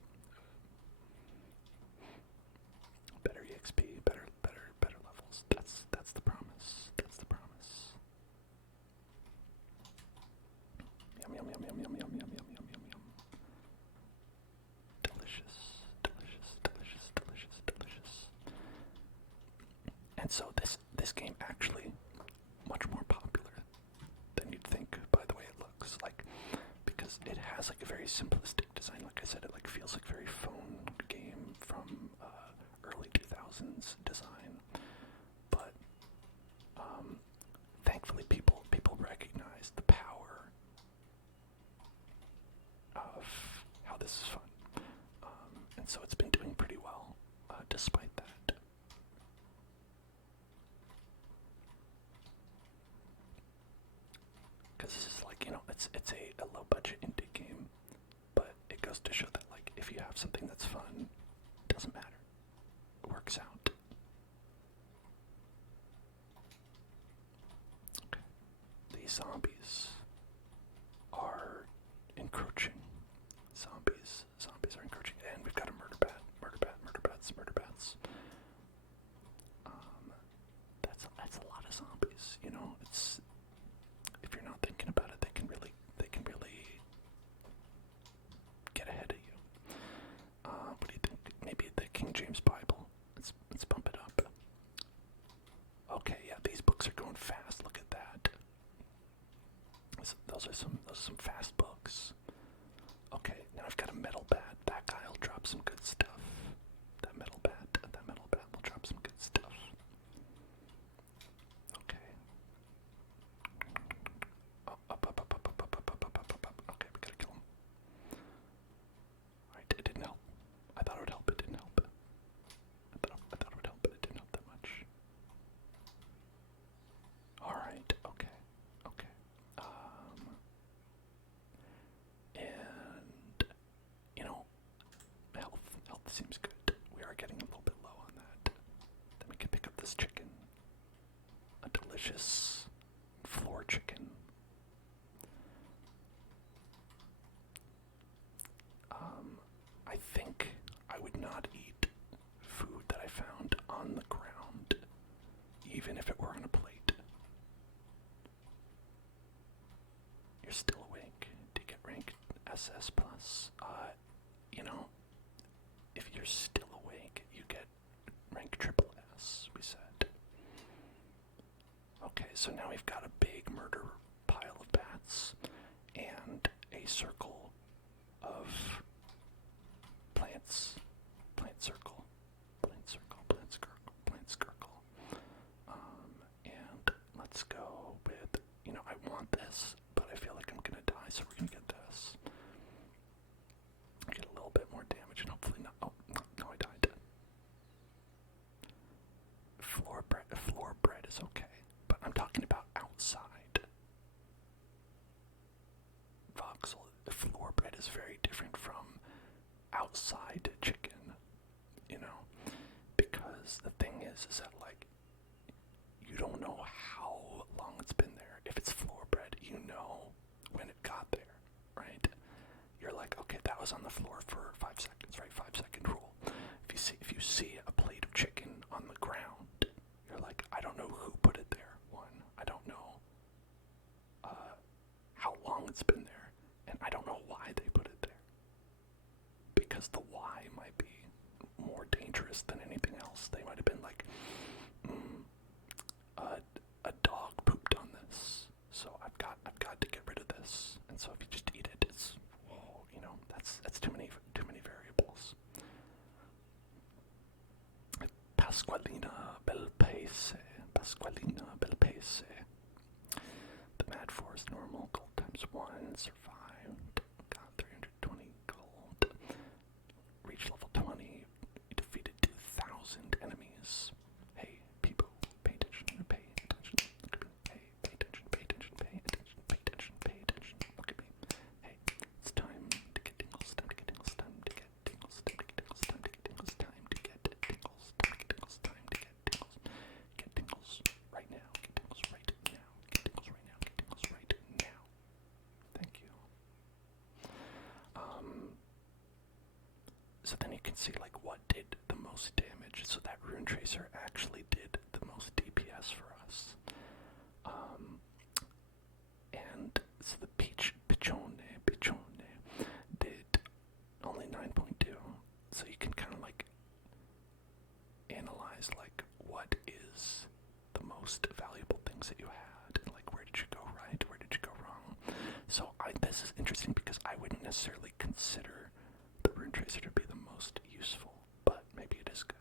Better EXP, better levels. That's the promise. That's the promise. Yum yum yum yum yum yum yum yum yum yum yum. Delicious, delicious, delicious, delicious, delicious. And so this game actually much more popular than you'd think by the way it looks like, because it has like a very simplistic design. Like I said, it like feels like very phone game from early 2000s design, but thankfully people recognize the power of how this is fun, and so it's been doing pretty well despite that. Because this is like, you know, it's a low budget indie game, but it goes to show that like if you have something that's fun, it doesn't matter. It works out. Okay. These zombies are encroaching. Zombies are encroaching, and we've got a murder bat. Murder bats. That's a lot of zombies. You know, it's, if you're not thinking about it, they can really get ahead of you. What do you think? Maybe the King James Bible. Let's bump it up. Okay, yeah, these books are going fast. Look at that. Those are some fast books. Okay, now I've got a metal bat. That guy will drop some good stuff. That metal bat will drop some good stuff. Okay. Up. Okay, we gotta kill him. Alright, it didn't help. I thought it would help, it didn't help. I thought it would help, but it didn't help that much. Alright, okay. And, you know, health seems good. We are getting a little bit low on that. Then we can pick up this chicken. A delicious floor chicken. I think I would not eat food that I found on the ground, even if it were on a plate. You're still awake. Do you get rank SS+? You know, if you're still awake, you get rank triple S, we said. Okay, so now we've got a big murder pile of bats and a circle of plants. Plant circle. And let's go with, you know, I want this, but I feel like I'm gonna die, so we're gonna get this. Get a little bit more damage and hopefully not. Oh, no, I died. Floor bread is okay, but I'm talking about outside. Voxel, floor bread is very different from outside chicken, you know, because the thing is that like, you don't know how long it's been there. If it's floor bread, you know when it got there, right? You're like, okay, that was on the floor for 5 seconds, right? 5-second rule. If you see a plate of chicken on the ground, you're like, I don't know who put it there. One, I don't know how long it's been there, and I don't know why they put it there. Because the why might be more dangerous than anything else. They might have been like, a dog pooped on this, so I've got to get rid of this. And so if you just eat it, it's, you know, that's too many variables. Pasqualina Belpace. The Mad Forest normal, gold ×1, survived. let's see, like, what did the most damage. So that Rune Tracer actually did the most DPS for us. And so the Pichone did only 9.2. So you can kind of like analyze like what is the most valuable things that you had, and like where did you go right, where did you go wrong. So this is interesting because I wouldn't necessarily consider the Rune Tracer to be the most useful, but maybe it is good.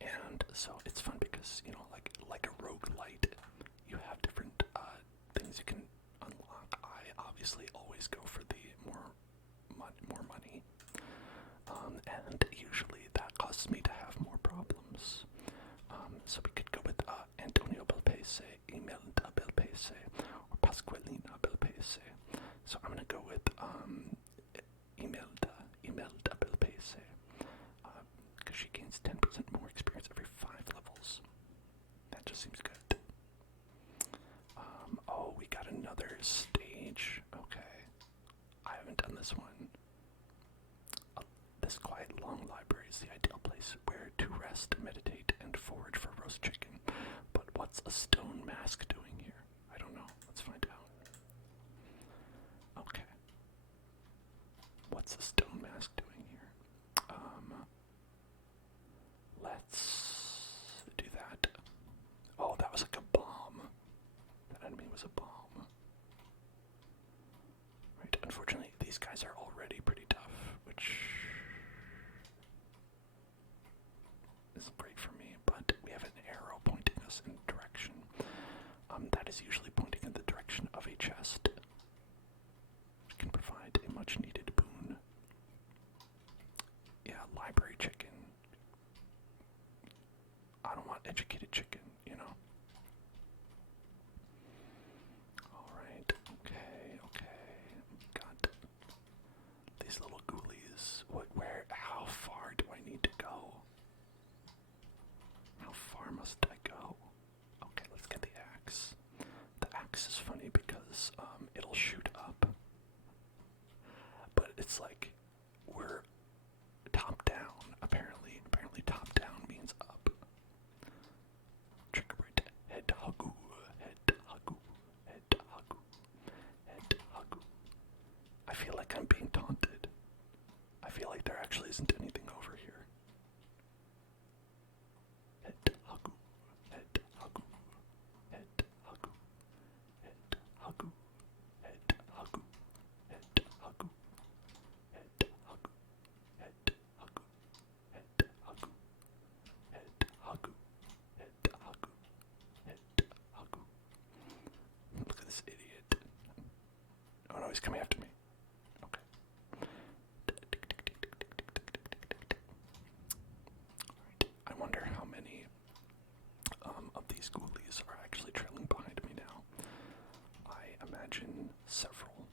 And so it's fun because, you know, like a roguelite, you have different things you can unlock. I obviously always go for the more money, and usually that causes me to have more problems. So we could go with Antonio Belpese, Imelda Belpese, or Pasqualina Belpese. So I'm gonna go with Imelda Belpese, because she gains 10% more experience every 5 levels. That just seems good. Oh, we got another stage. Okay. I haven't done this one. This quiet, long library is the ideal place where to rest, meditate, and forage for roast chicken. But what's a stone mask doing here? I don't know. Let's find out. Okay. What's a stone mask doing here? Let's do that. Oh, that was like a bomb. That enemy was a bomb. Right, unfortunately, these guys are already pretty tough, which isn't great for me, but we have an arrow pointing us in a direction. That is usually pointing in the direction of a chest, which can provide a much needed boon. Yeah, library chicken. I don't want educated chicken, you know? Alright, okay. Got these little ghoulies. How far do I need to go? How far must I go? Okay, let's get the axe. The axe is funny because it'll shoot up, but it's like we're top down. Apparently top down means up. Trigger right. Head hagu, head hagu, head hagu, head hagu. I feel like I'm being taunted. I feel like there actually isn't anything over here. Head hagu, head hagu, head hagu, head hagu, head hagu, head hagu, head hagu, head hagu, head hagu, head hagu, head hagu, head hagu. Look at this idiot. Oh no, he's coming after me. Okay. Alright, I wonder how many of these ghoulies are actually trailing behind me now. I imagine several.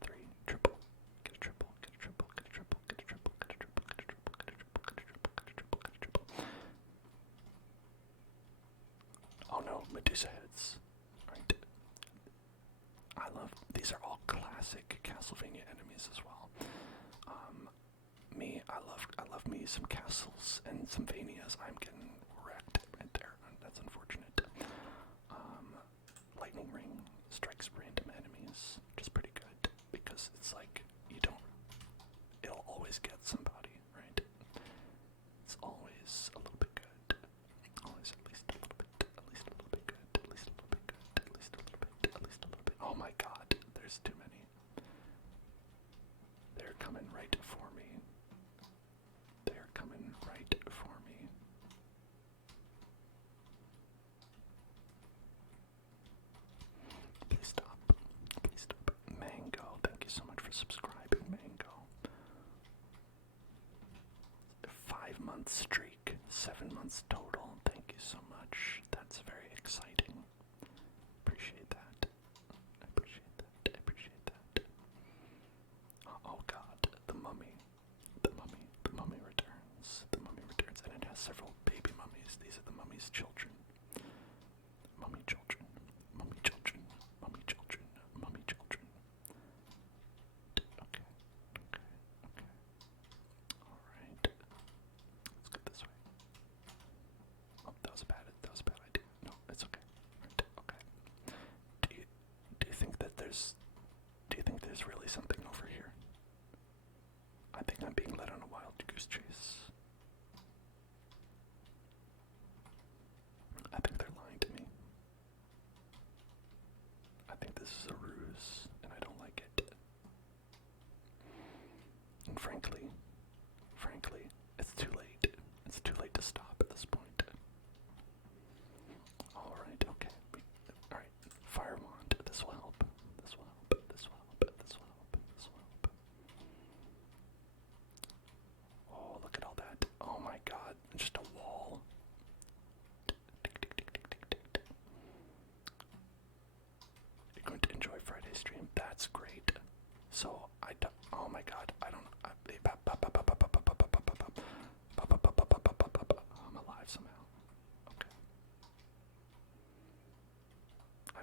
3, triple, get a triple, get a triple, get a triple, get a triple, get a triple, get a triple, get a triple, get a triple, get a triple, get a triple. Oh no, Medusa heads. Right. These are all classic Castlevania enemies as well. I love me some castles and some Vanias. I'm getting wrecked right there. That's unfortunate. Lightning Ring strikes random enemies, which is pretty good because it's like it'll always get somebody, right? It's always a little bit good. Always at least a little bit, at least a little bit good, at least a little bit good, at least a little bit, at least a little bit. Oh my god, there's too many. They're coming right for me. They're coming right for me. Please stop. Please stop. Mango, thank you so much for subscribing, Mango. 5-month streak, 7 months total. Thank you so much. That's very exciting. Appreciate that. I appreciate that. I appreciate that. Oh god, the mummy. The mummy. The mummy returns. The mummy returns, and it has several baby mummies. These are the mummy's children. Mummy children. Mummy children. Mummy children. Mummy children. Okay.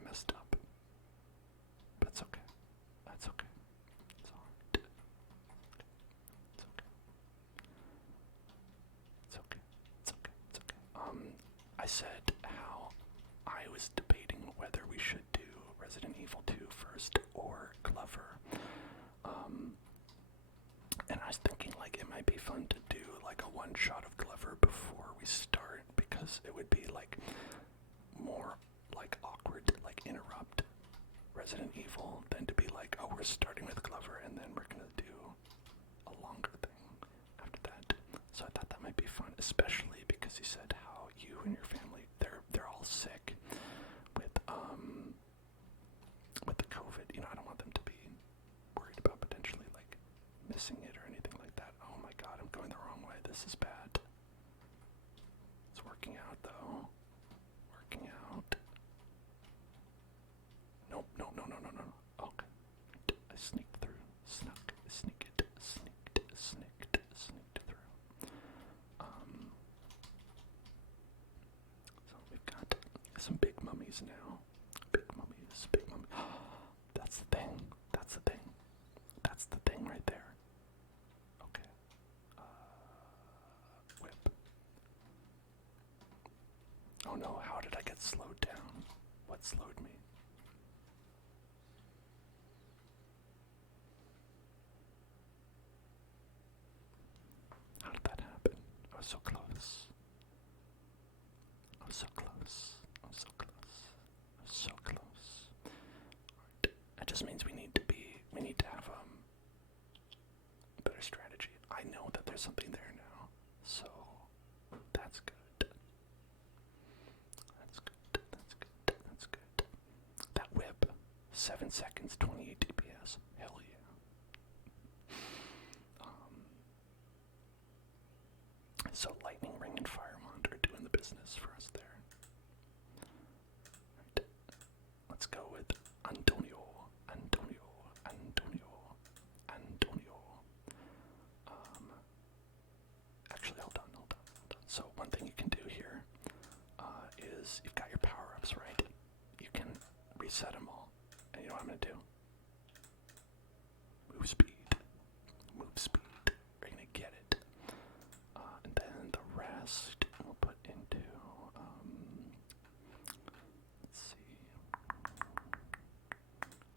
messed up. But it's okay. That's okay. It's alright. It's okay. It's okay. It's okay. It's okay. I said how I was debating whether we should do Resident Evil 2 first or Glover. And I was thinking like it might be fun to do like a one shot of Glover before we start, because it would be like more like awkward to like interrupt Resident Evil than to be like, oh, we're starting with Glover and then we're gonna do a longer thing after that. So I thought that might be fun, especially because you said how you and your family they're all sick with the COVID. You know, I don't want them to be worried about potentially like missing it or anything like that. Oh my god, I'm going the wrong way. This is bad. It's working out though. Working out. Nope, no. Okay. I sneaked through. Sneaked through. So we've got some big mummies now. Big mummies. That's the thing. That's the thing right there. Okay. Whip. Oh no, how did I get slowed down? What slowed me? How did that happen? I was so close. I was so close. That just means we need to have a better strategy. I know that there's something there now, so that's good. That's good. That whip, 7 seconds, 28 DPS. Hell yeah. So Lightning Ring and Firemont are doing the business for us there. Right. Let's go with Antonio. Actually, hold on. So one thing you can do here is you've got your power-ups, right? You can reset them all. And you know what I'm going to do? Move speed. We're going to get it. And then the rest we'll put into, let's see,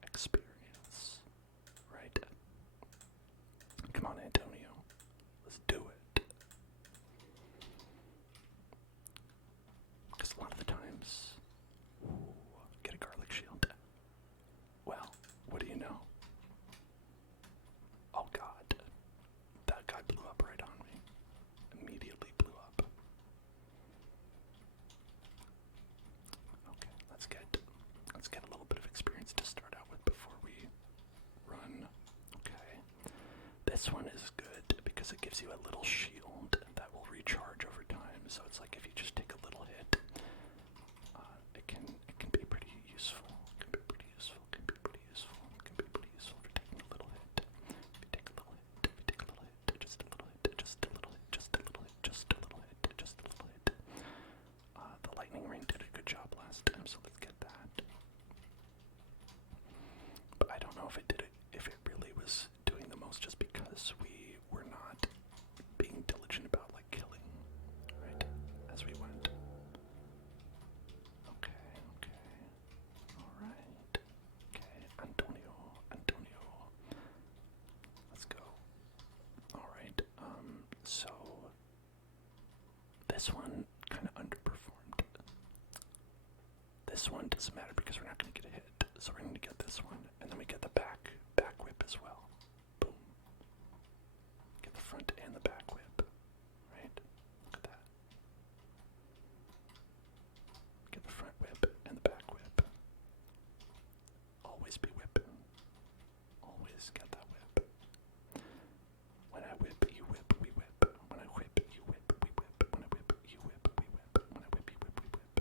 experience, right? Come on, Antonio. Let's do it. Because a lot of the times, get a garlic shield. Well, what do you know? Oh god, that guy blew up right on me. Immediately blew up. Okay, let's get a little bit of experience to start out with before we run. Okay, this one is good because it gives you a little shield that will recharge over time. So it's like if you just take a little hit, it can be pretty useful. Can be pretty useful for taking a little hit. If you take a little hit, just a little hit. The lightning ring did a good job last time, so let's get that. But I don't know if it really was doing the most, just because we were not being diligent about like killing, right, as we went. Okay. Alright. Okay, Antonio. Let's go. Alright, so this one kind of underperformed. This one doesn't matter because we're not going to get a hit, so we're going to get this one, and then we get the back whip as well. Boom. Get the front and the back whip, right? Look at that. Get the front whip and the back whip. Always be whipping. Always get that whip. When I whip, you whip, we whip. When I whip, you whip, we whip. When I whip, you whip, we whip. When I whip, you whip, we whip.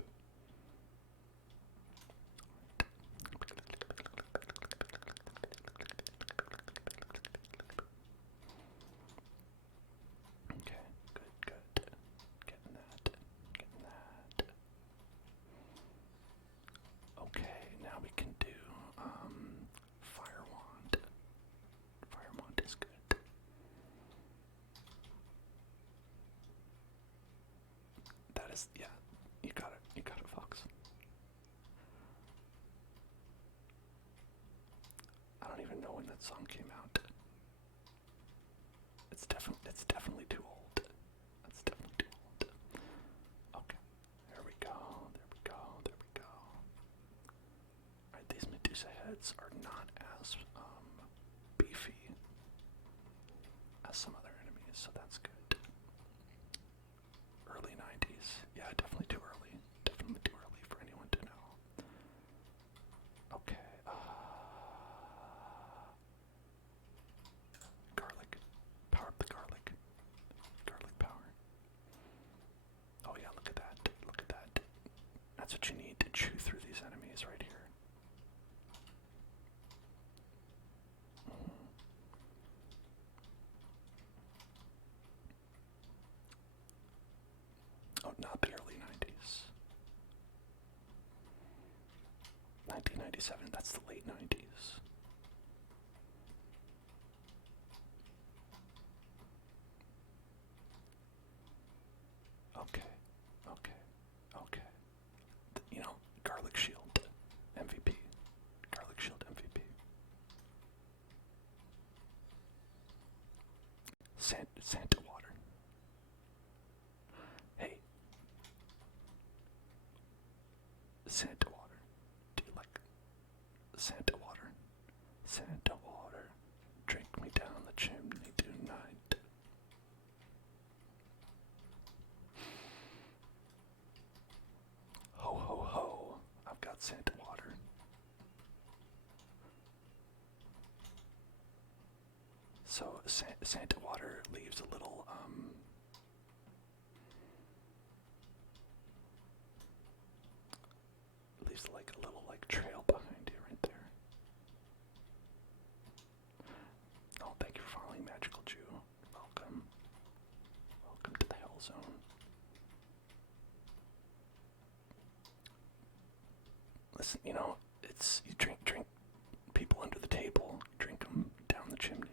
Yes, yeah, you got it. You got it, Fox. I don't even know when that song came out. It's definitely too old. It's definitely too old. Okay, there we go. There we go. There we go. Alright, these Medusa heads are not as beefy as some other enemies, so that's good. Early 90s. Yeah, definitely too early. Definitely too early for anyone to know. Okay, garlic. Power up the garlic. Garlic power. Oh yeah, look at that. Look at that. That's what you need to chew through these enemies right here. Oh, not the early 90s. 1997, that's the late 90s. Okay, okay, okay. You know, Garlic Shield, MVP. Garlic Shield MVP. Santa water. Hey, Santa water. Do you like Santa water? Santa water. Drink me down the chimney tonight. Ho ho ho. I've got Santa water. So Santa water leaves a little leaves like a little like trail behind you right there. Oh, thank you for following Magical Jew. Welcome. Welcome to the Hell Zone. Listen, you know, you drink people under the table, drink them down the chimney.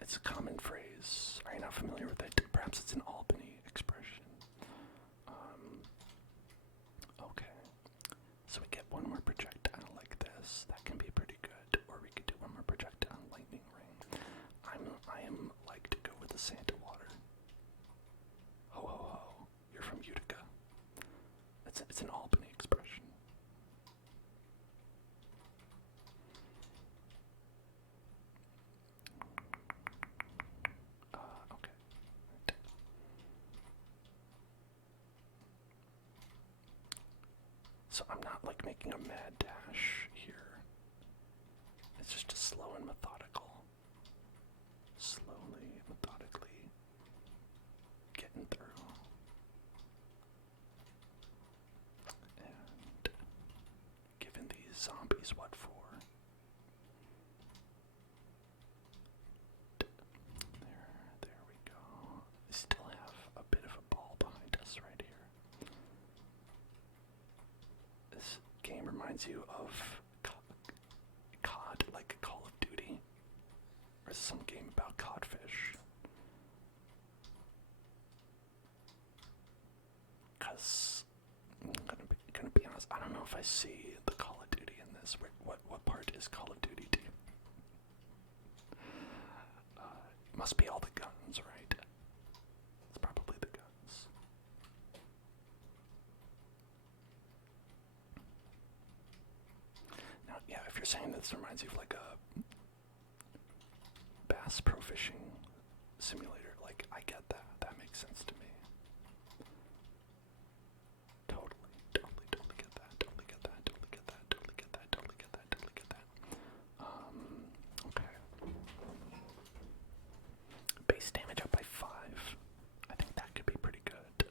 It's a common phrase. Are you not familiar with it? Perhaps it's an Albany expression. Okay. So we get one more projectile like this. That can be pretty good. Or we could do one more projectile lightning ring. I am like to go with the Santa water. Ho ho ho. You're from Utica. It's an Albany expression. Okay. So I'm not like making a mad dash here. It's just a slow and methodical. Slowly, methodically getting through. And giving these zombies what for. There we go. We still have a bit of a ball behind us right here. This game reminds you of COD, like Call of Duty? Or is it some game about codfish? Because I'm gonna be honest, I don't know if I see the Call of Duty in this. What part is Call of Duty to? It must be all the guns, right? It's probably the guns. Now, yeah, if you're saying this reminds you of like a bass pro fishing simulator, like, I get that. That makes sense to me. Totally get that. Totally get that. Totally get that. Totally get that. Totally get that. Totally get that. Okay. Base damage up by 5. I think that could be pretty good.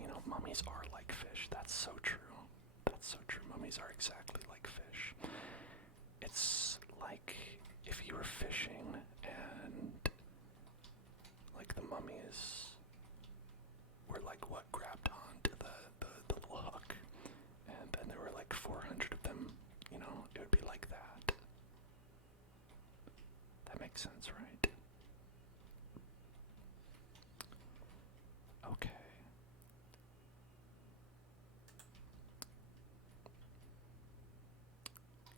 You know, mummies are like fish. That's so true. That's so true. Mummies are exactly like fish. It's like if you were fishing and like the mummies were like what grabbed onto the little hook, and then there were like 400 of them, you know, it would be like that. makes sense, right? Okay.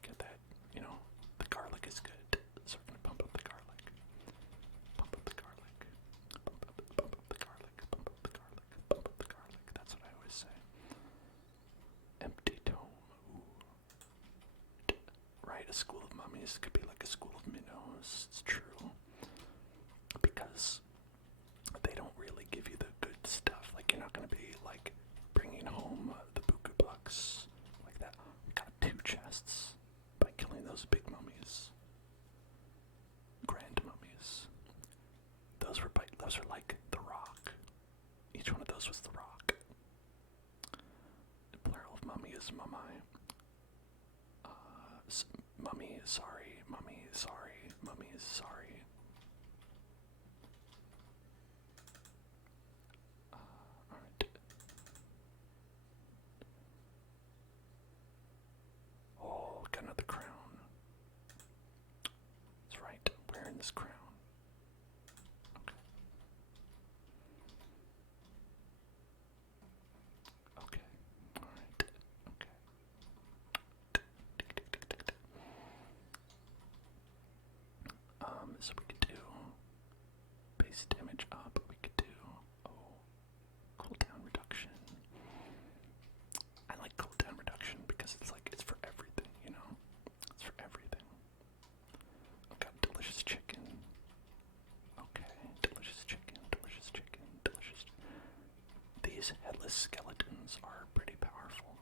Get that, the garlic is good. So we're gonna pump up the garlic. Pump up the garlic. Pump up the garlic. Pump up the garlic. Pump up the garlic. That's what I always say. Empty tome. Ooh. Right, a school of mummies could be like a school of minnows. It's true. Because they don't really give you the good stuff. Like, you're not gonna be, like, bringing home the buku bucks like that. We got 2 chests by killing those big mummies. Grand mummies. Those are like the rock. Each one of those was the rock. The plural of mummy is mummy. Mummy, sorry. Mummy, sorry. Mummy is sorry. Alright. Oh, got another crown. That's right, wearing this crown. Okay. Alright. Okay. So we could do base damage up. We could do cooldown reduction. I like cooldown reduction because it's for everything, It's for everything. I've got delicious chicken. Okay, delicious chicken, delicious chicken, delicious. These headless skeletons are pretty powerful.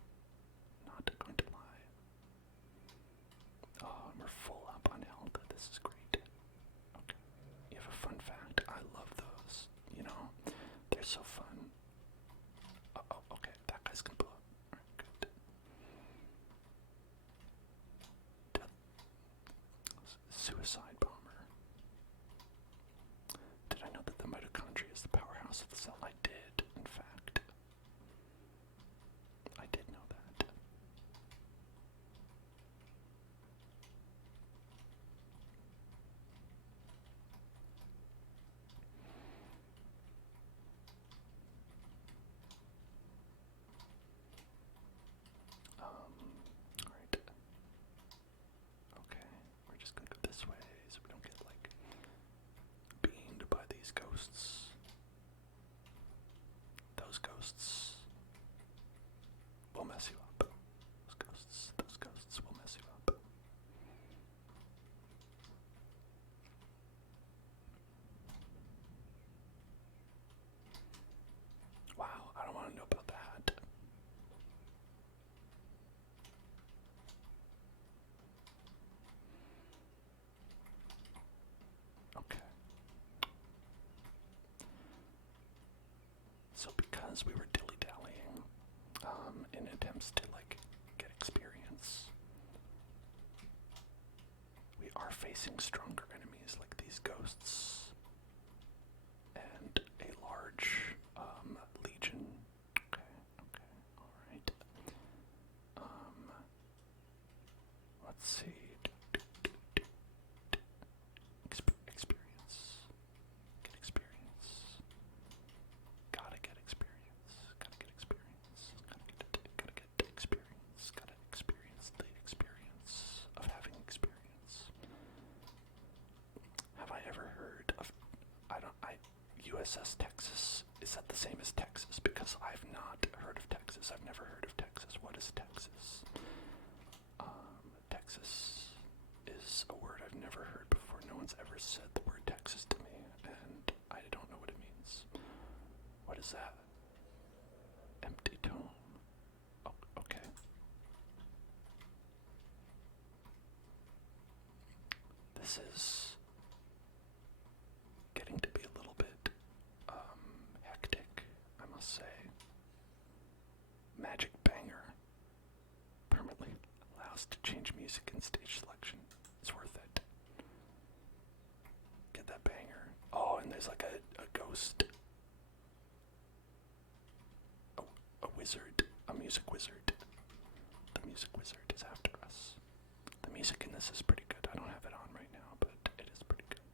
Not going to lie. Oh, and we're full up on health. This is great. Okay. You have a fun fact. I love those. They're so fun. Oh, okay. That guy's gonna blow up. Alright, good. Suicide bomber. Did I know that the mitochondria is the powerhouse of the cell? I did, in fact. I did know that. Alright. Okay, we're just gonna go this way so we don't get, beamed by these ghosts. Those ghosts will mess you up. Those ghosts will mess you up. Wow, I don't want to know about that. Okay. So because we were dilly-dallying in attempts to get experience, we are facing stronger enemies like these ghosts and a large legion. Okay, alright. Let's see. Experience. Get experience. Gotta get experience. Gotta get experience. Gotta get experience. Gotta experience the experience of having experience. Have I ever heard of USS Texas? Is that the same as Texas? Because I've not heard of Texas. I've never heard of Texas. What is Texas? Texas is a word I've never heard before. No one's ever said the word Texas to me, and I don't know what it means. What is that? Empty tome. Oh, okay. This is getting to be a little bit hectic, I must say. Magic banger. Permanently allows to change music and stage selection. It's worth it. Get that banger. Oh, and there's like a ghost. A wizard. A music wizard. The music wizard is after us. The music in this is pretty good. I don't have it on right now, but it is pretty good.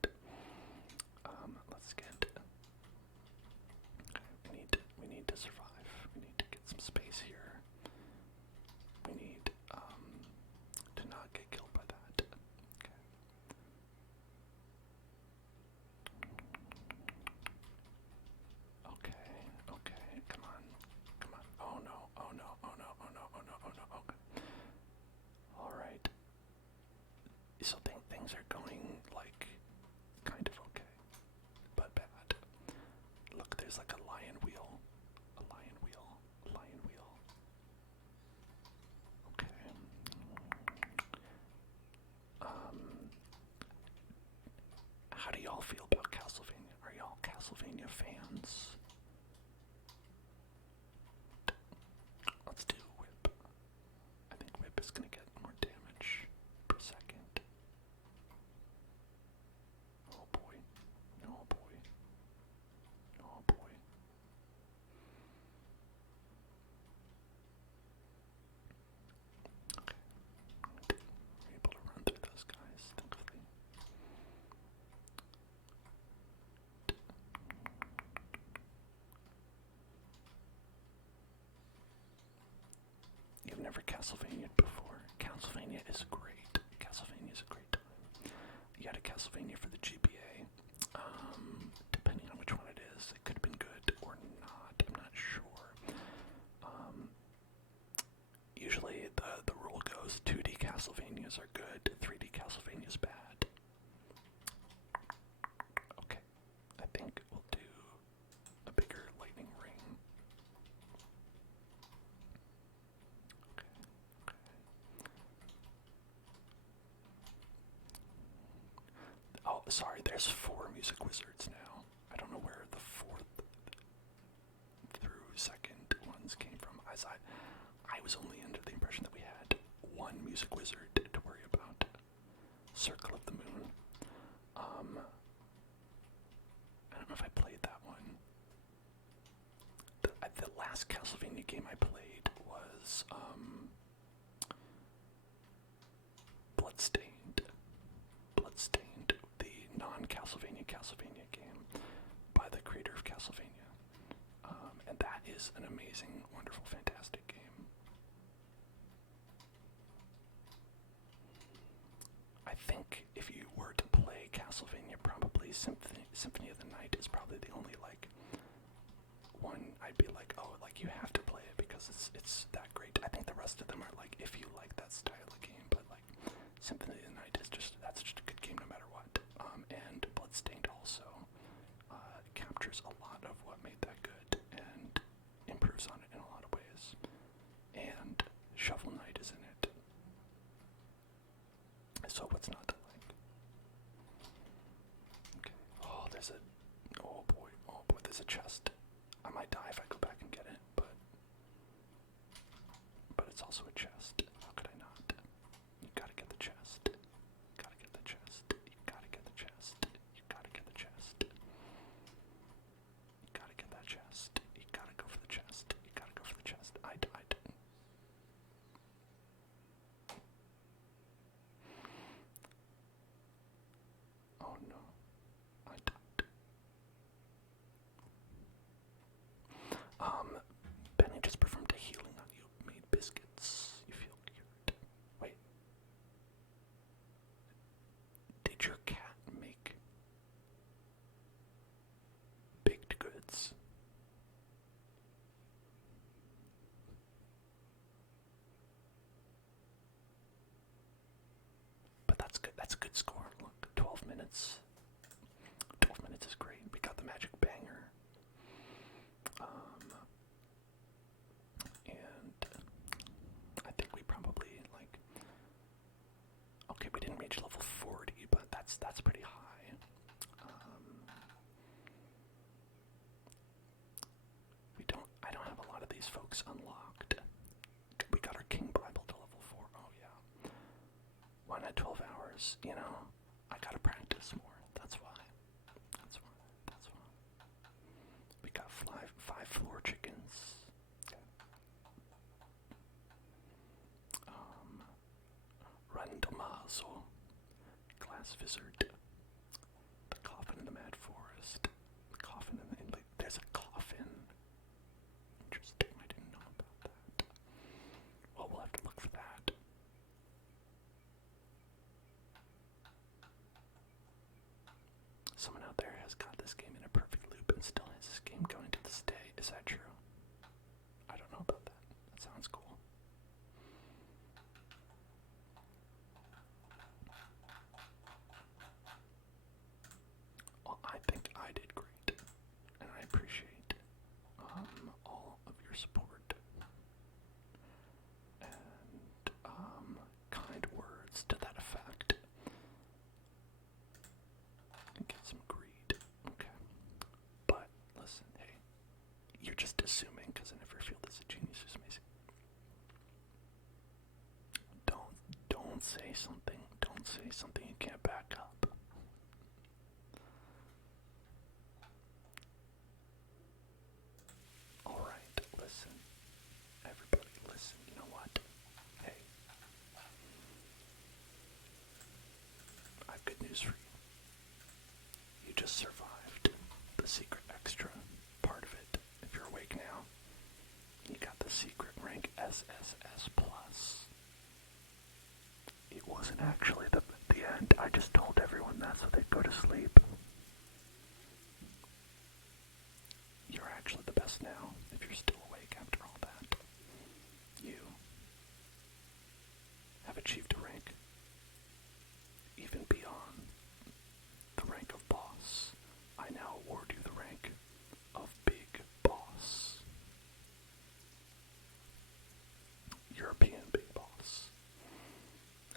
Castlevania fans. Let's do whip. I think whip is gonna get more damage per second. Oh boy. Oh boy. Oh boy. Okay. We're able to run through those guys, thankfully. You've never Castlevania'd before. Castlevania is great. Castlevania is a great time. You had a Castlevania for the GBA. Depending on which one it is, it could have been good or not. I'm not sure. Usually the rule goes 2D Castlevanias are good, 3D Castlevanias bad. Okay, I think we'll do a bigger lightning ring. Okay. Oh, sorry, there's 4 music wizards now. I don't know where the 4th through 2nd ones came from. I was only under the impression that we had 1 music wizard to worry about. Circle of the Moon. I don't know if I played that one. The last Castlevania game I played was Bloodstained. Bloodstained, the non-Castlevania game by the creator of Castlevania. And that is an amazing, wonderful, fantastic game. I think if you were to play Castlevania, probably Symphony of the Night is probably the only, like, one I'd be like, oh, like, you have to play it because it's that great. I think the rest of them are like, if you like that style of game, but, like, Symphony of the Night is that's just a good game no matter what. And Bloodstained also captures a lot of what made that good and improves on it in a lot of ways. And Shovel Knight is in it. So what's not to like? Okay. Oh, oh boy, there's a chest. I might die if I go back and get it, but it's also a chest. How could I not? You gotta get the chest. You gotta get the chest. You gotta get the chest. You gotta get the chest. You gotta get that chest. You gotta go for the chest. You gotta go for the chest. I died. Oh no. I died. Benny just performed a healing on you. Made biscuits. You feel cured. Wait. Did your cat make baked goods? But that's good. That's a good score. Look, 12 minutes. 12 minutes is great. We got the magic banger. And I think we probably, like, okay, we didn't reach level 40, but that's pretty high. I don't have a lot of these folks unlocked. We got our King Bible to level 4. Oh yeah. Why not 12 hours? You know, I gotta practice more. That's why. We got five floor chickens. Randomazo, Glass Wizard, the Coffin in the Mad Forest, the Coffin there's a coffin. Interesting, I didn't know about that. Well, we'll have to look for that. Someone out there has got this game in a perfect loop and still has this game going to this day. Is that true? I don't know about that. That sounds cool. Well, I think I did great, and I appreciate all of your support and kind words to that effect. And get some greed. Okay. This genius is amazing. Don't say something. Don't say something you can't back up. Alright, listen. Everybody, listen. You know what? Hey. I have good news for you. You just survived the secret extra part of it. If you're awake now, you got the secret rank SSS+. It wasn't actually the end. I just told everyone that so they'd go to sleep. You're actually the best now, if you're still awake after all that. You have achieved a rank even beyond the rank of boss. I now award you the rank of Big Boss. European Big Boss.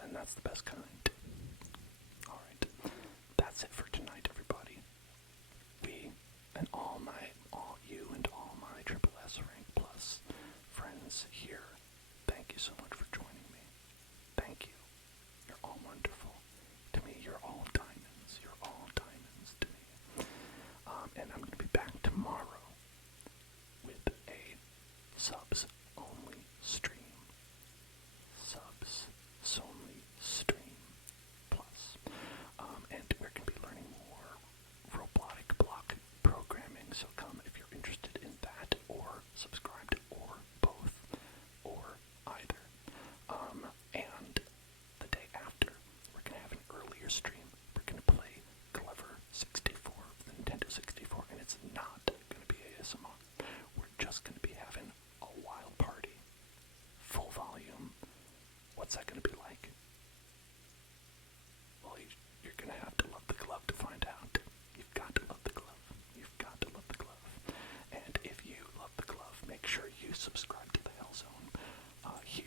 And that's the best kind. Alright. That's it for tonight, everybody. We and all you and all my Triple S rank plus friends here, thank you so much for joining me. Thank you. You're all wonderful. To me, you're all diamonds. You're all diamonds to me. And I'm going to be back tomorrow with a subs-only stream. Subs-only stream plus. And we're going to be learning more robotic block programming. So come if you're interested in that, or subscribed, or both, or either. And the day after, we're going to have an earlier stream. We're going to play Clever 64, the Nintendo 64, and it's not going to be ASMR. We're just going to be having a wild party. Full volume. What's that going to be like? Well, you're going to have to love the glove to find out. You've got to love the glove. You've got to love the glove. And if you love the glove, make sure you subscribe to the Hell Zone here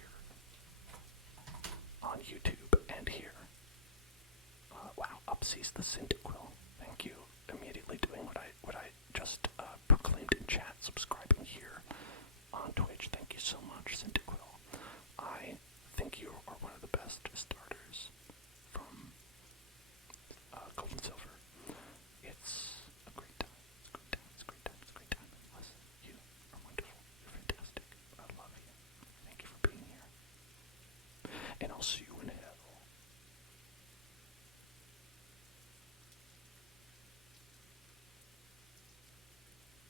on YouTube and here. Wow, Upsees the Synth